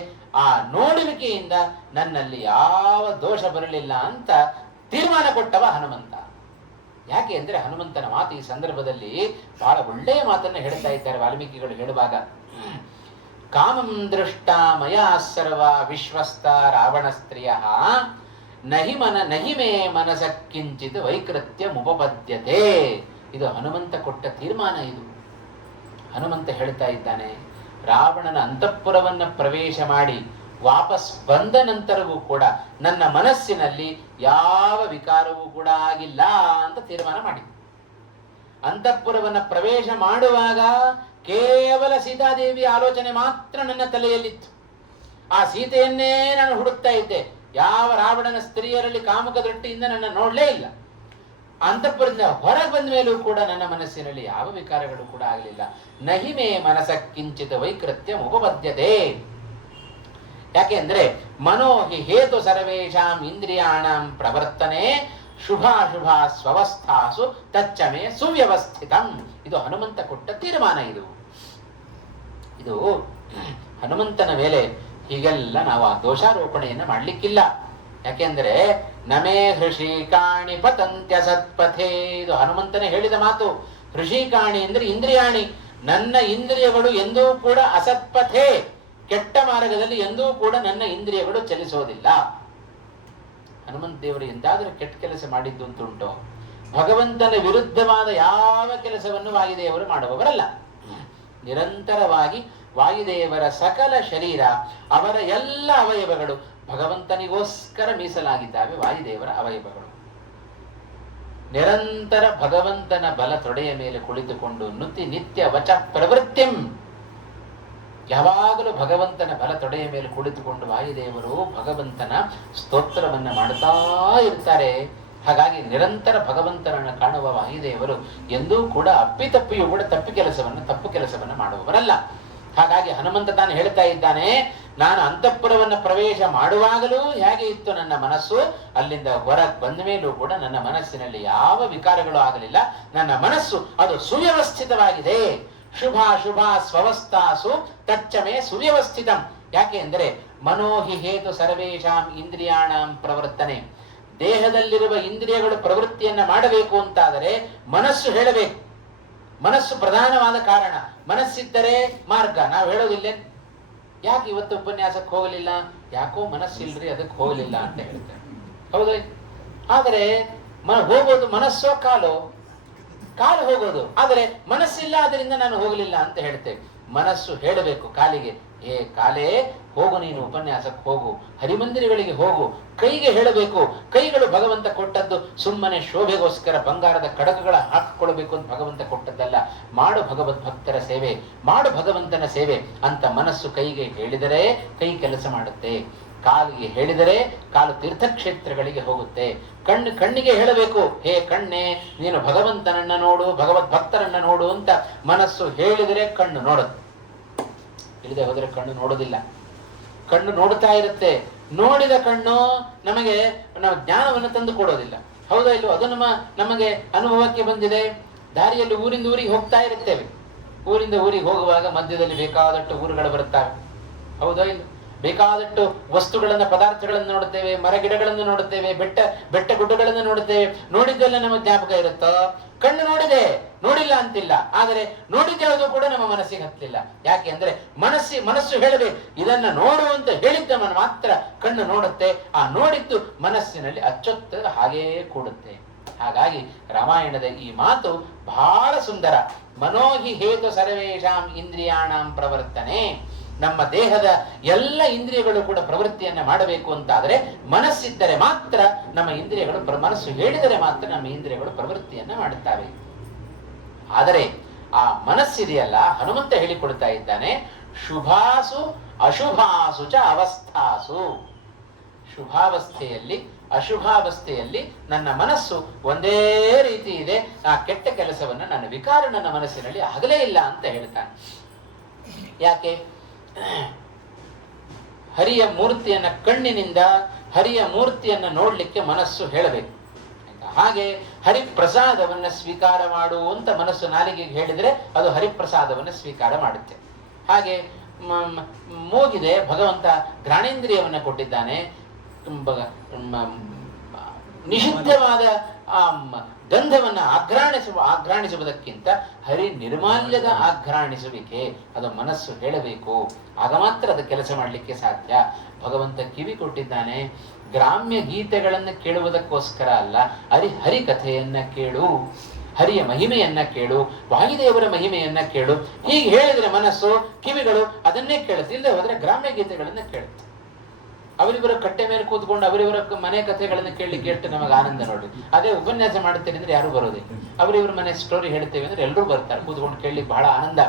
ಆ ನೋಡುವಿಕೆಯಿಂದ ನನ್ನಲ್ಲಿ ಯಾವ ದೋಷ ಬರಲಿಲ್ಲ ಅಂತ ತೀರ್ಮಾನ ಕೊಟ್ಟವ ಹನುಮಂತ. ಯಾಕೆ ಅಂದ್ರೆ ಹನುಮಂತನ ಮಾತು ಈ ಸಂದರ್ಭದಲ್ಲಿ ಬಹಳ ಒಳ್ಳೆಯ ಮಾತನ್ನ ಹೇಳ್ತಾ ಇದ್ದಾರೆ ವಾಲ್ಮೀಕಿಗಳು ಹೇಳುವಾಗ. ಕಾಮಂ ದೃಷ್ಟ ಮಯಾ ಸರ್ವ ವಿಶ್ವಸ್ತ ರಾವಣ ಸ್ತ್ರೀಯ ನಹಿ ಮೇ ಮನಸ ಕಿಂಚಿತ್ ವೈಕೃತ್ಯ ಮುಪಪದ್ಯತೆ. ಇದು ಹನುಮಂತ ಕೊಟ್ಟ ತೀರ್ಮಾನ. ಇದು ಹನುಮಂತ ಹೇಳ್ತಾ ಇದ್ದಾನೆ, ರಾವಣನ ಅಂತಃಪುರವನ್ನ ಪ್ರವೇಶ ಮಾಡಿ ವಾಪಸ್ ಬಂದ ನಂತರವೂ ಕೂಡ ನನ್ನ ಮನಸ್ಸಿನಲ್ಲಿ ಯಾವ ವಿಕಾರವೂ ಕೂಡ ಆಗಿಲ್ಲ ಅಂತ ತೀರ್ಮಾನ ಮಾಡಿ. ಅಂತಃಪುರವನ್ನ ಪ್ರವೇಶ ಮಾಡುವಾಗ ಕೇವಲ ಸೀತಾದೇವಿ ಆಲೋಚನೆ ಮಾತ್ರ ನನ್ನ ತಲೆಯಲ್ಲಿತ್ತು. ಆ ಸೀತೆಯನ್ನೇ ನಾನು ಹುಡುಕ್ತಾ ಇದ್ದೆ. ಯಾವ ರಾವಣನ ಸ್ತ್ರೀಯರಲ್ಲಿ ಕಾಮುಕ ದೃಷ್ಟಿಯಿಂದ ನನ್ನ ನೋಡ್ಲೇ ಇಲ್ಲ. ಅಂತಃಪುರದಿಂದ ಹೊರಗೆ ಬಂದ ಮೇಲೂ ಕೂಡ ನನ್ನ ಮನಸ್ಸಿನಲ್ಲಿ ಯಾವ ವಿಕಾರಗಳು ಕೂಡ ಆಗಲಿಲ್ಲ. ನಹಿಮೇ ಮನಸ ಕಿಂಚಿತ್ ವೈಕೃತ್ಯ ಉಪಪದ್ಯತೆ. ಯಾಕೆ ಅಂದ್ರೆ ಮನೋಹಿ ಹೇತು ಸರ್ವೇಷಾಂ ಇಂದ್ರಿಯಾಣಾಂ ಪ್ರವರ್ತನೆ ಶುಭಾಶುಭ ಸ್ವವಸ್ಥಾಸು ತಚ್ಚಮೆ ಸುವ್ಯವಸ್ಥಿತಂ. ಇದು ಹನುಮಂತ ಕೊಟ್ಟ ತೀರ್ಮಾನ. ಇದು ಹನುಮಂತನ ಮೇಲೆ ಹೀಗೆಲ್ಲ ನಾವು ಆ ದೋಷಾರೋಪಣೆಯನ್ನು ಮಾಡ್ಲಿಕ್ಕಿಲ್ಲ. ಯಾಕೆಂದ್ರೆ ನಮೇ ಹೃಷಿಕಾಣಿ ಪತಂತ್ಯ ಸತ್ಪಥೆ. ಇದು ಹನುಮಂತನೇ ಹೇಳಿದ ಮಾತು. ಹೃಷಿಕಾಣಿ ಅಂದ್ರೆ ಇಂದ್ರಿಯಾಣಿ. ನನ್ನ ಇಂದ್ರಿಯಗಳು ಎಂದೂ ಕೂಡ ಅಸತ್ಪಥೆ, ಕೆಟ್ಟ ಮಾರ್ಗದಲ್ಲಿ ಎಂದೂ ಕೂಡ ನನ್ನ ಇಂದ್ರಿಯಗಳು ಚಲಿಸೋದಿಲ್ಲ. ಹನುಮಂತ ದೇವರು ಎಂದಾದರೂ ಕೆಟ್ಟ ಕೆಲಸ ಮಾಡಿದ್ದು ಅಂತುಂಟೋ? ಭಗವಂತನ ವಿರುದ್ಧವಾದ ಯಾವ ಕೆಲಸವನ್ನು ವಾಯುದೇವರು ಮಾಡುವವರಲ್ಲ. ನಿರಂತರವಾಗಿ ವಾಯುದೇವರ ಸಕಲ ಶರೀರ, ಅವರ ಎಲ್ಲ ಅವಯವಗಳು ಭಗವಂತನಿಗೋಸ್ಕರ ಮೀಸಲಾಗಿದ್ದಾವೆ. ವಾಯುದೇವರ ಅವಯವಗಳು ನಿರಂತರ ಭಗವಂತನ ಬಲ ತೊಡೆಯ ಮೇಲೆ ಕುಳಿತುಕೊಂಡು ನುತಿ ನಿತ್ಯ ವಚ ಪ್ರವೃತ್ತಿಂ. ಯಾವಾಗಲೂ ಭಗವಂತನ ಬಲ ತೊಡೆಯ ಮೇಲೆ ಕುಳಿತುಕೊಂಡು ವಾಯುದೇವರು ಭಗವಂತನ ಸ್ತೋತ್ರವನ್ನ ಮಾಡ್ತಾ ಇರ್ತಾರೆ. ಹಾಗಾಗಿ ನಿರಂತರ ಭಗವಂತನನ್ನು ಕಾಣುವ ವಾಯುದೇವರು ಎಂದೂ ಕೂಡ ಅಪ್ಪಿತಪ್ಪಿಯೂ ಕೂಡ ತಪ್ಪು ಕೆಲಸವನ್ನ ಮಾಡುವವರಲ್ಲ. ಹಾಗಾಗಿ ಹನುಮಂತ ತಾನು ಹೇಳ್ತಾ ಇದ್ದಾನೆ, ನಾನು ಅಂತಃಪುರವನ್ನು ಪ್ರವೇಶ ಮಾಡುವಾಗಲೂ ಹೇಗೆ ಇತ್ತು ನನ್ನ ಮನಸ್ಸು, ಅಲ್ಲಿಂದ ಹೊರಗೆ ಬಂದ ಮೇಲೂ ಕೂಡ ನನ್ನ ಮನಸ್ಸಿನಲ್ಲಿ ಯಾವ ವಿಕಾರಗಳು ಆಗಲಿಲ್ಲ. ನನ್ನ ಮನಸ್ಸು ಅದು ಸುವ್ಯವಸ್ಥಿತವಾಗಿದೆ. ಶುಭಾಶುಭ ಸ್ವವಸ್ಥಾಸು ತಚ್ಚಮೆ ಸುವ್ಯವಸ್ಥಿತಂ. ಯಾಕೆ ಅಂದರೆ ಮನೋಹಿ ಹೇತು ಸರ್ವೇಷಾಂ ಇಂದ್ರಿಯಾಣಾಂ ಪ್ರವರ್ತನೆ. ದೇಹದಲ್ಲಿರುವ ಇಂದ್ರಿಯಗಳು ಪ್ರವೃತ್ತಿಯನ್ನ ಮಾಡಬೇಕು ಅಂತಾದರೆ ಮನಸ್ಸು ಹೇಳಬೇಕು. ಮನಸ್ಸು ಪ್ರಧಾನವಾದ ಕಾರಣ. ಮನಸ್ಸಿದ್ದರೆ ಮಾರ್ಗ. ನಾವು ಹೇಳೋದಿಲ್ಲ, ಯಾಕೆ ಇವತ್ತು ಉಪನ್ಯಾಸಕ್ಕೆ ಹೋಗಲಿಲ್ಲ, ಯಾಕೋ ಮನಸ್ಸಿಲ್ರಿ ಅದಕ್ಕೆ ಹೋಗಲಿಲ್ಲ ಅಂತ ಹೇಳ್ತೇವೆ. ಹೌದು. ಆದರೆ ಹೋಗೋದು ಮನಸ್ಸೋ ಕಾಲು ಹೋಗೋದು. ಆದರೆ ಮನಸ್ಸಿಲ್ಲ, ಅದರಿಂದ ನಾನು ಹೋಗಲಿಲ್ಲ ಅಂತ ಹೇಳ್ತೇವೆ. ಮನಸ್ಸು ಹೇಳಬೇಕು ಕಾಲಿಗೆ, ಏ ಕಾಲೇ ಹೋಗು, ನೀನು ಉಪನ್ಯಾಸಕ್ಕೆ ಹೋಗು, ಹರಿಮಂದಿರಗಳಿಗೆ ಹೋಗು. ಕೈಗೆ ಹೇಳಬೇಕು. ಕೈಗಳು ಭಗವಂತ ಕೊಟ್ಟದ್ದು ಸುಮ್ಮನೆ ಶೋಭೆಗೋಸ್ಕರ ಬಂಗಾರದ ಕಡಗಗಳ ಹಾಕಿಕೊಳ್ಬೇಕು ಅಂತ ಭಗವಂತ ಕೊಟ್ಟದ್ದಲ್ಲ. ಮಾಡು ಭಗವದ್ ಭಕ್ತರ ಸೇವೆ, ಮಾಡು ಭಗವಂತನ ಸೇವೆ ಅಂತ ಮನಸ್ಸು ಕೈಗೆ ಹೇಳಿದರೆ ಕೈ ಕೆಲಸ ಮಾಡುತ್ತೆ. ಕಾಲಿಗೆ ಹೇಳಿದರೆ ಕಾಲು ತೀರ್ಥಕ್ಷೇತ್ರಗಳಿಗೆ ಹೋಗುತ್ತೆ. ಕಣ್ಣಿಗೆ ಹೇಳಬೇಕು, ಹೇ ಕಣ್ಣೆ ನೀನು ಭಗವಂತನನ್ನ ನೋಡು, ಭಗವದ್ ಭಕ್ತರನ್ನ ನೋಡು ಅಂತ ಮನಸ್ಸು ಹೇಳಿದರೆ ಕಣ್ಣು ನೋಡುತ್ತೆ. ಇಲ್ಲದೆ ಹೋದರೆ ಕಣ್ಣು ನೋಡೋದಿಲ್ಲ. ಕಣ್ಣು ನೋಡ್ತಾ ಇರುತ್ತೆ. ನೋಡಿದ ಕಣ್ಣು ನಮಗೆ ನಾವು ಜ್ಞಾನವನ್ನು ತಂದು ಕೊಡೋದಿಲ್ಲ. ಹೌದಾ ಇಲ್ವೋ? ಅದು ನಮಗೆ ಅನುಭವಕ್ಕೆ ಬಂದಿದೆ. ದಾರಿಯಲ್ಲಿ ಊರಿಂದ ಊರಿಗೆ ಹೋಗ್ತಾ ಇರುತ್ತೇವೆ. ಊರಿಂದ ಊರಿಗೆ ಹೋಗುವಾಗ ಮಧ್ಯದಲ್ಲಿ ಬೇಕಾದಷ್ಟು ಊರುಗಳು ಬರುತ್ತವೆ. ಹೌದಾ ಇಲ್ಲ? ಬೇಕಾದಷ್ಟು ವಸ್ತುಗಳನ್ನ, ಪದಾರ್ಥಗಳನ್ನು ನೋಡುತ್ತೇವೆ, ಮರ ಗಿಡಗಳನ್ನು ನೋಡುತ್ತೇವೆ, ಬೆಟ್ಟ ಗುಡ್ಡಗಳನ್ನು ನೋಡುತ್ತೇವೆ. ನೋಡಿದ್ದೆಲ್ಲ ನಮಗೆ ಜ್ಞಾಪಕ ಇರುತ್ತೋ? ಕಣ್ಣು ನೋಡಿದೆ, ನೋಡಿಲ್ಲ ಅಂತಿಲ್ಲ. ಆದರೆ ನೋಡಿದ್ಯಾವುದು ಕೂಡ ನಮ್ಮ ಮನಸ್ಸಿಗೆ ಹತ್ತಲಿಲ್ಲ. ಯಾಕೆ ಅಂದ್ರೆ ಮನಸ್ಸು ಹೇಳಬೇಕು, ಇದನ್ನ ನೋಡುವಂತ ಹೇಳಿದ್ದವನು ಮಾತ್ರ ಕಣ್ಣು ನೋಡುತ್ತೆ. ಆ ನೋಡಿದ್ದು ಮನಸ್ಸಿನಲ್ಲಿ ಅಚ್ಚೊತ್ತ ಹಾಗೇ ಕೂಡುತ್ತೆ. ಹಾಗಾಗಿ ರಾಮಾಯಣದ ಈ ಮಾತು ಬಹಳ ಸುಂದರ. ಮನೋಹಿ ಹೇತು ಸರ್ವೇಷಾಂ ಇಂದ್ರಿಯಾಣಾಂ ಪ್ರವರ್ತನೆ. ನಮ್ಮ ದೇಹದ ಎಲ್ಲ ಇಂದ್ರಿಯಗಳು ಕೂಡ ಪ್ರವೃತ್ತಿಯನ್ನ ಮಾಡಬೇಕು ಅಂತಾದರೆ ಮನಸ್ಸಿದ್ದರೆ ಮಾತ್ರ ನಮ್ಮ ಇಂದ್ರಿಯಗಳು, ಮನಸ್ಸು ಹೇಳಿದರೆ ಮಾತ್ರ ನಮ್ಮ ಇಂದ್ರಿಯಗಳು ಪ್ರವೃತ್ತಿಯನ್ನ ಮಾಡುತ್ತವೆ. ಆದರೆ ಆ ಮನಸ್ಸಿದೆಯಲ್ಲ, ಹನುಮಂತ ಹೇಳಿಕೊಡ್ತಾ ಇದ್ದಾನೆ, ಶುಭಾಸು ಅಶುಭಾಸು ಚ ಅವಸ್ಥಾಸು. ಶುಭಾವಸ್ಥೆಯಲ್ಲಿ ಅಶುಭಾವಸ್ಥೆಯಲ್ಲಿ ನನ್ನ ಮನಸ್ಸು ಒಂದೇ ರೀತಿ ಇದೆ. ಆ ಕೆಟ್ಟ ಕೆಲಸವನ್ನು ನನ್ನ ವಿಕಾರ ನನ್ನ ಮನಸ್ಸಿನಲ್ಲಿ ಆಗಲೇ ಇಲ್ಲ ಅಂತ ಹೇಳ್ತಾನೆ. ಯಾಕೆ? ಹರಿಯ ಮೂರ್ತಿಯನ್ನ ಕಣ್ಣಿನಿಂದ ಹರಿಯ ಮೂರ್ತಿಯನ್ನ ನೋಡ್ಲಿಕ್ಕೆ ಮನಸ್ಸು ಹೇಳಬೇಕು. ಹಾಗೆ ಹರಿಪ್ರಸಾದವನ್ನ ಸ್ವೀಕಾರ ಮಾಡುವಂತ ಮನಸ್ಸು ನಾಲಿಗೆಗೆ ಹೇಳಿದ್ರೆ ಅದು ಹರಿಪ್ರಸಾದವನ್ನ ಸ್ವೀಕಾರ ಮಾಡುತ್ತೆ. ಹಾಗೆ ಮೂಗಿದೆ, ಭಗವಂತ ಘ್ರಾಣೇಂದ್ರಿಯವನ್ನ ಕೊಟ್ಟಿದ್ದಾನೆ. ನಿಷಿದ್ಧವಾದ ಗಂಧವನ್ನ ಆಘ್ರಾಣಿಸುವುದಕ್ಕಿಂತ ಹರಿ ನಿರ್ಮಾಲ್ಯದ ಆಘ್ರಾಣಿಸುವಿಕೆ ಅದು ಮನಸ್ಸು ಹೇಳಬೇಕು. ಆಗ ಮಾತ್ರ ಅದು ಕೆಲಸ ಮಾಡಲಿಕ್ಕೆ ಸಾಧ್ಯ. ಭಗವಂತ ಕಿವಿ ಕೊಟ್ಟಿದ್ದಾನೆ, ಗ್ರಾಮ್ಯ ಗೀತೆಗಳನ್ನು ಕೇಳುವುದಕ್ಕೋಸ್ಕರ ಅಲ್ಲ, ಹರಿಕಥೆಯನ್ನ ಕೇಳು, ಹರಿಯ ಮಹಿಮೆಯನ್ನ ಕೇಳು, ವಾಯುದೇವರ ಮಹಿಮೆಯನ್ನ ಕೇಳು. ಹೀಗೆ ಹೇಳಿದ್ರೆ ಮನಸ್ಸು, ಕಿವಿಗಳು ಅದನ್ನೇ ಕೇಳುತ್ತೆ. ಇಲ್ಲದೆ ಹೋದ್ರೆ ಗ್ರಾಮ್ಯ ಗೀತೆಗಳನ್ನ ಕೇಳುತ್ತೆ. ಅವರಿವರ ಕಟ್ಟೆ ಮೇಲೆ ಕೂತ್ಕೊಂಡು ಅವರಿವರ ಮನೆ ಕಥೆಗಳನ್ನು ಕೇಳಲಿಕ್ಕೆ ಎಷ್ಟು ನಮಗೆ ಆನಂದ ನೋಡಿ. ಅದೇ ಉಪನ್ಯಾಸ ಮಾಡುತ್ತೇನೆ ಅಂದ್ರೆ ಯಾರು ಬರೋದಿಲ್ಲ. ಅವರಿವ್ರ ಮನೆ ಸ್ಟೋರಿ ಹೇಳ್ತೇವೆ ಅಂದ್ರೆ ಎಲ್ಲರೂ ಬರ್ತಾರೆ, ಕೂತ್ಕೊಂಡು ಕೇಳಲಿಕ್ಕೆ ಬಹಳ ಆನಂದ.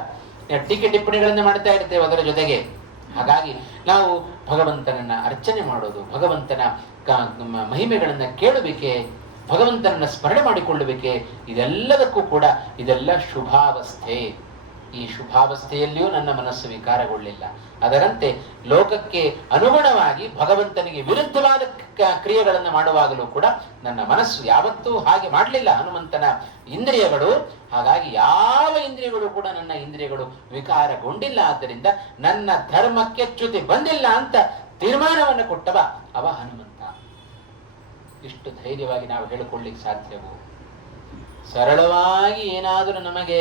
ಟೀಕೆ ಟಿಪ್ಪಣಿಗಳನ್ನ ಮಾಡ್ತಾ ಇರ್ತೇವೆ ಅದರ ಜೊತೆಗೆ. ಹಾಗಾಗಿ ನಾವು ಭಗವಂತನನ್ನ ಅರ್ಚನೆ ಮಾಡೋದು, ಭಗವಂತನ ಮಹಿಮೆಗಳನ್ನ ಕೇಳಬೇಕೆ, ಭಗವಂತನನ್ನ ಸ್ಮರಣೆ ಮಾಡಿಕೊಳ್ಳಬೇಕೆ, ಇದೆಲ್ಲದಕ್ಕೂ ಕೂಡ ಇದೆಲ್ಲ ಶುಭಾವಸ್ಥೆ. ಈ ಶುಭಾವಸ್ಥೆಯಲ್ಲಿಯೂ ನನ್ನ ಮನಸ್ಸು ವಿಕಾರಗೊಳ್ಳಿಲ್ಲ. ಅದರಂತೆ ಲೋಕಕ್ಕೆ ಅನುಗುಣವಾಗಿ ಭಗವಂತನಿಗೆ ವಿರುದ್ಧವಾದ ಕ್ರಿಯೆಗಳನ್ನು ಮಾಡುವಾಗಲೂ ಕೂಡ ನನ್ನ ಮನಸ್ಸು ಯಾವತ್ತೂ ಹಾಗೆ ಮಾಡಲಿಲ್ಲ ಹನುಮಂತನ ಇಂದ್ರಿಯಗಳು. ಹಾಗಾಗಿ ಯಾವ ಇಂದ್ರಿಯಗಳು ಕೂಡ ನನ್ನ ಇಂದ್ರಿಯಗಳು ವಿಕಾರಗೊಂಡಿಲ್ಲ. ಆದ್ದರಿಂದ ನನ್ನ ಧರ್ಮಕ್ಕೆ ಚ್ಯುತಿ ಬಂದಿಲ್ಲ ಅಂತ ತೀರ್ಮಾನವನ್ನು ಕೊಟ್ಟವ ಅವ ಹನುಮಂತ. ಇಷ್ಟು ಧೈರ್ಯವಾಗಿ ನಾವು ಹೇಳಿಕೊಳ್ಳಿಕ್ಕೆ ಸಾಧ್ಯವೋ? ಸರಳವಾಗಿ ಏನಾದರೂ ನಮಗೆ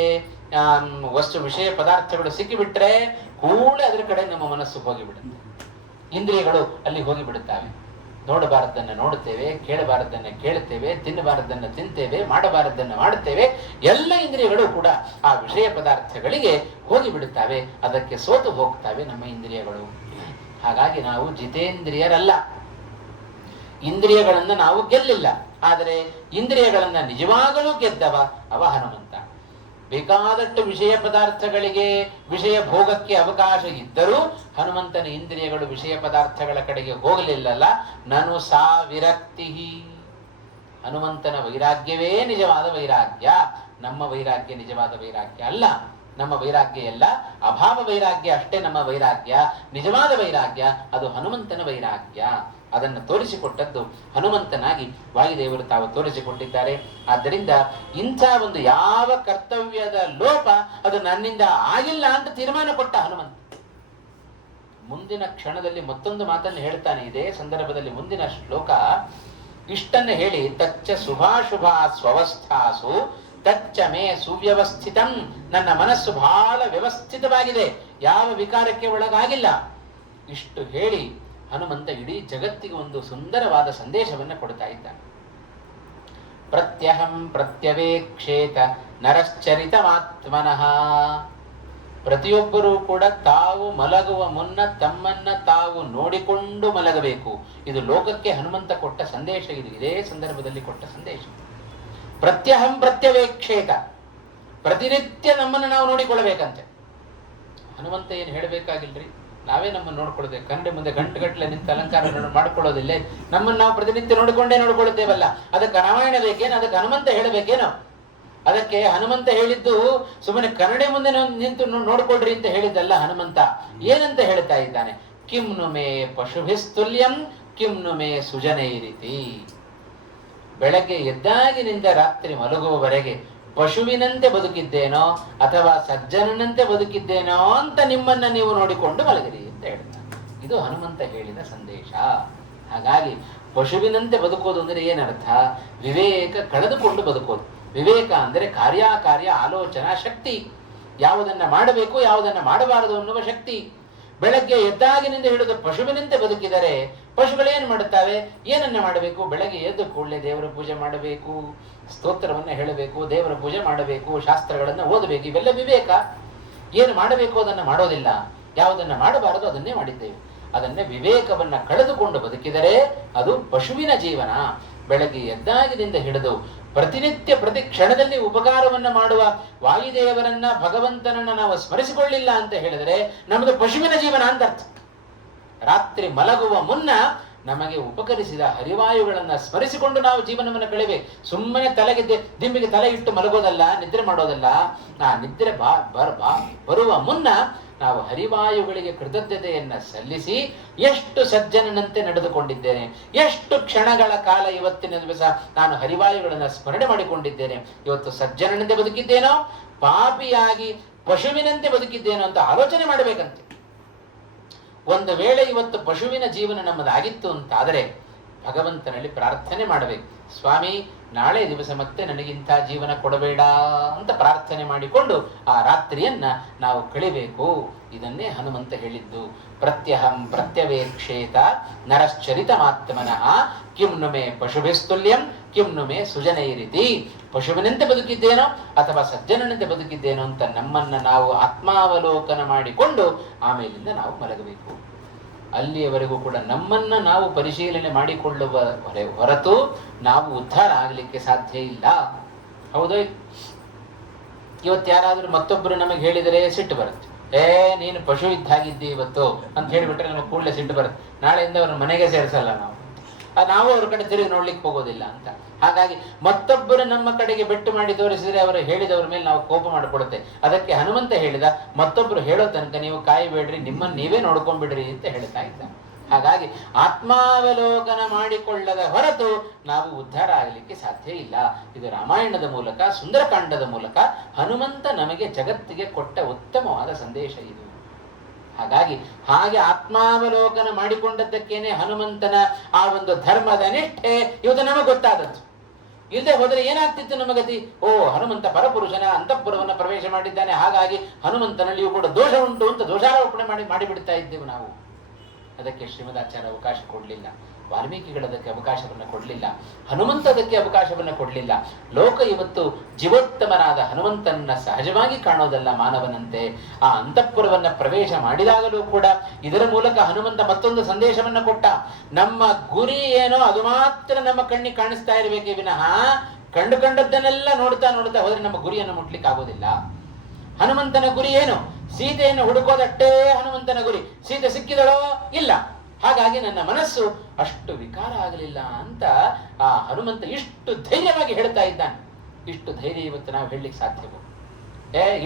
ವಸ್ತು ವಿಷಯ ಪದಾರ್ಥಗಳು ಸಿಕ್ಕಿಬಿಟ್ರೆ ಕೂಡಲೇ ಅದರ ಕಡೆ ನಮ್ಮ ಮನಸ್ಸು ಹೋಗಿಬಿಡುತ್ತೆ. ಇಂದ್ರಿಯಗಳು ಅಲ್ಲಿ ಹೋಗಿಬಿಡುತ್ತವೆ. ನೋಡಬಾರದನ್ನ ನೋಡುತ್ತೇವೆ, ಕೇಳಬಾರದನ್ನ ಕೇಳುತ್ತೇವೆ, ತಿನ್ನಬಾರದನ್ನ ತಿಂತೇವೆ, ಮಾಡಬಾರದನ್ನ ಮಾಡುತ್ತೇವೆ. ಎಲ್ಲ ಇಂದ್ರಿಯಗಳು ಕೂಡ ಆ ವಿಷಯ ಪದಾರ್ಥಗಳಿಗೆ ಹೋಗಿಬಿಡುತ್ತವೆ. ಅದಕ್ಕೆ ಸೋತು ಹೋಗ್ತವೆ ನಮ್ಮ ಇಂದ್ರಿಯಗಳು. ಹಾಗಾಗಿ ನಾವು ಜಿತೇಂದ್ರಿಯರಲ್ಲ. ಇಂದ್ರಿಯಗಳನ್ನ ನಾವು ಗೆಲ್ಲಿಲ್ಲ, ಆದರೆ ಇಂದ್ರಿಯಗಳನ್ನ ನಿಜವಾಗಲೂ ಗೆದ್ದವ ಅವ ಹನುಮಂತ. ಬೇಕಾದಷ್ಟು ವಿಷಯ ಪದಾರ್ಥಗಳಿಗೆ, ವಿಷಯ ಭೋಗಕ್ಕೆ ಅವಕಾಶ ಇದ್ದರೂ ಹನುಮಂತನ ಇಂದ್ರಿಯಗಳು ವಿಷಯ ಪದಾರ್ಥಗಳ ಕಡೆಗೆ ಹೋಗಲಿಲ್ಲಲ್ಲ. ನನು ಸಾ ವಿರಕ್ತಿ. ಹನುಮಂತನ ವೈರಾಗ್ಯವೇ ನಿಜವಾದ ವೈರಾಗ್ಯ. ನಮ್ಮ ವೈರಾಗ್ಯ ನಿಜವಾದ ವೈರಾಗ್ಯ ಅಲ್ಲ. ನಮ್ಮ ವೈರಾಗ್ಯ ಎಲ್ಲ ಅಭಾವ ವೈರಾಗ್ಯ ಅಷ್ಟೇ. ನಮ್ಮ ವೈರಾಗ್ಯ ನಿಜವಾದ ವೈರಾಗ್ಯ ಅದು ಹನುಮಂತನ ವೈರಾಗ್ಯ. ಅದನ್ನು ತೋರಿಸಿಕೊಟ್ಟದ್ದು ಹನುಮಂತನಾಗಿ ವಾಯುದೇವರು ತಾವು ತೋರಿಸಿಕೊಟ್ಟಿದ್ದಾರೆ. ಆದ್ದರಿಂದ ಇಂಥ ಒಂದು ಯಾವ ಕರ್ತವ್ಯದ ಲೋಪ ಅದು ನನ್ನಿಂದ ಆಗಿಲ್ಲ ಅಂತ ತೀರ್ಮಾನ ಕೊಟ್ಟ ಹನುಮಂತ. ಮುಂದಿನ ಕ್ಷಣದಲ್ಲಿ ಮತ್ತೊಂದು ಮಾತನ್ನು ಹೇಳ್ತಾನೆ. ಇದೇ ಸಂದರ್ಭದಲ್ಲಿ ಮುಂದಿನ ಶ್ಲೋಕ ಇಷ್ಟನ್ನು ಹೇಳಿ, ತಚ್ಚ ಶುಭಾಶುಭ ಸ್ವವಸ್ಥಾಸು ತಚ್ಚ ಮೇ ಸುವ್ಯವಸ್ಥಿತಂ. ನನ್ನ ಮನಸ್ಸು ಬಹಳ ವ್ಯವಸ್ಥಿತವಾಗಿದೆ, ಯಾವ ವಿಕಾರಕ್ಕೆ ಒಳಗಾಗಿಲ್ಲ. ಇಷ್ಟು ಹೇಳಿ ಹನುಮಂತ ಇಡೀ ಜಗತ್ತಿಗೆ ಒಂದು ಸುಂದರವಾದ ಸಂದೇಶವನ್ನು ಕೊಡ್ತಾ ಇದ್ದಾನೆ. ಪ್ರತ್ಯಹಂ ಪ್ರತ್ಯವೇಕ್ಷೇತ ನರಶ್ಚರಿತಮಾತ್ಮನಃ. ಪ್ರತಿಯೊಬ್ಬರೂ ಕೂಡ ತಾವು ಮಲಗುವ ಮುನ್ನ ತಮ್ಮನ್ನ ತಾವು ನೋಡಿಕೊಂಡು ಮಲಗಬೇಕು. ಇದು ಲೋಕಕ್ಕೆ ಹನುಮಂತ ಕೊಟ್ಟ ಸಂದೇಶ. ಇದು ಇದೇ ಸಂದರ್ಭದಲ್ಲಿ ಕೊಟ್ಟ ಸಂದೇಶ. ಪ್ರತ್ಯಹಂ ಪ್ರತ್ಯವೇಕ್ಷೇತ. ಪ್ರತಿನಿತ್ಯ ನಮ್ಮನ್ನು ನಾವು ನೋಡಿಕೊಳ್ಳಬೇಕಂತೆ. ಹನುಮಂತ ಏನು ಹೇಳಬೇಕಾಗಿಲ್ರಿ, ನಾವೇ ನಮ್ಮನ್ನು ನೋಡ್ಕೊಳ್ತೇವೆ. ಕನ್ನಡಿ ಮುಂದೆ ಗಂಟುಗಟ್ಟಲೆ ನಿಂತ ಅಲಂಕಾರ ಮಾಡ್ಕೊಳ್ಳೋದಿಲ್ಲ. ನಮ್ಮನ್ನು ನಾವು ಪ್ರತಿನಿತ್ಯ ನೋಡಿಕೊಂಡೇ ನೋಡ್ಕೊಳ್ತೇವಲ್ಲ. ಅದಕ್ಕೆ ರಾಮಾಯಣ ಬೇಕೇನು? ಅದಕ್ಕೆ ಹನುಮಂತ ಹೇಳಬೇಕೇನು? ಅದಕ್ಕೆ ಹನುಮಂತ ಹೇಳಿದ್ದು ಸುಮ್ಮನೆ ಕನ್ನಡಿ ಮುಂದೆ ನಿಂತು ನೋಡ್ಕೊಳ್ರಿ ಅಂತ ಹೇಳಿದ್ದಲ್ಲ. ಹನುಮಂತ ಏನಂತ ಹೇಳ್ತಾ ಇದ್ದಾನೆ? ಕಿಮ್ನು ಮೇ ಪಶುಭಿಸ್ತುಲ್ಯಂ ಕಿಮ್ನು ಮೇ ಸುಜನೈರಿತಿ. ಬೆಳಗ್ಗೆ ಎದ್ದಾಗಿನಿಂದ ರಾತ್ರಿ ಮಲಗುವವರೆಗೆ ಪಶುವಿನಂತೆ ಬದುಕಿದ್ದೇನೋ ಅಥವಾ ಸಜ್ಜನನಂತೆ ಬದುಕಿದ್ದೇನೋ ಅಂತ ನಿಮ್ಮನ್ನ ನೀವು ನೋಡಿಕೊಂಡು ಮಲಗಿರಿ ಅಂತ ಹೇಳ್ತಾರೆ. ಇದು ಹನುಮಂತ ಹೇಳಿದ ಸಂದೇಶ. ಹಾಗಾಗಿ ಪಶುವಿನಂತೆ ಬದುಕೋದು ಅಂದ್ರೆ ಏನರ್ಥ? ವಿವೇಕ ಕಳೆದುಕೊಂಡು ಬದುಕೋದು. ವಿವೇಕ ಅಂದರೆ ಕಾರ್ಯಕಾರ್ಯ ಆಲೋಚನಾ ಶಕ್ತಿ. ಯಾವುದನ್ನ ಮಾಡಬೇಕು ಯಾವುದನ್ನ ಮಾಡಬಾರದು ಅನ್ನುವ ಶಕ್ತಿ. ಬೆಳಗ್ಗೆ ಎದ್ದಾಗಿನಿಂದ ಹಿಡಿದು ಪಶುವಿನಂತೆ ಬದುಕಿದರೆ ಪಶುಗಳೇನು ಮಾಡುತ್ತವೆ? ಏನನ್ನ ಮಾಡಬೇಕು? ಬೆಳಗ್ಗೆ ಎದ್ದು ಕೂಡಲೇ ದೇವರ ಪೂಜೆ ಮಾಡಬೇಕು, ಸ್ತೋತ್ರವನ್ನ ಹೇಳಬೇಕು, ದೇವರ ಪೂಜೆ ಮಾಡಬೇಕು, ಶಾಸ್ತ್ರಗಳನ್ನ ಓದಬೇಕು. ಇವೆಲ್ಲ ವಿವೇಕ. ಏನು ಮಾಡಬೇಕು ಅದನ್ನು ಮಾಡೋದಿಲ್ಲ, ಯಾವುದನ್ನ ಮಾಡಬಾರದು ಅದನ್ನೇ ಮಾಡಿದ್ದೇವೆ. ಅದನ್ನೇ ವಿವೇಕವನ್ನ ಕಳೆದುಕೊಂಡು ಬದುಕಿದರೆ ಅದು ಪಶುವಿನ ಜೀವನ. ಬೆಳಗ್ಗೆ ಎದ್ದಾಗಿನಿಂದ ಹಿಡಿದು ಪ್ರತಿನಿತ್ಯ ಪ್ರತಿ ಕ್ಷಣದಲ್ಲಿ ಉಪಕಾರವನ್ನ ಮಾಡುವ ವಾಯುದೇವರನ್ನ ಭಗವಂತನನ್ನ ನಾವು ಸ್ಮರಿಸಿಕೊಳ್ಳಿಲ್ಲ ಅಂತ ಹೇಳಿದರೆ ನಮ್ಮದು ಪಶುವಿನ ಜೀವನ ಅಂತ ಅರ್ಥ. ರಾತ್ರಿ ಮಲಗುವ ಮುನ್ನ ನಮಗೆ ಉಪಕರಿಸಿದ ಹರಿವಾಯುಗಳನ್ನು ಸ್ಮರಿಸಿಕೊಂಡು ನಾವು ಜೀವನವನ್ನು ಕಳೆಯಬೇಕು. ಸುಮ್ಮನೆ ತಲೆಗೆ ದಿಂಬಿಗೆ ತಲೆ ಇಟ್ಟು ಮಲಗೋದಲ್ಲ, ನಿದ್ರೆ ಮಾಡೋದಲ್ಲ. ಆ ನಿದ್ರೆ ಬರುವ ಮುನ್ನ ನಾವು ಹರಿವಾಯುಗಳಿಗೆ ಕೃತಜ್ಞತೆಯನ್ನು ಸಲ್ಲಿಸಿ ಎಷ್ಟು ಸಜ್ಜನನಂತೆ ನಡೆದುಕೊಂಡಿದ್ದೇನೆ, ಎಷ್ಟು ಕ್ಷಣಗಳ ಕಾಲ ಇವತ್ತಿನ ದಿವಸ ನಾನು ಹರಿವಾಯುಗಳನ್ನು ಸ್ಮರಣೆ ಮಾಡಿಕೊಂಡಿದ್ದೇನೆ, ಇವತ್ತು ಸಜ್ಜನನಂತೆ ಬದುಕಿದ್ದೇನೋ ಪಾಪಿಯಾಗಿ ಪಶುವಿನಂತೆ ಬದುಕಿದ್ದೇನೋ ಅಂತ ಆಲೋಚನೆ ಮಾಡಬೇಕಂತೆ. ಒಂದು ವೇಳೆ ಇವತ್ತು ಪಶುವಿನ ಜೀವನ ನಮ್ಮದಾಗಿತ್ತು ಅಂತಾದರೆ ಭಗವಂತನಲ್ಲಿ ಪ್ರಾರ್ಥನೆ ಮಾಡಬೇಕು. ಸ್ವಾಮಿ, ನಾಳೆ ದಿವಸ ಮತ್ತೆ ನನಗಿಂಥ ಜೀವನ ಕೊಡಬೇಡ ಅಂತ ಪ್ರಾರ್ಥನೆ ಮಾಡಿಕೊಂಡು ಆ ರಾತ್ರಿಯನ್ನ ನಾವು ಕಳಿಬೇಕು. ಇದನ್ನೇ ಹನುಮಂತ ಹೇಳಿದ್ದು. ಪ್ರತ್ಯಹಂ ಪ್ರತ್ಯವೇಕ್ಷೇತ ನರಶ್ಚರಿತಮಾತ್ಮನಃ ಕಿಂ ನು ಮೇ ಪಶುಭಿಸ್ತುಲ್ಯಂ ಕಿಂ ನು ಮೇ ಸುಜನೈರಿತಿ. ಪಶುವಿನಂತೆ ಬದುಕಿದ್ದೇನೋ ಅಥವಾ ಸಜ್ಜನನಂತೆ ಬದುಕಿದ್ದೇನೋ ಅಂತ ನಮ್ಮನ್ನ ನಾವು ಆತ್ಮಾವಲೋಕನ ಮಾಡಿಕೊಂಡು ಆಮೇಲಿಂದ ನಾವು ಮಲಗಬೇಕು. ಅಲ್ಲಿಯವರೆಗೂ ಕೂಡ ನಮ್ಮನ್ನ ನಾವು ಪರಿಶೀಲನೆ ಮಾಡಿಕೊಳ್ಳುವ ಹೊರತು ನಾವು ಉದ್ಧಾರ ಆಗಲಿಕ್ಕೆ ಸಾಧ್ಯ ಇಲ್ಲ. ಹೌದು. ಇವತ್ತು ಯಾರಾದ್ರೂ ಮತ್ತೊಬ್ಬರು ನಮಗೆ ಹೇಳಿದರೆ ಸಿಟ್ಟು ಬರುತ್ತೆ. ನೀನು ಪಶು ಇದ್ದಾಗಿದ್ದಿ ಇವತ್ತು ಅಂತ ಹೇಳಿಬಿಟ್ರೆ ನಮಗೆ ಕೂಡಲೇ ಸಿಟ್ಟು ಬರುತ್ತೆ. ನಾಳೆಯಿಂದ ಅವ್ರ ಮನೆಗೆ ಸೇರಿಸಲ್ಲ ನಾವು ಅವ್ರ ಕಡೆ ತಿರುಗಿ ನೋಡ್ಲಿಕ್ಕೆ ಹೋಗೋದಿಲ್ಲ ಅಂತ. ಹಾಗಾಗಿ ಮತ್ತೊಬ್ಬರು ನಮ್ಮ ಕಡೆಗೆ ಬೆಟ್ಟು ಮಾಡಿ ತೋರಿಸಿದ್ರೆ ಅವರು ಹೇಳಿದವ್ರ ಮೇಲೆ ನಾವು ಕೋಪ ಮಾಡಿಕೊಡುತ್ತೆ. ಅದಕ್ಕೆ ಹನುಮಂತ ಹೇಳಿದ, ಮತ್ತೊಬ್ಬರು ಹೇಳೋ ತನಕ ನೀವು ಕಾಯಬೇಡ್ರಿ, ನಿಮ್ಮನ್ನು ನೀವೇ ನೋಡ್ಕೊಂಡ್ಬಿಡ್ರಿ ಅಂತ ಹೇಳ್ತಾ ಇದ್ದ. ಹಾಗಾಗಿ ಆತ್ಮಾವಲೋಕನ ಮಾಡಿಕೊಳ್ಳದ ಹೊರತು ನಾವು ಉದ್ಧಾರ ಆಗಲಿಕ್ಕೆ ಸಾಧ್ಯ ಇಲ್ಲ. ಇದು ರಾಮಾಯಣದ ಮೂಲಕ, ಸುಂದರಕಾಂಡದ ಮೂಲಕ ಹನುಮಂತ ನಮಗೆ ಜಗತ್ತಿಗೆ ಕೊಟ್ಟ ಉತ್ತಮವಾದ ಸಂದೇಶ ಇದು. ಹಾಗೆ ಆತ್ಮಾವಲೋಕನ ಮಾಡಿಕೊಂಡದ್ದಕ್ಕೇನೆ ಹನುಮಂತನ ಆ ಒಂದು ಧರ್ಮದ ನಿಷ್ಠೆ ಇವತ್ತು ನಮಗೆ ಗೊತ್ತಾದದ್ದು. ಇಲ್ಲದೆ ಹೋದರೆ ಏನಾಗ್ತಿತ್ತು ನಮಗತಿ? ಹನುಮಂತ ಪರಪುರುಷನ ಅಂತಃಪುರವನ್ನು ಪ್ರವೇಶ ಮಾಡಿದ್ದಾನೆ, ಹಾಗಾಗಿ ಹನುಮಂತನಲ್ಲಿಯೂ ಕೂಡ ದೋಷ ಉಂಟು ಅಂತ ದೋಷಾರೋಪಣೆ ಮಾಡಿಬಿಡ್ತಾ ಇದ್ದೇವೆ ನಾವು. ಅದಕ್ಕೆ ಶ್ರೀಮದಾಚಾರ್ಯ ಅವಕಾಶ ಕೊಡಲಿಲ್ಲ, ವಾಲ್ಮೀಕಿಗಳದಕ್ಕೆ ಅವಕಾಶವನ್ನು ಕೊಡಲಿಲ್ಲ, ಹನುಮಂತ ಅದಕ್ಕೆ ಅವಕಾಶವನ್ನು ಕೊಡಲಿಲ್ಲ. ಲೋಕ ಇವತ್ತು ಜೀವೋತ್ತಮನಾದ ಹನುಮಂತನನ್ನ ಸಹಜವಾಗಿ ಕಾಣೋದಲ್ಲ ಮಾನವನಂತೆ. ಆ ಅಂತಃಪುರವನ್ನ ಪ್ರವೇಶ ಮಾಡಿದಾಗಲೂ ಕೂಡ ಇದರ ಮೂಲಕ ಹನುಮಂತ ಮತ್ತೊಂದು ಸಂದೇಶವನ್ನ ಕೊಟ್ಟ. ನಮ್ಮ ಗುರಿ ಏನೋ ಅದು ಮಾತ್ರ ನಮ್ಮ ಕಣ್ಣಿಗೆ ಕಾಣಿಸ್ತಾ ಇರಬೇಕೇ ವಿನಃ ಕಂಡದ್ದನ್ನೆಲ್ಲ ನೋಡ್ತಾ ಹೋದ್ರೆ ನಮ್ಮ ಗುರಿಯನ್ನು ಮುಟ್ಲಿಕ್ಕೆ ಆಗೋದಿಲ್ಲ. ಹನುಮಂತನ ಗುರಿ ಏನು? ಸೀತೆಯನ್ನು ಹುಡುಕೋದಷ್ಟೇ ಹನುಮಂತನ ಗುರಿ. ಸೀತೆ ಸಿಕ್ಕಿದಳೋ? ಇಲ್ಲ. ಹಾಗಾಗಿ ನನ್ನ ಮನಸ್ಸು ಅಷ್ಟು ವಿಕಾರ ಆಗಲಿಲ್ಲ ಅಂತ ಆ ಹನುಮಂತ ಇಷ್ಟು ಧೈರ್ಯವಾಗಿ ಹೇಳ್ತಾ ಇದ್ದಾನೆ. ಇಷ್ಟು ಧೈರ್ಯ ಇವತ್ತು ನಾವು ಹೇಳಲಿಕ್ಕೆ ಸಾಧ್ಯವೋ?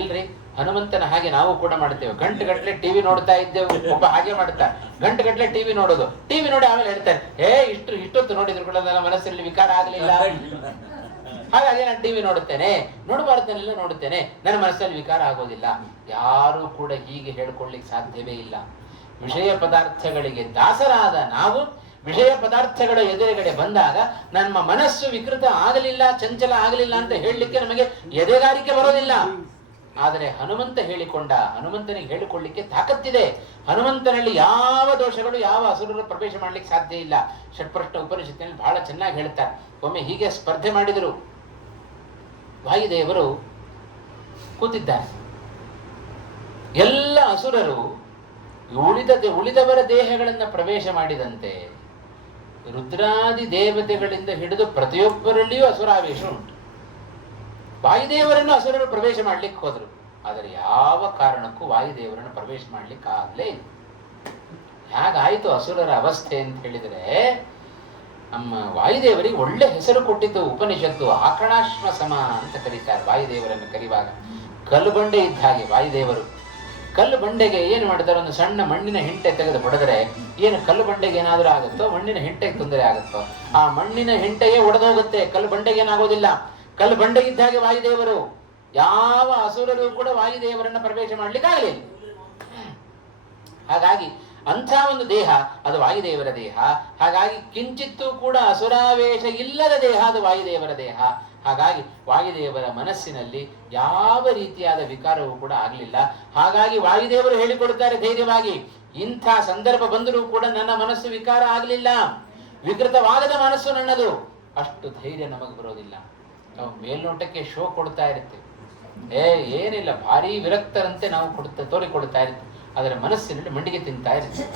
ಇಲ್ರಿ, ಹನುಮಂತನ ಹಾಗೆ ನಾವು ಕೂಡ ಮಾಡ್ತೇವೆ. ಗಂಟೆಗಟ್ಟಲೆ ಟಿವಿ ನೋಡ್ತಾ ಇದ್ದೇವೆ. ಒಬ್ಬ ಹಾಗೆ ಮಾಡ್ತಾರೆ, ಗಂಟೆಗಟ್ಟಲೆ ಟಿವಿ ನೋಡೋದು. ಟಿವಿ ನೋಡಿ ಆಮೇಲೆ ಹೇಳ್ತಾರೆ, ಇಷ್ಟೊತ್ತು ನೋಡಿದ್ರು ಕೂಡ ನನ್ನ ಮನಸ್ಸಲ್ಲಿ ವಿಕಾರ ಆಗಲಿಲ್ಲ, ಹಾಗಾಗಿ ನಾನು ಟಿವಿ ನೋಡುತ್ತೇನೆ, ನೋಡಬಾರ್ದನ್ನೆಲ್ಲ ನೋಡುತ್ತೇನೆ, ನನ್ನ ಮನಸ್ಸಲ್ಲಿ ವಿಕಾರ ಆಗೋದಿಲ್ಲ. ಯಾರು ಕೂಡ ಹೀಗೆ ಹೇಳ್ಕೊಳ್ಳಿಕ್ಕೆ ಸಾಧ್ಯವೇ ಇಲ್ಲ. ವಿಷಯ ಪದಾರ್ಥಗಳಿಗೆ ದಾಸರಾದ ನಾವು ವಿಷಯ ಪದಾರ್ಥಗಳ ಎದುರುಗಡೆ ಬಂದಾಗ ನಮ್ಮ ಮನಸ್ಸು ವಿಕೃತ ಆಗಲಿಲ್ಲ, ಚಂಚಲ ಆಗಲಿಲ್ಲ ಅಂತ ಹೇಳಲಿಕ್ಕೆ ನಮಗೆ ಎದೆಗಾರಿಕೆ ಬರೋದಿಲ್ಲ. ಆದರೆ ಹನುಮಂತನಿಗೆ ಹೇಳಿಕೊಳ್ಳಿಕ್ಕೆ ತಾಕತ್ತಿದೆ. ಹನುಮಂತನಲ್ಲಿ ಯಾವ ದೋಷಗಳು, ಯಾವ ಅಸುರರು ಪ್ರವೇಶ ಮಾಡ್ಲಿಕ್ಕೆ ಸಾಧ್ಯ ಇಲ್ಲ. ಷಟ್ಪ್ರಶ್ನ ಉಪನಿಷತ್ತಿನಲ್ಲಿ ಬಹಳ ಚೆನ್ನಾಗಿ ಹೇಳ್ತಾರೆ. ಒಮ್ಮೆ ಹೀಗೆ ಸ್ಪರ್ಧೆ ಮಾಡಿದರು. ವಾಯುದೇವರು ಕೂತಿದ್ದಾರೆ. ಎಲ್ಲ ಅಸುರರು ಉಳಿದವರ ದೇಹಗಳನ್ನು ಪ್ರವೇಶ ಮಾಡಿದಂತೆ ರುದ್ರಾದಿ ದೇವತೆಗಳಿಂದ ಹಿಡಿದು ಪ್ರತಿಯೊಬ್ಬರಲ್ಲಿಯೂ ಅಸುರಾವೇಶ ಉಂಟು. ವಾಯುದೇವರನ್ನು ಅಸುರರು ಪ್ರವೇಶ ಮಾಡ್ಲಿಕ್ಕೆ ಹೋದರು. ಆದರೆ ಯಾವ ಕಾರಣಕ್ಕೂ ವಾಯುದೇವರನ್ನು ಪ್ರವೇಶ ಮಾಡ್ಲಿಕ್ಕೆ ಆಗಲೇ ಇಲ್ಲ. ಹೇಗಾಯಿತು ಅಸುರರ ಅವಸ್ಥೆ ಅಂತ ಹೇಳಿದರೆ, ನಮ್ಮ ವಾಯುದೇವರಿಗೆ ಒಳ್ಳೆ ಹೆಸರು ಕೊಟ್ಟಿದ್ದು ಉಪನಿಷತ್ತು. ಆಕಣಾಶ್ಮ ಸಮ ಅಂತ ಕರೀತಾರೆ ವಾಯುದೇವರನ್ನು ಕರೆಯುವಾಗ. ಕಲ್ಲು ಬಂಡೆ ಇದ್ದ ಹಾಗೆ ವಾಯುದೇವರು. ಕಲ್ಲು ಬಂಡೆಗೆ ಏನು ಮಾಡ್ತಾರೆ, ಒಂದು ಸಣ್ಣ ಮಣ್ಣಿನ ಹಿಂಟೆ ತೆಗೆದು ಹೊಡೆದರೆ ಏನು ಕಲ್ಲು ಬಂಡೆಗೆ ಏನಾದರೂ ಆಗುತ್ತೋ, ಮಣ್ಣಿನ ಹಿಂಟೆಗೆ ತೊಂದರೆ ಆಗುತ್ತೋ, ಆ ಮಣ್ಣಿನ ಹಿಂಟೆಯೇ ಒಡೆದೋಗುತ್ತೆ, ಕಲ್ಲು ಬಂಡೆಗೆ ಏನಾಗೋದಿಲ್ಲ. ಕಲ್ಲು ಬಂಡೆಗಿದ್ದ ಹಾಗೆ ವಾಯುದೇವರು. ಯಾವ ಅಸುರರು ಕೂಡ ವಾಯುದೇವರನ್ನ ಪ್ರವೇಶ ಮಾಡ್ಲಿಕ್ಕೆ ಆಗಲಿಲ್ಲ. ಹಾಗಾಗಿ ಅಂಥ ಒಂದು ದೇಹ ಅದು ವಾಯುದೇವರ ದೇಹ. ಹಾಗಾಗಿ ಕಿಂಚಿತ್ತೂ ಕೂಡ ಅಸುರಾವೇಶ ಇಲ್ಲದ ದೇಹ ಅದು ವಾಯುದೇವರ ದೇಹ. ಹಾಗಾಗಿ ವಾಯುದೇವರ ಮನಸ್ಸಿನಲ್ಲಿ ಯಾವ ರೀತಿಯಾದ ವಿಕಾರವೂ ಕೂಡ ಆಗಲಿಲ್ಲ. ಹಾಗಾಗಿ ವಾಯುದೇವರು ಹೇಳಿಕೊಡುತ್ತಾರೆ ಧೈರ್ಯವಾಗಿ, ಇಂಥ ಸಂದರ್ಭ ಬಂದರೂ ಕೂಡ ನನ್ನ ಮನಸ್ಸು ವಿಕಾರ ಆಗಲಿಲ್ಲ, ವಿಕೃತವಾಗದ ಮನಸ್ಸು ನನ್ನದು. ಅಷ್ಟು ಧೈರ್ಯ ನಮಗೆ ಬರೋದಿಲ್ಲ. ನಾವು ಮೇಲ್ನೋಟಕ್ಕೆ ಶೋ ಕೊಡ್ತಾ ಇರ್ತೇವೆ, ಏನಿಲ್ಲ, ಭಾರಿ ವಿರಕ್ತರಂತೆ ನಾವು ತೋರಿಕೊಡ್ತಾ ಇರ್ತೇವೆ. ಅದರ ಮನಸ್ಸಿನಲ್ಲಿ ಮಂಡಿಗೆ ತಿಂತಾ ಇರ್ತೇವೆ.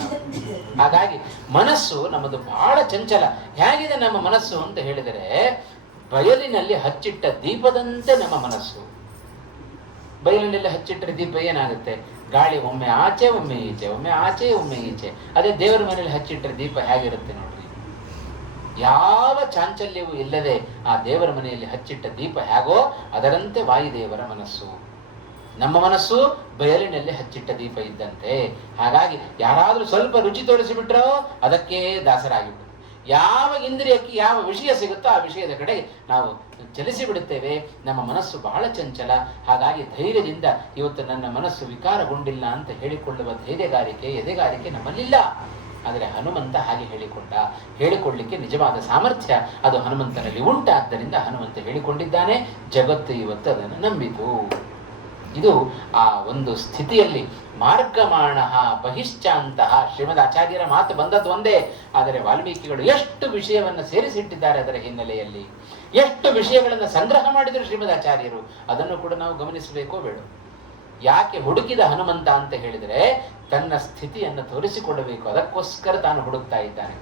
ಹಾಗಾಗಿ ಮನಸ್ಸು ನಮ್ಮದು ಬಹಳ ಚಂಚಲ. ಹೇಗಿದೆ ನಮ್ಮ ಮನಸ್ಸು ಅಂತ ಹೇಳಿದರೆ, ಬಯಲಿನಲ್ಲಿ ಹಚ್ಚಿಟ್ಟ ದೀಪದಂತೆ ನಮ್ಮ ಮನಸ್ಸು. ಬಯಲಿನೆಲ್ಲ ಹಚ್ಚಿಟ್ರೆ ದೀಪ ಏನಾಗುತ್ತೆ? ಗಾಳಿ ಒಮ್ಮೆ ಆಚೆ ಒಮ್ಮೆ ಈಚೆ, ಒಮ್ಮೆ ಆಚೆ ಒಮ್ಮೆ ಈಚೆ. ಅದೇ ದೇವರ ಮನೆಯಲ್ಲಿ ಹಚ್ಚಿಟ್ರೆ ದೀಪ ಹೇಗಿರುತ್ತೆ ನೋಡ್ರಿ. ಯಾವ ಚಾಂಚಲ್ಯವೂ ಇಲ್ಲದೆ ಆ ದೇವರ ಮನೆಯಲ್ಲಿ ಹಚ್ಚಿಟ್ಟ ದೀಪ ಹೇಗೋ ಅದರಂತೆ ವಾಯುದೇವರ ಮನಸ್ಸು. ನಮ್ಮ ಮನಸ್ಸು ಬಯಲಿನಲ್ಲಿ ಹಚ್ಚಿಟ್ಟ ದೀಪ ಇದ್ದಂತೆ. ಹಾಗಾಗಿ ಯಾರಾದ್ರೂ ಸ್ವಲ್ಪ ರುಚಿ ತೋರಿಸಿಬಿಟ್ರೋ ಅದಕ್ಕೆ ದಾಸರಾಗಿಬಿಡುತ್ತೆ. ಯಾವ ಇಂದ್ರಿಯಕ್ಕೆ ಯಾವ ವಿಷಯ ಸಿಗುತ್ತೋ ಆ ವಿಷಯದ ಕಡೆಗೆ ನಾವು ಚಲಿಸಿ ಬಿಡುತ್ತೇವೆ. ನಮ್ಮ ಮನಸ್ಸು ಬಹಳ ಚಂಚಲ. ಹಾಗಾಗಿ ಧೈರ್ಯದಿಂದ ಇವತ್ತು ನನ್ನ ಮನಸ್ಸು ವಿಕಾರಗೊಂಡಿಲ್ಲ ಅಂತ ಹೇಳಿಕೊಳ್ಳುವ ಧೈರ್ಯಗಾರಿಕೆ, ಎದೆಗಾರಿಕೆ ನಮ್ಮಲ್ಲಿಲ್ಲ. ಆದರೆ ಹನುಮಂತ ಹಾಗೆ ಹೇಳಿಕೊಳ್ಳಿಕ್ಕೆ ನಿಜವಾದ ಸಾಮರ್ಥ್ಯ ಅದು ಹನುಮಂತನಲ್ಲಿ ಉಂಟಾದ್ದರಿಂದ ಹನುಮಂತ ಹೇಳಿಕೊಂಡಿದ್ದಾನೆ. ಜಗತ್ತು ಇವತ್ತು ಅದನ್ನು ನಂಬಿತು. ಇದು ಆ ಒಂದು ಸ್ಥಿತಿಯಲ್ಲಿ ಮಾರ್ಗಮಾಣ ಬಹಿಶ್ಚಾಂತಹ ಶ್ರೀಮದ್ ಆಚಾರ್ಯರ ಮಾತು ಬಂದದ್ದು ಒಂದೇ. ಆದರೆ ವಾಲ್ಮೀಕಿಗಳು ಎಷ್ಟು ವಿಷಯವನ್ನು ಸೇರಿಸಿಟ್ಟಿದ್ದಾರೆ ಅದರ ಹಿನ್ನೆಲೆಯಲ್ಲಿ, ಎಷ್ಟು ವಿಷಯಗಳನ್ನು ಸಂಗ್ರಹ ಮಾಡಿದರು ಶ್ರೀಮದ್ ಆಚಾರ್ಯರು. ಅದನ್ನು ಕೂಡ ನಾವು ಗಮನಿಸಬೇಕೋ ಬೇಡ. ಯಾಕೆ ಹುಡುಕಿದ ಹನುಮಂತ ಅಂತ ಹೇಳಿದರೆ ತನ್ನ ಸ್ಥಿತಿಯನ್ನು ತೋರಿಸಿಕೊಡಬೇಕು, ಅದಕ್ಕೋಸ್ಕರ ತಾನು ಹುಡುಕ್ತಾ ಇದ್ದಾನೆ.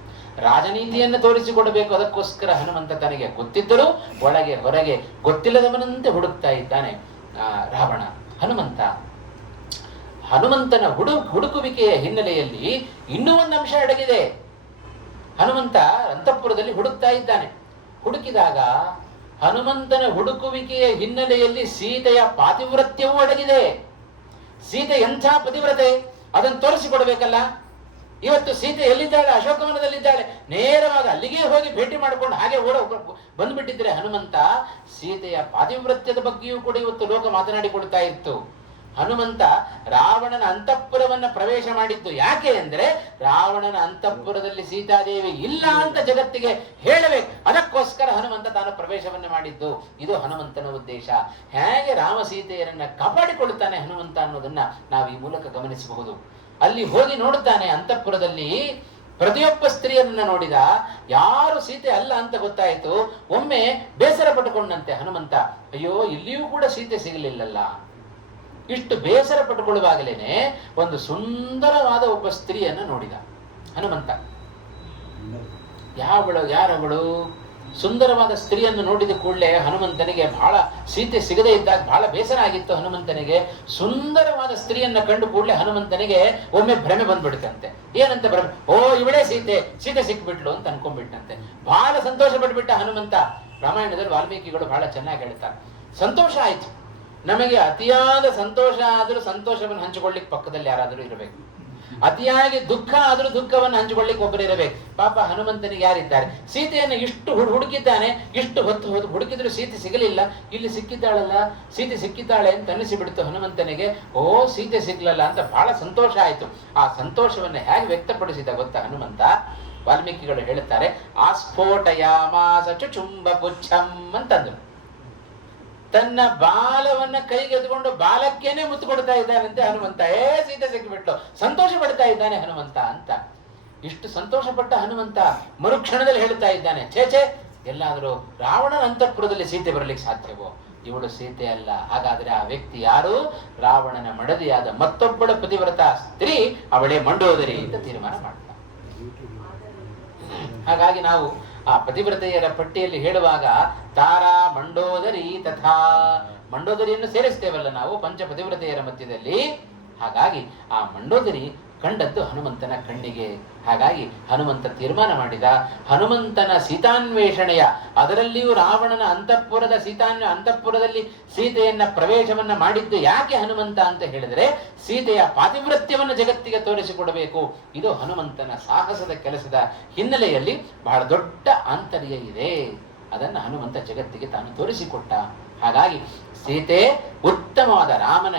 ರಾಜನೀತಿಯನ್ನು ತೋರಿಸಿಕೊಡಬೇಕು, ಅದಕ್ಕೋಸ್ಕರ ಹನುಮಂತ ತನಗೆ ಗೊತ್ತಿದ್ದರೂ ಒಳಗೆ ಹೊರಗೆ ಗೊತ್ತಿಲ್ಲದವನಂತೆ ಹುಡುಕ್ತಾ ಇದ್ದಾನೆ ರಾವಣ. ಹನುಮಂತನ ಹುಡುಕುವಿಕೆಯ ಹಿನ್ನೆಲೆಯಲ್ಲಿ ಇನ್ನೂ ಒಂದು ಅಂಶ ಅಡಗಿದೆ. ಹನುಮಂತ ಅಂತಃಪುರದಲ್ಲಿ ಹುಡುಕ್ತಾ ಇದ್ದಾನೆ. ಹುಡುಕಿದಾಗ ಹನುಮಂತನ ಹುಡುಕುವಿಕೆಯ ಹಿನ್ನೆಲೆಯಲ್ಲಿ ಸೀತೆಯ ಪಾತಿವ್ರತ್ಯವೂ ಅಡಗಿದೆ. ಸೀತೆ ಎಂಥ ಪತಿವ್ರತೆ ಅದನ್ನು ತೋರಿಸಿಕೊಡ್ಬೇಕಲ್ಲ. ಇವತ್ತು ಸೀತೆ ಎಲ್ಲಿದ್ದಾಳೆ? ಅಶೋಕವನದಲ್ಲಿದ್ದಾಳೆ. ನೇರವಾಗಿ ಅಲ್ಲಿಗೆ ಹೋಗಿ ಭೇಟಿ ಮಾಡಿಕೊಂಡು ಹಾಗೆ ಬಂದ್ಬಿಟ್ಟಿದ್ರೆ ಹನುಮಂತ ಸೀತೆಯ ಪಾತಿವ್ರತ್ಯದ ಬಗ್ಗೆಯೂ ಕೂಡ ಇವತ್ತು ಲೋಕ ಮಾತನಾಡಿಕೊಳ್ತಾ ಇತ್ತು. ಹನುಮಂತ ರಾವಣನ ಅಂತಃಪುರವನ್ನ ಪ್ರವೇಶ ಮಾಡಿದ್ದು ಯಾಕೆ ಅಂದ್ರೆ ರಾವಣನ ಅಂತಃಪುರದಲ್ಲಿ ಸೀತಾದೇವಿ ಇಲ್ಲ ಅಂತ ಜಗತ್ತಿಗೆ ಹೇಳಬೇಕು. ಅದಕ್ಕೋಸ್ಕರ ಹನುಮಂತ ತಾನು ಪ್ರವೇಶವನ್ನ ಮಾಡಿದ್ದು. ಇದು ಹನುಮಂತನ ಉದ್ದೇಶ. ಹೇಗೆ ರಾಮ ಸೀತೆಯರನ್ನ ಕಾಪಾಡಿಕೊಳ್ಳುತ್ತಾನೆ ಹನುಮಂತ ಅನ್ನೋದನ್ನ ನಾವು ಈ ಮೂಲಕ ಗಮನಿಸಬಹುದು. ಅಲ್ಲಿ ಹೋಗಿ ನೋಡುತ್ತಾನೆ ಅಂತಃಪುರದಲ್ಲಿ ಪ್ರತಿಯೊಬ್ಬ ಸ್ತ್ರೀಯರನ್ನ ನೋಡಿದ. ಯಾರು ಸೀತೆ ಅಲ್ಲ ಅಂತ ಗೊತ್ತಾಯಿತು. ಒಮ್ಮೆ ಬೇಸರ ಪಟ್ಟುಕೊಂಡಂತೆ ಹನುಮಂತ, ಅಯ್ಯೋ ಇಲ್ಲಿಯೂ ಕೂಡ ಸೀತೆ ಸಿಗಲಿಲ್ಲಲ್ಲ. ಇಷ್ಟು ಬೇಸರ ಪಟ್ಟುಕೊಳ್ಳುವಾಗಲೇನೆ ಒಂದು ಸುಂದರವಾದ ಒಬ್ಬ ಸ್ತ್ರೀಯನ್ನ ನೋಡಿದ ಹನುಮಂತ. ಯಾರವಳು? ಸುಂದರವಾದ ಸ್ತ್ರೀಯನ್ನು ನೋಡಿದ ಕೂಡಲೇ ಹನುಮಂತನಿಗೆ ಬಹಳ, ಸೀತೆ ಸಿಗದೇ ಇದ್ದಾಗ ಬಹಳ ಬೇಸರ ಆಗಿತ್ತು ಹನುಮಂತನಿಗೆ. ಸುಂದರವಾದ ಸ್ತ್ರೀಯನ್ನ ಕಂಡು ಕೂಡಲೇ ಹನುಮಂತನಿಗೆ ಒಮ್ಮೆ ಭ್ರಮೆ ಬಂದ್ಬಿಡ್ತಂತೆ. ಏನಂತ ಭ್ರಮೆ? ಓ ಇವಳೇ ಸೀತೆ ಸಿಕ್ಬಿಟ್ಲು ಅಂತ ಅನ್ಕೊಂಡ್ಬಿಟ್ಟಂತೆ. ಬಹಳ ಸಂತೋಷ ಪಟ್ಬಿಟ್ಟ ಹನುಮಂತ. ರಾಮಾಯಣದಲ್ಲಿ ವಾಲ್ಮೀಕಿಗಳು ಬಹಳ ಚೆನ್ನಾಗಿ ಹೇಳ್ತಾರೆ. ಸಂತೋಷ ಆಯ್ತು. ನಮಗೆ ಅತಿಯಾದ ಸಂತೋಷ ಆದರೂ ಸಂತೋಷವನ್ನು ಹಂಚಿಕೊಳ್ಳಿಕ್ಕೆ ಪಕ್ಕದಲ್ಲಿ ಯಾರಾದರೂ ಇರಬೇಕು. ಅತಿಯಾಗಿ ದುಃಖ ಆದರೂ ದುಃಖವನ್ನು ಹಂಚಿಕೊಳ್ಳಿಕ್ಕೆ ಒಬ್ಬರು ಇರಬೇಕು. ಪಾಪ ಹನುಮಂತನಿಗೆ ಯಾರಿದ್ದಾರೆ? ಸೀತೆಯನ್ನು ಇಷ್ಟು ಹುಡುಕಿದ್ದಾನೆ. ಇಷ್ಟು ಹೊತ್ತು ಹುಡುಕಿದ್ರು ಸೀತೆ ಸಿಗಲಿಲ್ಲ. ಇಲ್ಲಿ ಸಿಕ್ಕಿದ್ದಾಳಲ್ಲ, ಸೀತೆ ಸಿಕ್ಕಿದ್ದಾಳೆ ಅಂತ ಅನ್ನಿಸಿಬಿಡ್ತು ಹನುಮಂತನಿಗೆ. ಓ ಸೀತೆ ಸಿಗ್ಲಲ್ಲ ಅಂತ ಬಹಳ ಸಂತೋಷ ಆಯ್ತು. ಆ ಸಂತೋಷವನ್ನು ಹೇಗೆ ವ್ಯಕ್ತಪಡಿಸಿದ ಗೊತ್ತಾ ಹನುಮಂತ? ವಾಲ್ಮೀಕಿಗಳು ಹೇಳುತ್ತಾರೆ, ಆಸ್ಫೋಟಯಾಮಾಸ ಚುಚುಂಬ ಪುಚ್ಛಂ ಅಂತಂದ್ರು. ತನ್ನ ಬಾಲವನ್ನ ಕೈಗೆತ್ಕೊಂಡು ಬಾಲಕ್ಕೇನೆ ಮುತ್ತು ಕೊಡ್ತಾ ಇದ್ದಾನಂತೆ ಹನುಮಂತ. ಸೀತೆ ಸಿಕ್ಕಿಬಿಟ್ಲು, ಸಂತೋಷ ಪಡ್ತಾ ಇದ್ದಾನೆ ಹನುಮಂತ ಅಂತ. ಇಷ್ಟು ಸಂತೋಷ ಪಟ್ಟ ಹನುಮಂತ ಮರುಕ್ಷಣದಲ್ಲಿ ಹೇಳ್ತಾ ಇದ್ದಾನೆ, ಛೇ ಎಲ್ಲಾದರೂ ರಾವಣನ ಅಂತಃಪುರದಲ್ಲಿ ಸೀತೆ ಬರಲಿಕ್ಕೆ ಸಾಧ್ಯವೋ? ಇವಳು ಸೀತೆ ಅಲ್ಲ. ಹಾಗಾದ್ರೆ ಆ ವ್ಯಕ್ತಿ ಯಾರು? ರಾವಣನ ಮಡದಿಯಾದ ಮತ್ತೊಬ್ಬಳ ಪತಿವ್ರತ ಸ್ತ್ರೀ, ಅವಳೇ ಮಂಡೋದರಿ ಅಂತ ತೀರ್ಮಾನ ಮಾಡ್ತಾರೆ. ಹಾಗಾಗಿ ನಾವು ಆ ಪತಿವ್ರತೆಯರ ಪಟ್ಟಿಯಲ್ಲಿ ಹೇಳುವಾಗ ತಾರಾ ಮಂಡೋದರಿ ತಥಾ ಮಂಡೋದರಿಯನ್ನು ಸೇರಿಸ್ತೇವಲ್ಲ ನಾವು ಪಂಚ ಪತಿವ್ರತೆಯರ ಮಧ್ಯದಲ್ಲಿ. ಹಾಗಾಗಿ ಆ ಮಂಡೋದರಿ ಕಂಡದ್ದು ಹನುಮಂತನ ಕಣ್ಣಿಗೆ. ಹಾಗಾಗಿ ಹನುಮಂತ ತೀರ್ಮಾನ ಮಾಡಿದ, ಹನುಮಂತನ ಸೀತಾನ್ವೇಷಣೆಯ, ಅದರಲ್ಲಿಯೂ ರಾವಣನ ಅಂತಃಪುರದಲ್ಲಿ ಸೀತೆಯನ್ನ ಪ್ರವೇಶವನ್ನ ಮಾಡಿದ್ದು ಯಾಕೆ ಹನುಮಂತ ಅಂತ ಹೇಳಿದರೆ ಸೀತೆಯ ಪಾತಿವ್ರತ್ಯವನ್ನು ಜಗತ್ತಿಗೆ ತೋರಿಸಿಕೊಡಬೇಕು. ಇದು ಹನುಮಂತನ ಸಾಹಸದ ಕೆಲಸದ ಹಿನ್ನೆಲೆಯಲ್ಲಿ ಬಹಳ ದೊಡ್ಡ ಆಂತರ್ಯ ಇದೆ. ಅದನ್ನು ಹನುಮಂತ ಜಗತ್ತಿಗೆ ತಾನು ತೋರಿಸಿಕೊಟ್ಟ. ಹಾಗಾಗಿ ಸೀತೆ ಉತ್ತಮವಾದ ರಾಮನ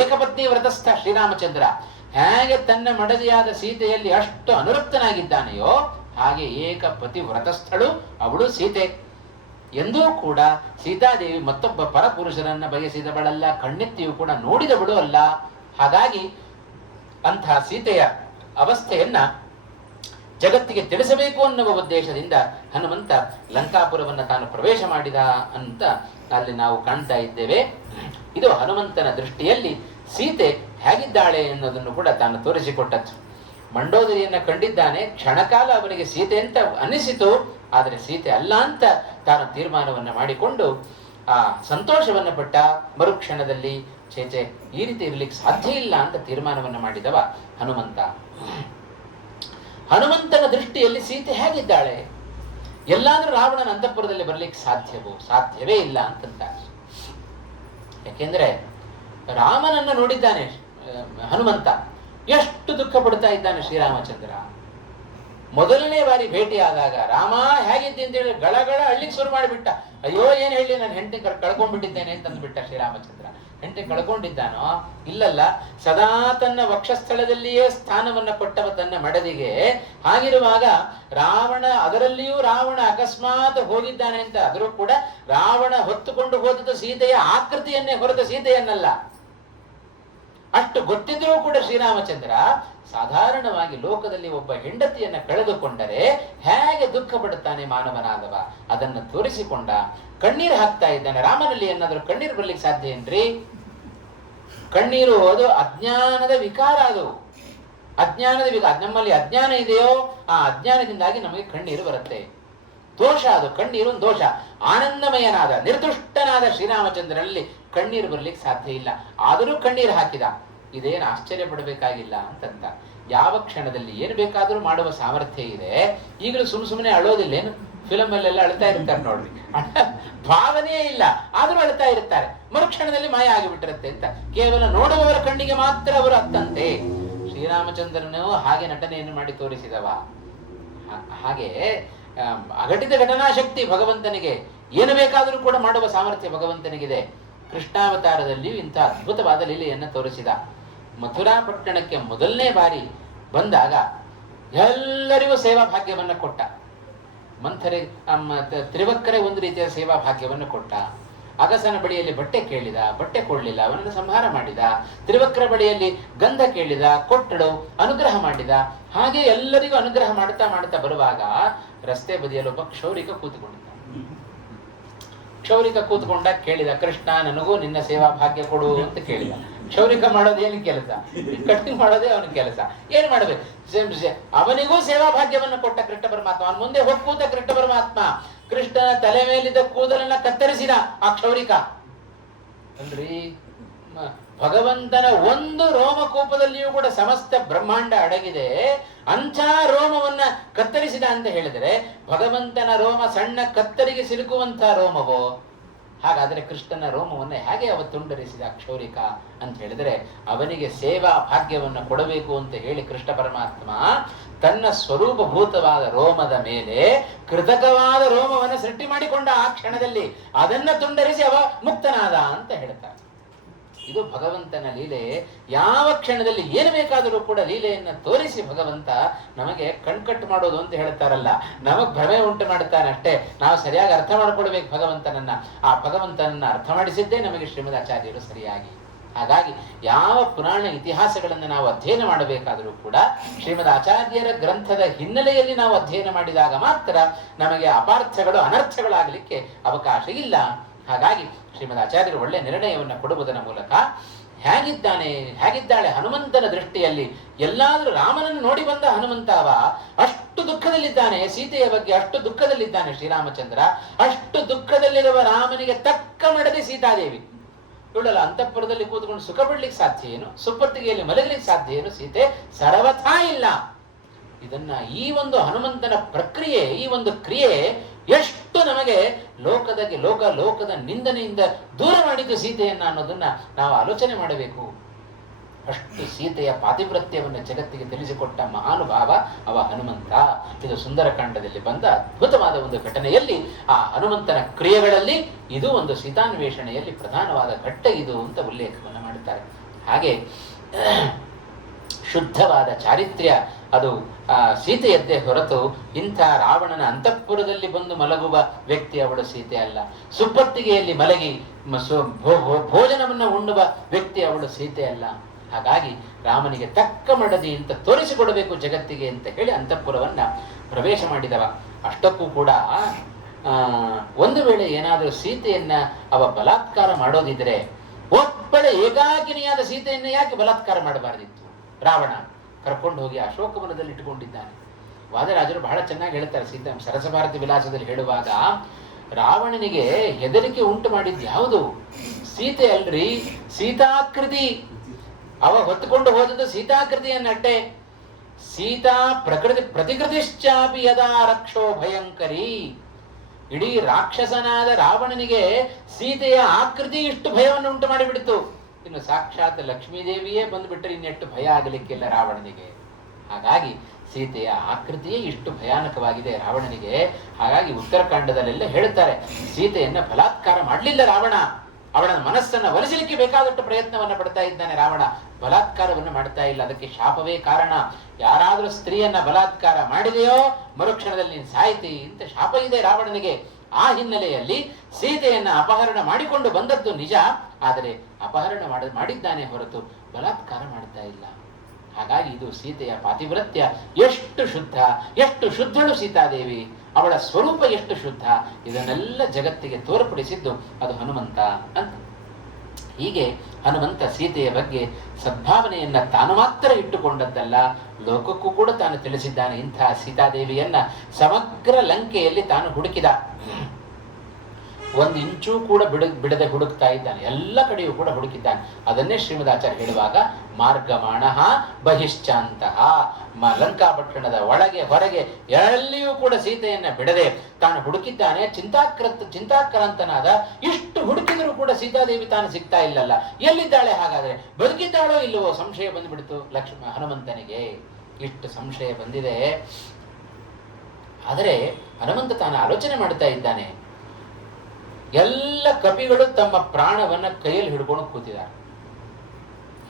ಏಕಪತ್ನಿ ವ್ರತಸ್ಥ ಶ್ರೀರಾಮಚಂದ್ರ ಹೇಗೆ ತನ್ನ ಮಡದಿಯಾದ ಸೀತೆಯಲ್ಲಿ ಅಷ್ಟು ಅನುರಕ್ತನಾಗಿದ್ದಾನೆಯೋ ಹಾಗೆ ಏಕಪತಿ ವ್ರತಸ್ಥಳು ಅವಳು ಸೀತೆ. ಎಂದೂ ಕೂಡ ಸೀತಾದೇವಿ ಮತ್ತೊಬ್ಬ ಪರಪುರುಷರನ್ನ ಬಯಸಿದವಳಲ್ಲ, ಕಣ್ಣೆತ್ತಿಯೂ ಕೂಡ ನೋಡಿದವಳು ಅಲ್ಲ. ಹಾಗಾಗಿ ಅಂತಹ ಸೀತೆಯ ಅವಸ್ಥೆಯನ್ನ ಜಗತ್ತಿಗೆ ತಿಳಿಸಬೇಕು ಅನ್ನುವ ಉದ್ದೇಶದಿಂದ ಹನುಮಂತ ಲಂಕಾಪುರವನ್ನು ತಾನು ಪ್ರವೇಶ ಮಾಡಿದ ಅಂತ ಅಲ್ಲಿ ನಾವು ಕಾಣ್ತಾ ಇದ್ದೇವೆ. ಇದು ಹನುಮಂತನ ದೃಷ್ಟಿಯಲ್ಲಿ ಸೀತೆ ಹೇಗಿದ್ದಾಳೆ ಎನ್ನುವುದನ್ನು ಕೂಡ ತಾನು ತೋರಿಸಿಕೊಟ್ಟದ್ದು. ಮಂಡೋದರಿಯನ್ನ ಕಂಡಿದ್ದಾನೆ, ಕ್ಷಣಕಾಲ ಅವನಿಗೆ ಸೀತೆ ಅಂತ ಅನಿಸಿತು, ಆದರೆ ಸೀತೆ ಅಲ್ಲ ಅಂತ ತಾನು ತೀರ್ಮಾನವನ್ನು ಮಾಡಿಕೊಂಡು ಆ ಸಂತೋಷವನ್ನು ಪಟ್ಟ. ಮರುಕ್ಷಣದಲ್ಲಿ ಚೇಚೆ ಈ ರೀತಿ ಇರ್ಲಿಕ್ಕೆ ಸಾಧ್ಯ ಇಲ್ಲ ಅಂತ ತೀರ್ಮಾನವನ್ನು ಮಾಡಿದವ ಹನುಮಂತ. ಹನುಮಂತನ ದೃಷ್ಟಿಯಲ್ಲಿ ಸೀತೆ ಹೇಗಿದ್ದಾಳೆ? ಎಲ್ಲಾದ್ರೂ ರಾವಣನ ಅಂತಃಪುರದಲ್ಲಿ ಬರ್ಲಿಕ್ಕೆ ಸಾಧ್ಯವೇ ಇಲ್ಲ ಅಂತಂತ. ಯಾಕೆಂದ್ರೆ ರಾಮನನ್ನು ನೋಡಿದ್ದಾನೆ ಹನುಮಂತ, ಎಷ್ಟು ದುಃಖ ಪಡ್ತಾ ಇದ್ದಾನೆ ಶ್ರೀರಾಮಚಂದ್ರ. ಮೊದಲನೇ ಬಾರಿ ಭೇಟಿಯಾದಾಗ ರಾಮ ಹೇಗಿದ್ದೆ ಅಂತ ಹೇಳಿ ಗಳಗಳ ಅಳ್ಳಿಗೆ ಶುರು ಮಾಡಿಬಿಟ್ಟ. ಅಯ್ಯೋ ಏನ್ ಹೇಳಿ ನಾನು ಹೆಂಡತಿ ಕಳ್ಕೊಂಡ್ಬಿಟ್ಟಿದ್ದೇನೆ ಅಂತಂದ್ಬಿಟ್ಟ ಶ್ರೀರಾಮಚಂದ್ರ. ಹೆಂಡತಿ ಕಳ್ಕೊಂಡಿದ್ದಾನೋ ಇಲ್ಲಲ್ಲ, ಸದಾ ತನ್ನ ವಕ್ಷಸ್ಥಳದಲ್ಲಿಯೇ ಸ್ಥಾನವನ್ನ ಕೊಟ್ಟವ ತನ್ನ ಮಡದಿಗೆ. ಹಾಗಿರುವಾಗ ರಾವಣ, ಅದರಲ್ಲಿಯೂ ರಾವಣ ಅಕಸ್ಮಾತ್ ಹೋಗಿದ್ದಾನೆ ಅಂತ ಆದರೂ ಕೂಡ ರಾವಣ ಹೊತ್ತುಕೊಂಡು ಹೋದದ್ದು ಸೀತೆಯ ಆಕೃತಿಯನ್ನೇ ಹೊರತ ಸೀತೆಯನ್ನಲ್ಲ. ಅಷ್ಟು ಗೊತ್ತಿದ್ರೂ ಕೂಡ ಶ್ರೀರಾಮಚಂದ್ರ ಸಾಧಾರಣವಾಗಿ ಲೋಕದಲ್ಲಿ ಒಬ್ಬ ಹೆಂಡತಿಯನ್ನ ಕಳೆದುಕೊಂಡರೆ ಹೇಗೆ ದುಃಖ ಪಡುತ್ತಾನೆ ಮಾನವನಾದವ ಅದನ್ನು ತೋರಿಸಿಕೊಂಡ. ಕಣ್ಣೀರು ಹಾಕ್ತಾ ಇದ್ದಾನೆ. ರಾಮನಲ್ಲಿ ಏನಾದರೂ ಕಣ್ಣೀರು ಬರ್ಲಿಕ್ಕೆ ಸಾಧ್ಯ ಏನ್ರಿ? ಕಣ್ಣೀರು ಅದು ಅಜ್ಞಾನದ ವಿಕಾರ. ಅದು ಅಜ್ಞಾನದ ವಿಕಾರ. ನಮ್ಮಲ್ಲಿ ಅಜ್ಞಾನ ಇದೆಯೋ ಆ ಅಜ್ಞಾನದಿಂದಾಗಿ ನಮಗೆ ಕಣ್ಣೀರು ಬರುತ್ತೆ. ದೋಷ ಅದು. ಕಣ್ಣೀರು ಒಂದು ದೋಷ. ಆನಂದಮಯನಾದ ನಿರ್ದುಷ್ಟನಾದ ಶ್ರೀರಾಮಚಂದ್ರನಲ್ಲಿ ಕಣ್ಣೀರು ಬರ್ಲಿಕ್ಕೆ ಸಾಧ್ಯ ಇಲ್ಲ. ಆದರೂ ಕಣ್ಣೀರು ಹಾಕಿದ. ಇದೇನು ಆಶ್ಚರ್ಯ ಪಡಬೇಕಾಗಿಲ್ಲ ಅಂತಂತ. ಯಾವ ಕ್ಷಣದಲ್ಲಿ ಏನು ಬೇಕಾದರೂ ಮಾಡುವ ಸಾಮರ್ಥ್ಯ ಇದೆ. ಈಗಲೂ ಸುಮ್ಮನೆ ಅಳೋದಿಲ್ಲ. ಏನು ಫಿಲಮ್ ಅಲ್ಲೆಲ್ಲ ಅಳ್ತಾ ಇರ್ತಾರೆ ನೋಡ್ರಿ, ಭಾವನೆಯೇ ಇಲ್ಲ ಆದ್ರೂ ಅಳ್ತಾ ಇರ್ತಾರೆ. ಮರುಕ್ಷಣದಲ್ಲಿ ಮಾಯ ಆಗಿಬಿಟ್ಟಿರುತ್ತೆ ಅಂತ. ಕೇವಲ ನೋಡುವವರ ಕಣ್ಣಿಗೆ ಮಾತ್ರ ಅವರು ಅತ್ತಂತೆ. ಶ್ರೀರಾಮಚಂದ್ರನು ಹಾಗೆ ನಟನೆಯನ್ನು ಮಾಡಿ ತೋರಿಸಿದವ. ಹಾಗೆ ಅಘಟಿತ ಘಟನಾಶಕ್ತಿ ಭಗವಂತನಿಗೆ. ಏನು ಬೇಕಾದರೂ ಕೂಡ ಮಾಡುವ ಸಾಮರ್ಥ್ಯ ಭಗವಂತನಿಗಿದೆ. ಕೃಷ್ಣಾವತಾರದಲ್ಲಿಯೂ ಇಂಥ ಅದ್ಭುತವಾದ ಲೀಲೆಯನ್ನು ತೋರಿಸಿದ. ಮಥುರಾ ಪಟ್ಟಣಕ್ಕೆ ಮೊದಲನೇ ಬಾರಿ ಬಂದಾಗ ಎಲ್ಲರಿಗೂ ಸೇವಾ ಭಾಗ್ಯವನ್ನು ಕೊಟ್ಟ. ಮಂಥರೆ ತ್ರಿವಕ್ಕರೆ ಒಂದು ರೀತಿಯ ಸೇವಾ ಭಾಗ್ಯವನ್ನು ಕೊಟ್ಟ. ಅಗಸನ ಬಳಿಯಲ್ಲಿ ಬಟ್ಟೆ ಕೇಳಿದ, ಬಟ್ಟೆ ಕೊಡಲಿಲ್ಲ, ಅವನನ್ನು ಸಂಹಾರ ಮಾಡಿದ. ತ್ರಿವಕ್ರ ಬಳಿಯಲ್ಲಿ ಗಂಧ ಕೇಳಿದ, ಕೊಟ್ಟಳು, ಅನುಗ್ರಹ ಮಾಡಿದ. ಹಾಗೆ ಎಲ್ಲರಿಗೂ ಅನುಗ್ರಹ ಮಾಡ್ತಾ ಮಾಡ್ತಾ ಬರುವಾಗ ರಸ್ತೆ ಬದಿಯಲ್ಲಿ ಒಬ್ಬ ಕ್ಷೌರಿಕ ಕೂತುಕೊಂಡಿದ್ದ. ಕ್ಷೌರಿಕ ಕೂತ್ಕೊಂಡ ಕೇಳಿದ, ಕೃಷ್ಣ ನನಗೂ ನಿನ್ನ ಸೇವಾ ಭಾಗ್ಯ ಕೊಡು ಅಂತ ಕೇಳಿದ. ಕ್ಷೌರಿಕ ಮಾಡೋದು ಏನು ಕೆಲಸ? ಕಟ್ಟಿಂಗ್ ಮಾಡೋದೇ ಅವನ ಕೆಲಸ. ಏನ್ ಮಾಡಬೇಕು? ಅವನಿಗೂ ಸೇವಾ ಭಾಗ್ಯವನ್ನು ಕೊಟ್ಟ ಕೃಷ್ಣ ಪರಮಾತ್ಮ. ಅವನ ಮುಂದೆ ಹೋಗ್ಕೂತ ಕೃಷ್ಣ ಪರಮಾತ್ಮ ಕೃಷ್ಣನ ತಲೆ ಮೇಲಿದ್ದ ಕೂದಲನ್ನ ಕತ್ತರಿಸಿದ ಆ ಕ್ಷೌರಿಕ. ಅಲ್ರಿ, ಭಗವಂತನ ಒಂದು ರೋಮಕೂಪದಲ್ಲಿಯೂ ಕೂಡ ಸಮಸ್ತ ಬ್ರಹ್ಮಾಂಡ ಅಡಗಿದೆ. ಅಂಥ ರೋಮವನ್ನ ಕತ್ತರಿಸಿದ ಅಂತ ಹೇಳಿದರೆ ಭಗವಂತನ ರೋಮ ಸಣ್ಣ ಕತ್ತರಿಗೆ ಸಿಲುಕುವಂತ ರೋಮವೋ? ಹಾಗಾದರೆ ಕೃಷ್ಣನ ರೋಮವನ್ನು ಹೇಗೆ ಅವ ತುಂಡರಿಸಿದ ಕ್ಷೌರಿಕ ಅಂತ ಹೇಳಿದರೆ ಅವನಿಗೆ ಸೇವಾ ಭಾಗ್ಯವನ್ನು ಕೊಡಬೇಕು ಅಂತ ಹೇಳಿ ಕೃಷ್ಣ ಪರಮಾತ್ಮ ತನ್ನ ಸ್ವರೂಪಭೂತವಾದ ರೋಮದ ಮೇಲೆ ಕೃತಕವಾದ ರೋಮವನ್ನು ಸೃಷ್ಟಿ ಮಾಡಿಕೊಂಡ ಆ ಕ್ಷಣದಲ್ಲಿ ಅದನ್ನ ತುಂಡರಿಸಿ ಅವ ಮುಕ್ತನಾದ ಅಂತ ಹೇಳ್ತಾರೆ. ಇದು ಭಗವಂತನ ಲೀಲೆ. ಯಾವ ಕ್ಷಣದಲ್ಲಿ ಏನು ಬೇಕಾದರೂ ಕೂಡ ಲೀಲೆಯನ್ನು ತೋರಿಸಿ ಭಗವಂತ ನಮಗೆ ಕಣ್ಕಟ್ಟು ಮಾಡೋದು ಅಂತ ಹೇಳ್ತಾರಲ್ಲ, ನಮಗ್ ಭ್ರಮೆ ಉಂಟು ಮಾಡ್ತಾನೆ ಅಷ್ಟೇ. ನಾವು ಸರಿಯಾಗಿ ಅರ್ಥ ಮಾಡ್ಕೊಳ್ಬೇಕು ಭಗವಂತನನ್ನ. ಆ ಭಗವಂತನನ್ನ ಅರ್ಥ ಮಾಡಿಸಿದ್ದೇ ನಮಗೆ ಶ್ರೀಮದ್ ಆಚಾರ್ಯರು ಸರಿಯಾಗಿ. ಹಾಗಾಗಿ ಯಾವ ಪುರಾಣ ಇತಿಹಾಸಗಳನ್ನು ನಾವು ಅಧ್ಯಯನ ಮಾಡಬೇಕಾದರೂ ಕೂಡ ಶ್ರೀಮದ್ ಆಚಾರ್ಯರ ಗ್ರಂಥದ ಹಿನ್ನೆಲೆಯಲ್ಲಿ ನಾವು ಅಧ್ಯಯನ ಮಾಡಿದಾಗ ಮಾತ್ರ ನಮಗೆ ಅಪಾರ್ಥಗಳು ಅನರ್ಥಗಳಾಗಲಿಕ್ಕೆ ಅವಕಾಶ ಇಲ್ಲ. ಹಾಗಾಗಿ ಶ್ರೀಮದ್ ಆಚಾರ್ಯರು ಒಳ್ಳೆ ನಿರ್ಣಯವನ್ನು ಕೊಡುವುದರ ಮೂಲಕ ಹೇಗಿದ್ದಾಳೆ ಹನುಮಂತನ ದೃಷ್ಟಿಯಲ್ಲಿ. ಎಲ್ಲಾದ್ರೂ ರಾಮನನ್ನು ನೋಡಿ ಬಂದ ಹನುಮಂತವ ಅಷ್ಟು ದುಃಖದಲ್ಲಿದ್ದಾನೆ. ಸೀತೆಯ ಬಗ್ಗೆ ಅಷ್ಟು ದುಃಖದಲ್ಲಿದ್ದಾನೆ ಶ್ರೀರಾಮಚಂದ್ರ. ಅಷ್ಟು ದುಃಖದಲ್ಲಿರುವ ರಾಮನಿಗೆ ತಕ್ಕ ಮಡದಿ ಸೀತಾದೇವಿ. ಇವಳಲ್ಲ ಅಂತಃಪುರದಲ್ಲಿ ಕೂತ್ಕೊಂಡು ಸುಖ ಬಿಡ್ಲಿಕ್ಕೆ ಸಾಧ್ಯ ಏನು? ಸುಪ್ಪತ್ತಿಗೆಯಲ್ಲಿ ಮಲಗಲಿಕ್ಕೆ ಸಾಧ್ಯ ಏನು? ಸೀತೆ ಸರ್ವಥಾ ಇಲ್ಲ. ಇದನ್ನ ಈ ಒಂದು ಹನುಮಂತನ ಪ್ರಕ್ರಿಯೆ, ಈ ಒಂದು ಕ್ರಿಯೆ ಎಷ್ಟು ನಮಗೆ ಲೋಕದ ನಿಂದನೆಯಿಂದ ದೂರ ಮಾಡಿದ್ದು ಸೀತೆಯನ್ನ ಅನ್ನೋದನ್ನ ನಾವು ಆಲೋಚನೆ ಮಾಡಬೇಕು. ಅಷ್ಟು ಸೀತೆಯ ಪಾತಿವ್ರತ್ಯವನ್ನು ಜಗತ್ತಿಗೆ ತಿಳಿಸಿಕೊಟ್ಟ ಮಹಾನುಭಾವ ಅವ ಹನುಮಂತ. ಇದು ಸುಂದರಕಾಂಡದಲ್ಲಿ ಬಂದ ಅದ್ಭುತವಾದ ಒಂದು ಘಟನೆಯಲ್ಲಿ ಆ ಹನುಮಂತನ ಕ್ರಿಯೆಗಳಲ್ಲಿ ಇದು ಒಂದು ಸೀತಾನ್ವೇಷಣೆಯಲ್ಲಿ ಪ್ರಧಾನವಾದ ಘಟ್ಟ ಇದು ಅಂತ ಉಲ್ಲೇಖವನ್ನು ಮಾಡುತ್ತಾರೆ. ಹಾಗೆ ಶುದ್ಧವಾದ ಚಾರಿತ್ರ್ಯ ಅದು ಸೀತೆಯದ್ದೇ ಹೊರತು ಇಂಥ ರಾವಣನ ಅಂತಃಪುರದಲ್ಲಿ ಬಂದು ಮಲಗುವ ವ್ಯಕ್ತಿ ಅವಳು ಸೀತೆ ಅಲ್ಲ. ಸುಪ್ಪತ್ತಿಗೆಯಲ್ಲಿ ಮಲಗಿ ಭೋಜನವನ್ನು ಉಣ್ಣುವ ವ್ಯಕ್ತಿ ಅವಳು ಸೀತೆ ಅಲ್ಲ. ಹಾಗಾಗಿ ರಾಮನಿಗೆ ತಕ್ಕ ಮಡದಿ ಅಂತ ತೋರಿಸಿಕೊಡಬೇಕು ಜಗತ್ತಿಗೆ ಅಂತ ಹೇಳಿ ಅಂತಃಪುರವನ್ನ ಪ್ರವೇಶ ಮಾಡಿದವ. ಅಷ್ಟಕ್ಕೂ ಕೂಡ ಒಂದು ವೇಳೆ ಏನಾದರೂ ಸೀತೆಯನ್ನ ಅವ ಬಲಾತ್ಕಾರ ಮಾಡೋದಿದ್ರೆ ಒಬ್ಬಳೆ ಏಕಾಕಿನಿಯಾದ ಸೀತೆಯನ್ನ ಯಾಕೆ ಬಲಾತ್ಕಾರ ಮಾಡಬಾರದಿತ್ತು? ರಾವಣ ಕರ್ಕೊಂಡು ಹೋಗಿ ಅಶೋಕವನದಲ್ಲಿ ಇಟ್ಟುಕೊಂಡಿದ್ದಾನೆ. ವಾದರಾಜರು ಬಹಳ ಚೆನ್ನಾಗಿ ಹೇಳ್ತಾರೆ. ಸೀತಾ ಸರಸಭಾರತಿ ವಿಲಾಸದಲ್ಲಿ ಹೇಳುವಾಗ ರಾವಣನಿಗೆ ಹೆದರಿಕೆ ಉಂಟು ಮಾಡಿದ್ದು ಯಾವುದು? ಸೀತೆ ಅಲ್ರಿ, ಸೀತಾಕೃತಿ. ಅವ ಹೊತ್ತುಕೊಂಡು ಹೋದದ್ದು ಸೀತಾಕೃತಿಯನ್ನಟ್ಟೆ. ಸೀತಾ ಪ್ರತಿಕೃತಿಶ್ಚಾಪಿ ಯದಾ ರಕ್ಷೋ ಭಯಂಕರಿ. ಇಡೀ ರಾಕ್ಷಸನಾದ ರಾವಣನಿಗೆ ಸೀತೆಯ ಆಕೃತಿ ಇಷ್ಟು ಭಯವನ್ನು ಉಂಟು ಮಾಡಿಬಿಡ್ತು. ಇನ್ನು ಸಾಕ್ಷಾತ್ ಲಕ್ಷ್ಮೀದೇವಿಯೇ ಬಂದುಬಿಟ್ರೆ ಇನ್ನೆಷ್ಟು ಭಯ ಆಗಲಿಕ್ಕಿಲ್ಲ ರಾವಣನಿಗೆ. ಹಾಗಾಗಿ ಸೀತೆಯ ಆಕೃತಿಯೇ ಇಷ್ಟು ಭಯಾನಕವಾಗಿದೆ ರಾವಣನಿಗೆ. ಹಾಗಾಗಿ ಉತ್ತರಕಾಂಡದಲ್ಲೆಲ್ಲ ಹೇಳ್ತಾರೆ, ಸೀತೆಯನ್ನ ಬಲಾತ್ಕಾರ ಮಾಡಲಿಲ್ಲ ರಾವಣ, ಅವಳ ಮನಸ್ಸನ್ನ ಒಲಿಸಲಿಕ್ಕೆ ಬೇಕಾದಷ್ಟು ಪ್ರಯತ್ನವನ್ನ ಪಡ್ತಾ ಇದ್ದಾನೆ ರಾವಣ, ಬಲಾತ್ಕಾರವನ್ನು ಮಾಡ್ತಾ ಇಲ್ಲ. ಅದಕ್ಕೆ ಶಾಪವೇ ಕಾರಣ. ಯಾರಾದ್ರೂ ಸ್ತ್ರೀಯನ್ನ ಬಲಾತ್ಕಾರ ಮಾಡಿದೆಯೋ ಮರುಕ್ಷಣದಲ್ಲಿ ನೀನು ಸಾಯ್ತಿ ಅಂತ ಶಾಪ ಇದೆ ರಾವಣನಿಗೆ. ಆ ಹಿನ್ನೆಲೆಯಲ್ಲಿ ಸೀತೆಯನ್ನ ಅಪಹರಣ ಮಾಡಿಕೊಂಡು ಬಂದದ್ದು ನಿಜ, ಆದರೆ ಅಪಹರಣ ಮಾಡಿದ್ದಾನೆ ಹೊರತು ಬಲಾತ್ಕಾರ ಮಾಡ್ತಾ ಇಲ್ಲ. ಹಾಗಾಗಿ ಇದು ಸೀತೆಯ ಪಾತಿವ್ರತ್ಯ ಎಷ್ಟು ಶುದ್ಧ, ಎಷ್ಟು ಶುದ್ಧಳು ಸೀತಾದೇವಿ, ಅವಳ ಸ್ವರೂಪ ಎಷ್ಟು ಶುದ್ಧ, ಇದನ್ನೆಲ್ಲ ಜಗತ್ತಿಗೆ ತೋರ್ಪಡಿಸಿದ್ದು ಅದು ಹನುಮಂತ ಅಂತ. ಹೀಗೆ ಹನುಮಂತ ಸೀತೆಯ ಬಗ್ಗೆ ಸದ್ಭಾವನೆಯನ್ನ ತಾನು ಮಾತ್ರ ಇಟ್ಟುಕೊಂಡದ್ದಲ್ಲ, ಲೋಕಕ್ಕೂ ಕೂಡ ತಾನು ತಿಳಿಸಿದ್ದಾನೆ. ಇಂತಹ ಸೀತಾದೇವಿಯನ್ನ ಸಮಗ್ರ ಲಂಕೆಯಲ್ಲಿ ತಾನು ಹುಡುಕಿದ. ಒಂದು ಇಂಚೂ ಕೂಡ ಬಿಡದೆ ಹುಡುಕ್ತಾ ಇದ್ದಾನೆ, ಎಲ್ಲ ಕಡೆಯೂ ಕೂಡ ಹುಡುಕಿದ್ದಾನೆ. ಅದನ್ನೇ ಶ್ರೀಮದಾಚಾರ್ಯ ಹೇಳುವಾಗ ಮಾರ್ಗಮಾಣಃ ಬಹಿಶ್ಚಾಂತಹ, ಲಂಕಾಪಟ್ಟಣದ ಒಳಗೆ ಹೊರಗೆ ಎಲ್ಲಿಯೂ ಕೂಡ ಸೀತೆಯನ್ನ ಬಿಡದೆ ತಾನು ಹುಡುಕಿದ್ದಾನೆ. ಚಿಂತಾಕ್ರಾಂತನಾದ. ಇಷ್ಟು ಹುಡುಕಿದರೂ ಕೂಡ ಸೀತಾದೇವಿ ತಾನು ಸಿಗ್ತಾ ಇಲ್ಲಲ್ಲ, ಎಲ್ಲಿದ್ದಾಳೆ ಹಾಗಾದ್ರೆ, ಬದುಕಿದ್ದಾಳೋ ಇಲ್ಲವೋ ಸಂಶಯ ಬಂದ್ಬಿಡ್ತು ಹನುಮಂತನಿಗೆ. ಇಷ್ಟು ಸಂಶಯ ಬಂದಿದೆ. ಆದರೆ ಹನುಮಂತ ತಾನು ಆಲೋಚನೆ ಮಾಡ್ತಾ ಇದ್ದಾನೆ. ಎಲ್ಲ ಕಪಿಗಳು ತಮ್ಮ ಪ್ರಾಣವನ್ನ ಕೈಯಲ್ಲಿ ಹಿಡ್ಕೊಂಡು ಕೂತಿದ್ದಾರೆ.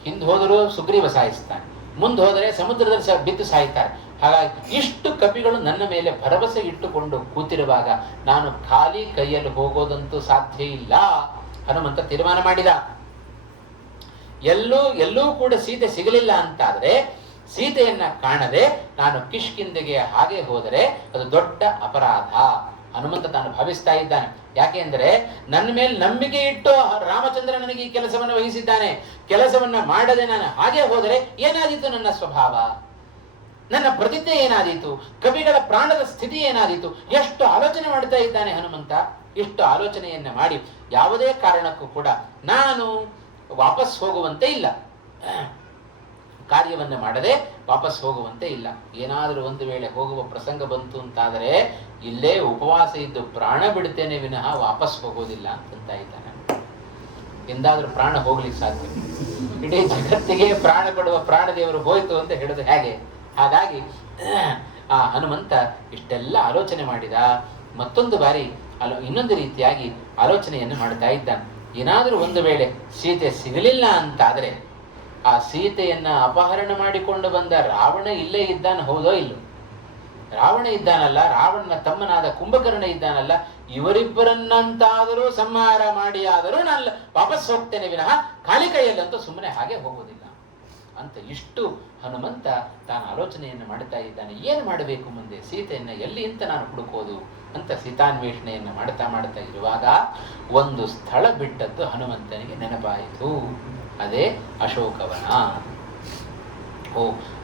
ಹಿಂದೆ ಹೋದರೂ ಸುಗ್ರೀವ ಸಾಯಿಸ್ತಾನೆ, ಮುಂದೆ ಹೋದರೆ ಸಮುದ್ರದಲ್ಲಿ ಬಿದ್ದು ಸಾಯ್ತಾರೆ. ಹಾಗಾಗಿ ಇಷ್ಟು ಕಪಿಗಳು ನನ್ನ ಮೇಲೆ ಭರವಸೆ ಇಟ್ಟುಕೊಂಡು ಕೂತಿರುವಾಗ ನಾನು ಖಾಲಿ ಕೈಯಲ್ಲಿ ಹೋಗೋದಂತೂ ಸಾಧ್ಯ ಇಲ್ಲ. ಹನುಮಂತ ತೀರ್ಮಾನ ಮಾಡಿದ. ಎಲ್ಲೂ ಕೂಡ ಸೀತೆ ಸಿಗಲಿಲ್ಲ ಅಂತಾದ್ರೆ, ಸೀತೆಯನ್ನ ಕಾಣದೆ ನಾನು ಕಿಷ್ಕಿಂಧೆಗೆ ಹಾಗೆ ಹೋದರೆ ಅದು ದೊಡ್ಡ ಅಪರಾಧ ಹನುಮಂತ ತಾನು ಭಾವಿಸ್ತಾ ಇದ್ದಾನೆ. ಯಾಕೆ ಅಂದರೆ ನನ್ನ ಮೇಲೆ ನಂಬಿಕೆ ಇಟ್ಟು ರಾಮಚಂದ್ರ ನನಗೆ ಈ ಕೆಲಸವನ್ನು ವಹಿಸಿದ್ದಾನೆ. ಕೆಲಸವನ್ನ ಮಾಡದೆ ನಾನು ಹಾಗೆ ಹೋದರೆ ಏನಾದೀತು ನನ್ನ ಸ್ವಭಾವ, ನನ್ನ ಪ್ರತಿಜ್ಞೆ ಏನಾದೀತು, ಕವಿಗಳ ಪ್ರಾಣದ ಸ್ಥಿತಿ ಏನಾದೀತು. ಎಷ್ಟು ಆಲೋಚನೆ ಮಾಡ್ತಾ ಇದ್ದಾನೆ ಹನುಮಂತ. ಇಷ್ಟು ಆಲೋಚನೆಯನ್ನ ಮಾಡಿ ಯಾವುದೇ ಕಾರಣಕ್ಕೂ ಕೂಡ ನಾನು ವಾಪಸ್ ಹೋಗುವಂತೆ ಇಲ್ಲ, ಕಾರ್ಯವನ್ನು ಮಾಡದೆ ವಾಪಸ್ ಹೋಗುವಂತೆ ಇಲ್ಲ. ಏನಾದರೂ ಒಂದು ವೇಳೆ ಹೋಗುವ ಪ್ರಸಂಗ ಬಂತು ಅಂತಾದರೆ ಇಲ್ಲೇ ಉಪವಾಸ ಇದ್ದು ಪ್ರಾಣ ಬಿಡ್ತೇನೆ ವಿನಃ ವಾಪಸ್ ಹೋಗೋದಿಲ್ಲ ಅಂತ ಇದ್ದಾನೆ. ಎಂದಾದ್ರೂ ಪ್ರಾಣ ಹೋಗ್ಲಿಕ್ಕೆ ಸಾಧ್ಯ? ಇಡೀ ಜಗತ್ತಿಗೆ ಪ್ರಾಣ ಕೊಡುವ ಪ್ರಾಣದೇವರು ಹೋಯ್ತು ಅಂತ ಹೇಳೋದು ಹೇಗೆ? ಹಾಗಾಗಿ ಆ ಹನುಮಂತ ಇಷ್ಟೆಲ್ಲ ಆಲೋಚನೆ ಮಾಡಿದ. ಮತ್ತೊಂದು ಬಾರಿ ಇನ್ನೊಂದು ರೀತಿಯಾಗಿ ಆಲೋಚನೆಯನ್ನು ಮಾಡ್ತಾ ಇದ್ದಾನೆ. ಏನಾದರೂ ಒಂದು ವೇಳೆ ಸೀತೆ ಸಿಗಲಿಲ್ಲ ಅಂತಾದರೆ ಆ ಸೀತೆಯನ್ನ ಅಪಹರಣ ಮಾಡಿಕೊಂಡು ಬಂದ ರಾವಣ ಇಲ್ಲೇ ಇದ್ದಾನ, ಹೌದೋ ಇಲ್ಲೋ? ರಾವಣ ಇದ್ದಾನಲ್ಲ, ರಾವಣನ ತಮ್ಮನಾದ ಕುಂಭಕರ್ಣ ಇದ್ದಾನಲ್ಲ, ಇವರಿಬ್ಬರನ್ನಂತಾದರೂ ಸಂಹಾರ ಮಾಡಿ ಆದರೂ ನಾನು ವಾಪಸ್ ಹೋಗ್ತೇನೆ ವಿನಃ ಖಾಲಿ ಕೈಯಲ್ಲಂತೂ ಸುಮ್ಮನೆ ಹಾಗೆ ಹೋಗೋದಿಲ್ಲ ಅಂತ ಇಷ್ಟು ಹನುಮಂತ ತಾನು ಆಲೋಚನೆಯನ್ನು ಮಾಡ್ತಾ ಇದ್ದಾನೆ. ಏನು ಮಾಡಬೇಕು ಮುಂದೆ, ಸೀತೆಯನ್ನ ಎಲ್ಲಿ ಅಂತ ನಾನು ಹುಡುಕೋದು ಅಂತ ಸೀತಾನ್ವೇಷಣೆಯನ್ನು ಮಾಡ್ತಾ ಇರುವಾಗ ಒಂದು ಸ್ಥಳ ಬಿಟ್ಟದ್ದು ಹನುಮಂತನಿಗೆ ನೆನಪಾಯಿತು. ಅದೇ ಅಶೋಕವನ.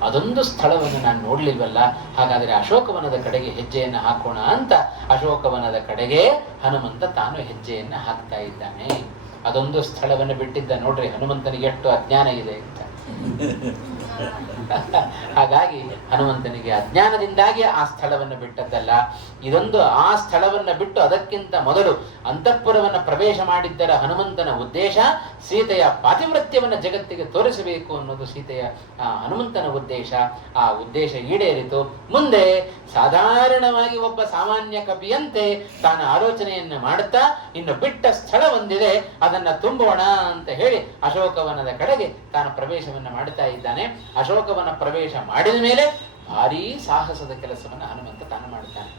ಅದೊಂದು ಸ್ಥಳವನ್ನು ನಾನು ನೋಡ್ಲಿಲ್ವಲ್ಲ, ಹಾಗಾದರೆ ಅಶೋಕವನದ ಕಡೆಗೆ ಹೆಜ್ಜೆಯನ್ನು ಹಾಕೋಣ ಅಂತ ಅಶೋಕವನದ ಕಡೆಗೆ ಹನುಮಂತ ತಾನು ಹೆಜ್ಜೆಯನ್ನು ಹಾಕ್ತಾ ಇದ್ದಾನೆ. ಅದೊಂದು ಸ್ಥಳವನ್ನು ಬಿಟ್ಟಿದ್ದ ನೋಡ್ರಿ, ಹನುಮಂತನಿಗೆ ಎಷ್ಟು ಅಜ್ಞಾನ ಇದೆ ಅಂತ. ಹಾಗಾಗಿ ಹನುಮಂತನಿಗೆ ಅಜ್ಞಾನದಿಂದಾಗಿ ಆ ಸ್ಥಳವನ್ನು ಬಿಟ್ಟದ್ದಲ್ಲ, ಇದೊಂದು ಆ ಸ್ಥಳವನ್ನು ಬಿಟ್ಟು ಅದಕ್ಕಿಂತ ಮೊದಲು ಅಂತಃಪುರವನ್ನು ಪ್ರವೇಶ ಮಾಡಿದ್ದರ ಹನುಮಂತನ ಉದ್ದೇಶ ಸೀತೆಯ ಪಾತಿವ್ರತ್ಯವನ್ನು ಜಗತ್ತಿಗೆ ತೋರಿಸಬೇಕು ಅನ್ನೋದು ಸೀತೆಯ ಹನುಮಂತನ ಉದ್ದೇಶ. ಆ ಉದ್ದೇಶ ಈಡೇರಿತು. ಮುಂದೆ ಸಾಧಾರಣವಾಗಿ ಒಬ್ಬ ಸಾಮಾನ್ಯ ಕಪಿಯಂತೆ ತಾನು ಆಲೋಚನೆಯನ್ನು ಮಾಡುತ್ತಾ ಇನ್ನು ಬಿಟ್ಟ ಸ್ಥಳ ಒಂದಿದೆ ಅದನ್ನ ತುಂಬೋಣ ಅಂತ ಹೇಳಿ ಅಶೋಕವನದ ಕಡೆಗೆ ತಾನು ಪ್ರವೇಶವನ್ನು ಮಾಡುತ್ತಾ ಇದ್ದಾನೆ. ಅಶೋಕವನ ಪ್ರವೇಶ ಮಾಡಿದ ಮೇಲೆ ಭಾರೀ ಸಾಹಸದ ಕೆಲಸವನ್ನು ಹನುಮಂತ ತಾನು ಮಾಡುತ್ತಾನೆ.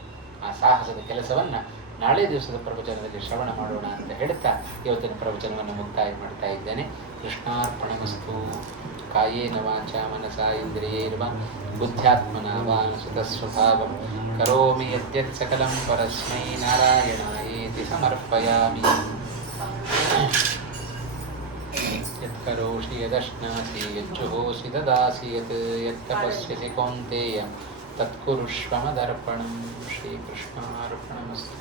ಆ ಸಾಹಸದ ಕೆಲಸವನ್ನ ನಾಳೆ ದಿವಸದ ಪ್ರವಚನದಲ್ಲಿ ಶ್ರವಣ ಮಾಡೋಣ ಅಂತ ಹೇಳುತ್ತಾ ಇವತ್ತಿನ ಪ್ರವಚನವನ್ನು ಮುಕ್ತಾಯ ಮಾಡ್ತಾ ಇದ್ದೇನೆ. ಕೃಷ್ಣಾರ್ಪಣಮಸ್ತು. ಕಾಯೇನ ವಾಚಾ ಮನಸಾ ಇಂದ್ರಿಯೈರ್ವಾ ಬುದ್ಧ್ಯಾತ್ಮನಾ ವಾ ಸುತಸ್ವಭಾವಂ ಕರೋಮಿ ಯದ್ಯತ್ ಸಕಲಂ ಪರಸ್ಮೈ ನಾರಾಯಣಾಯೇತಿ ಸಮರ್ಪಯಾಮಿ. ಯತ್ಕರೋಷಿ ಯದಶ್ನಾಸಿ ಯಜ್ಜುಹೋಷಿ ದದಾಸಿ ಯತ್ ಯತ್ತಪಸ್ಯಸಿ ಕೌಂತೇಯ ತತ್ಕುರುಷ್ವ ಮದರ್ಪಣಂ. ಶ್ರೀಕೃಷ್ಣಾರ್ಪಣಮಸ್ತು.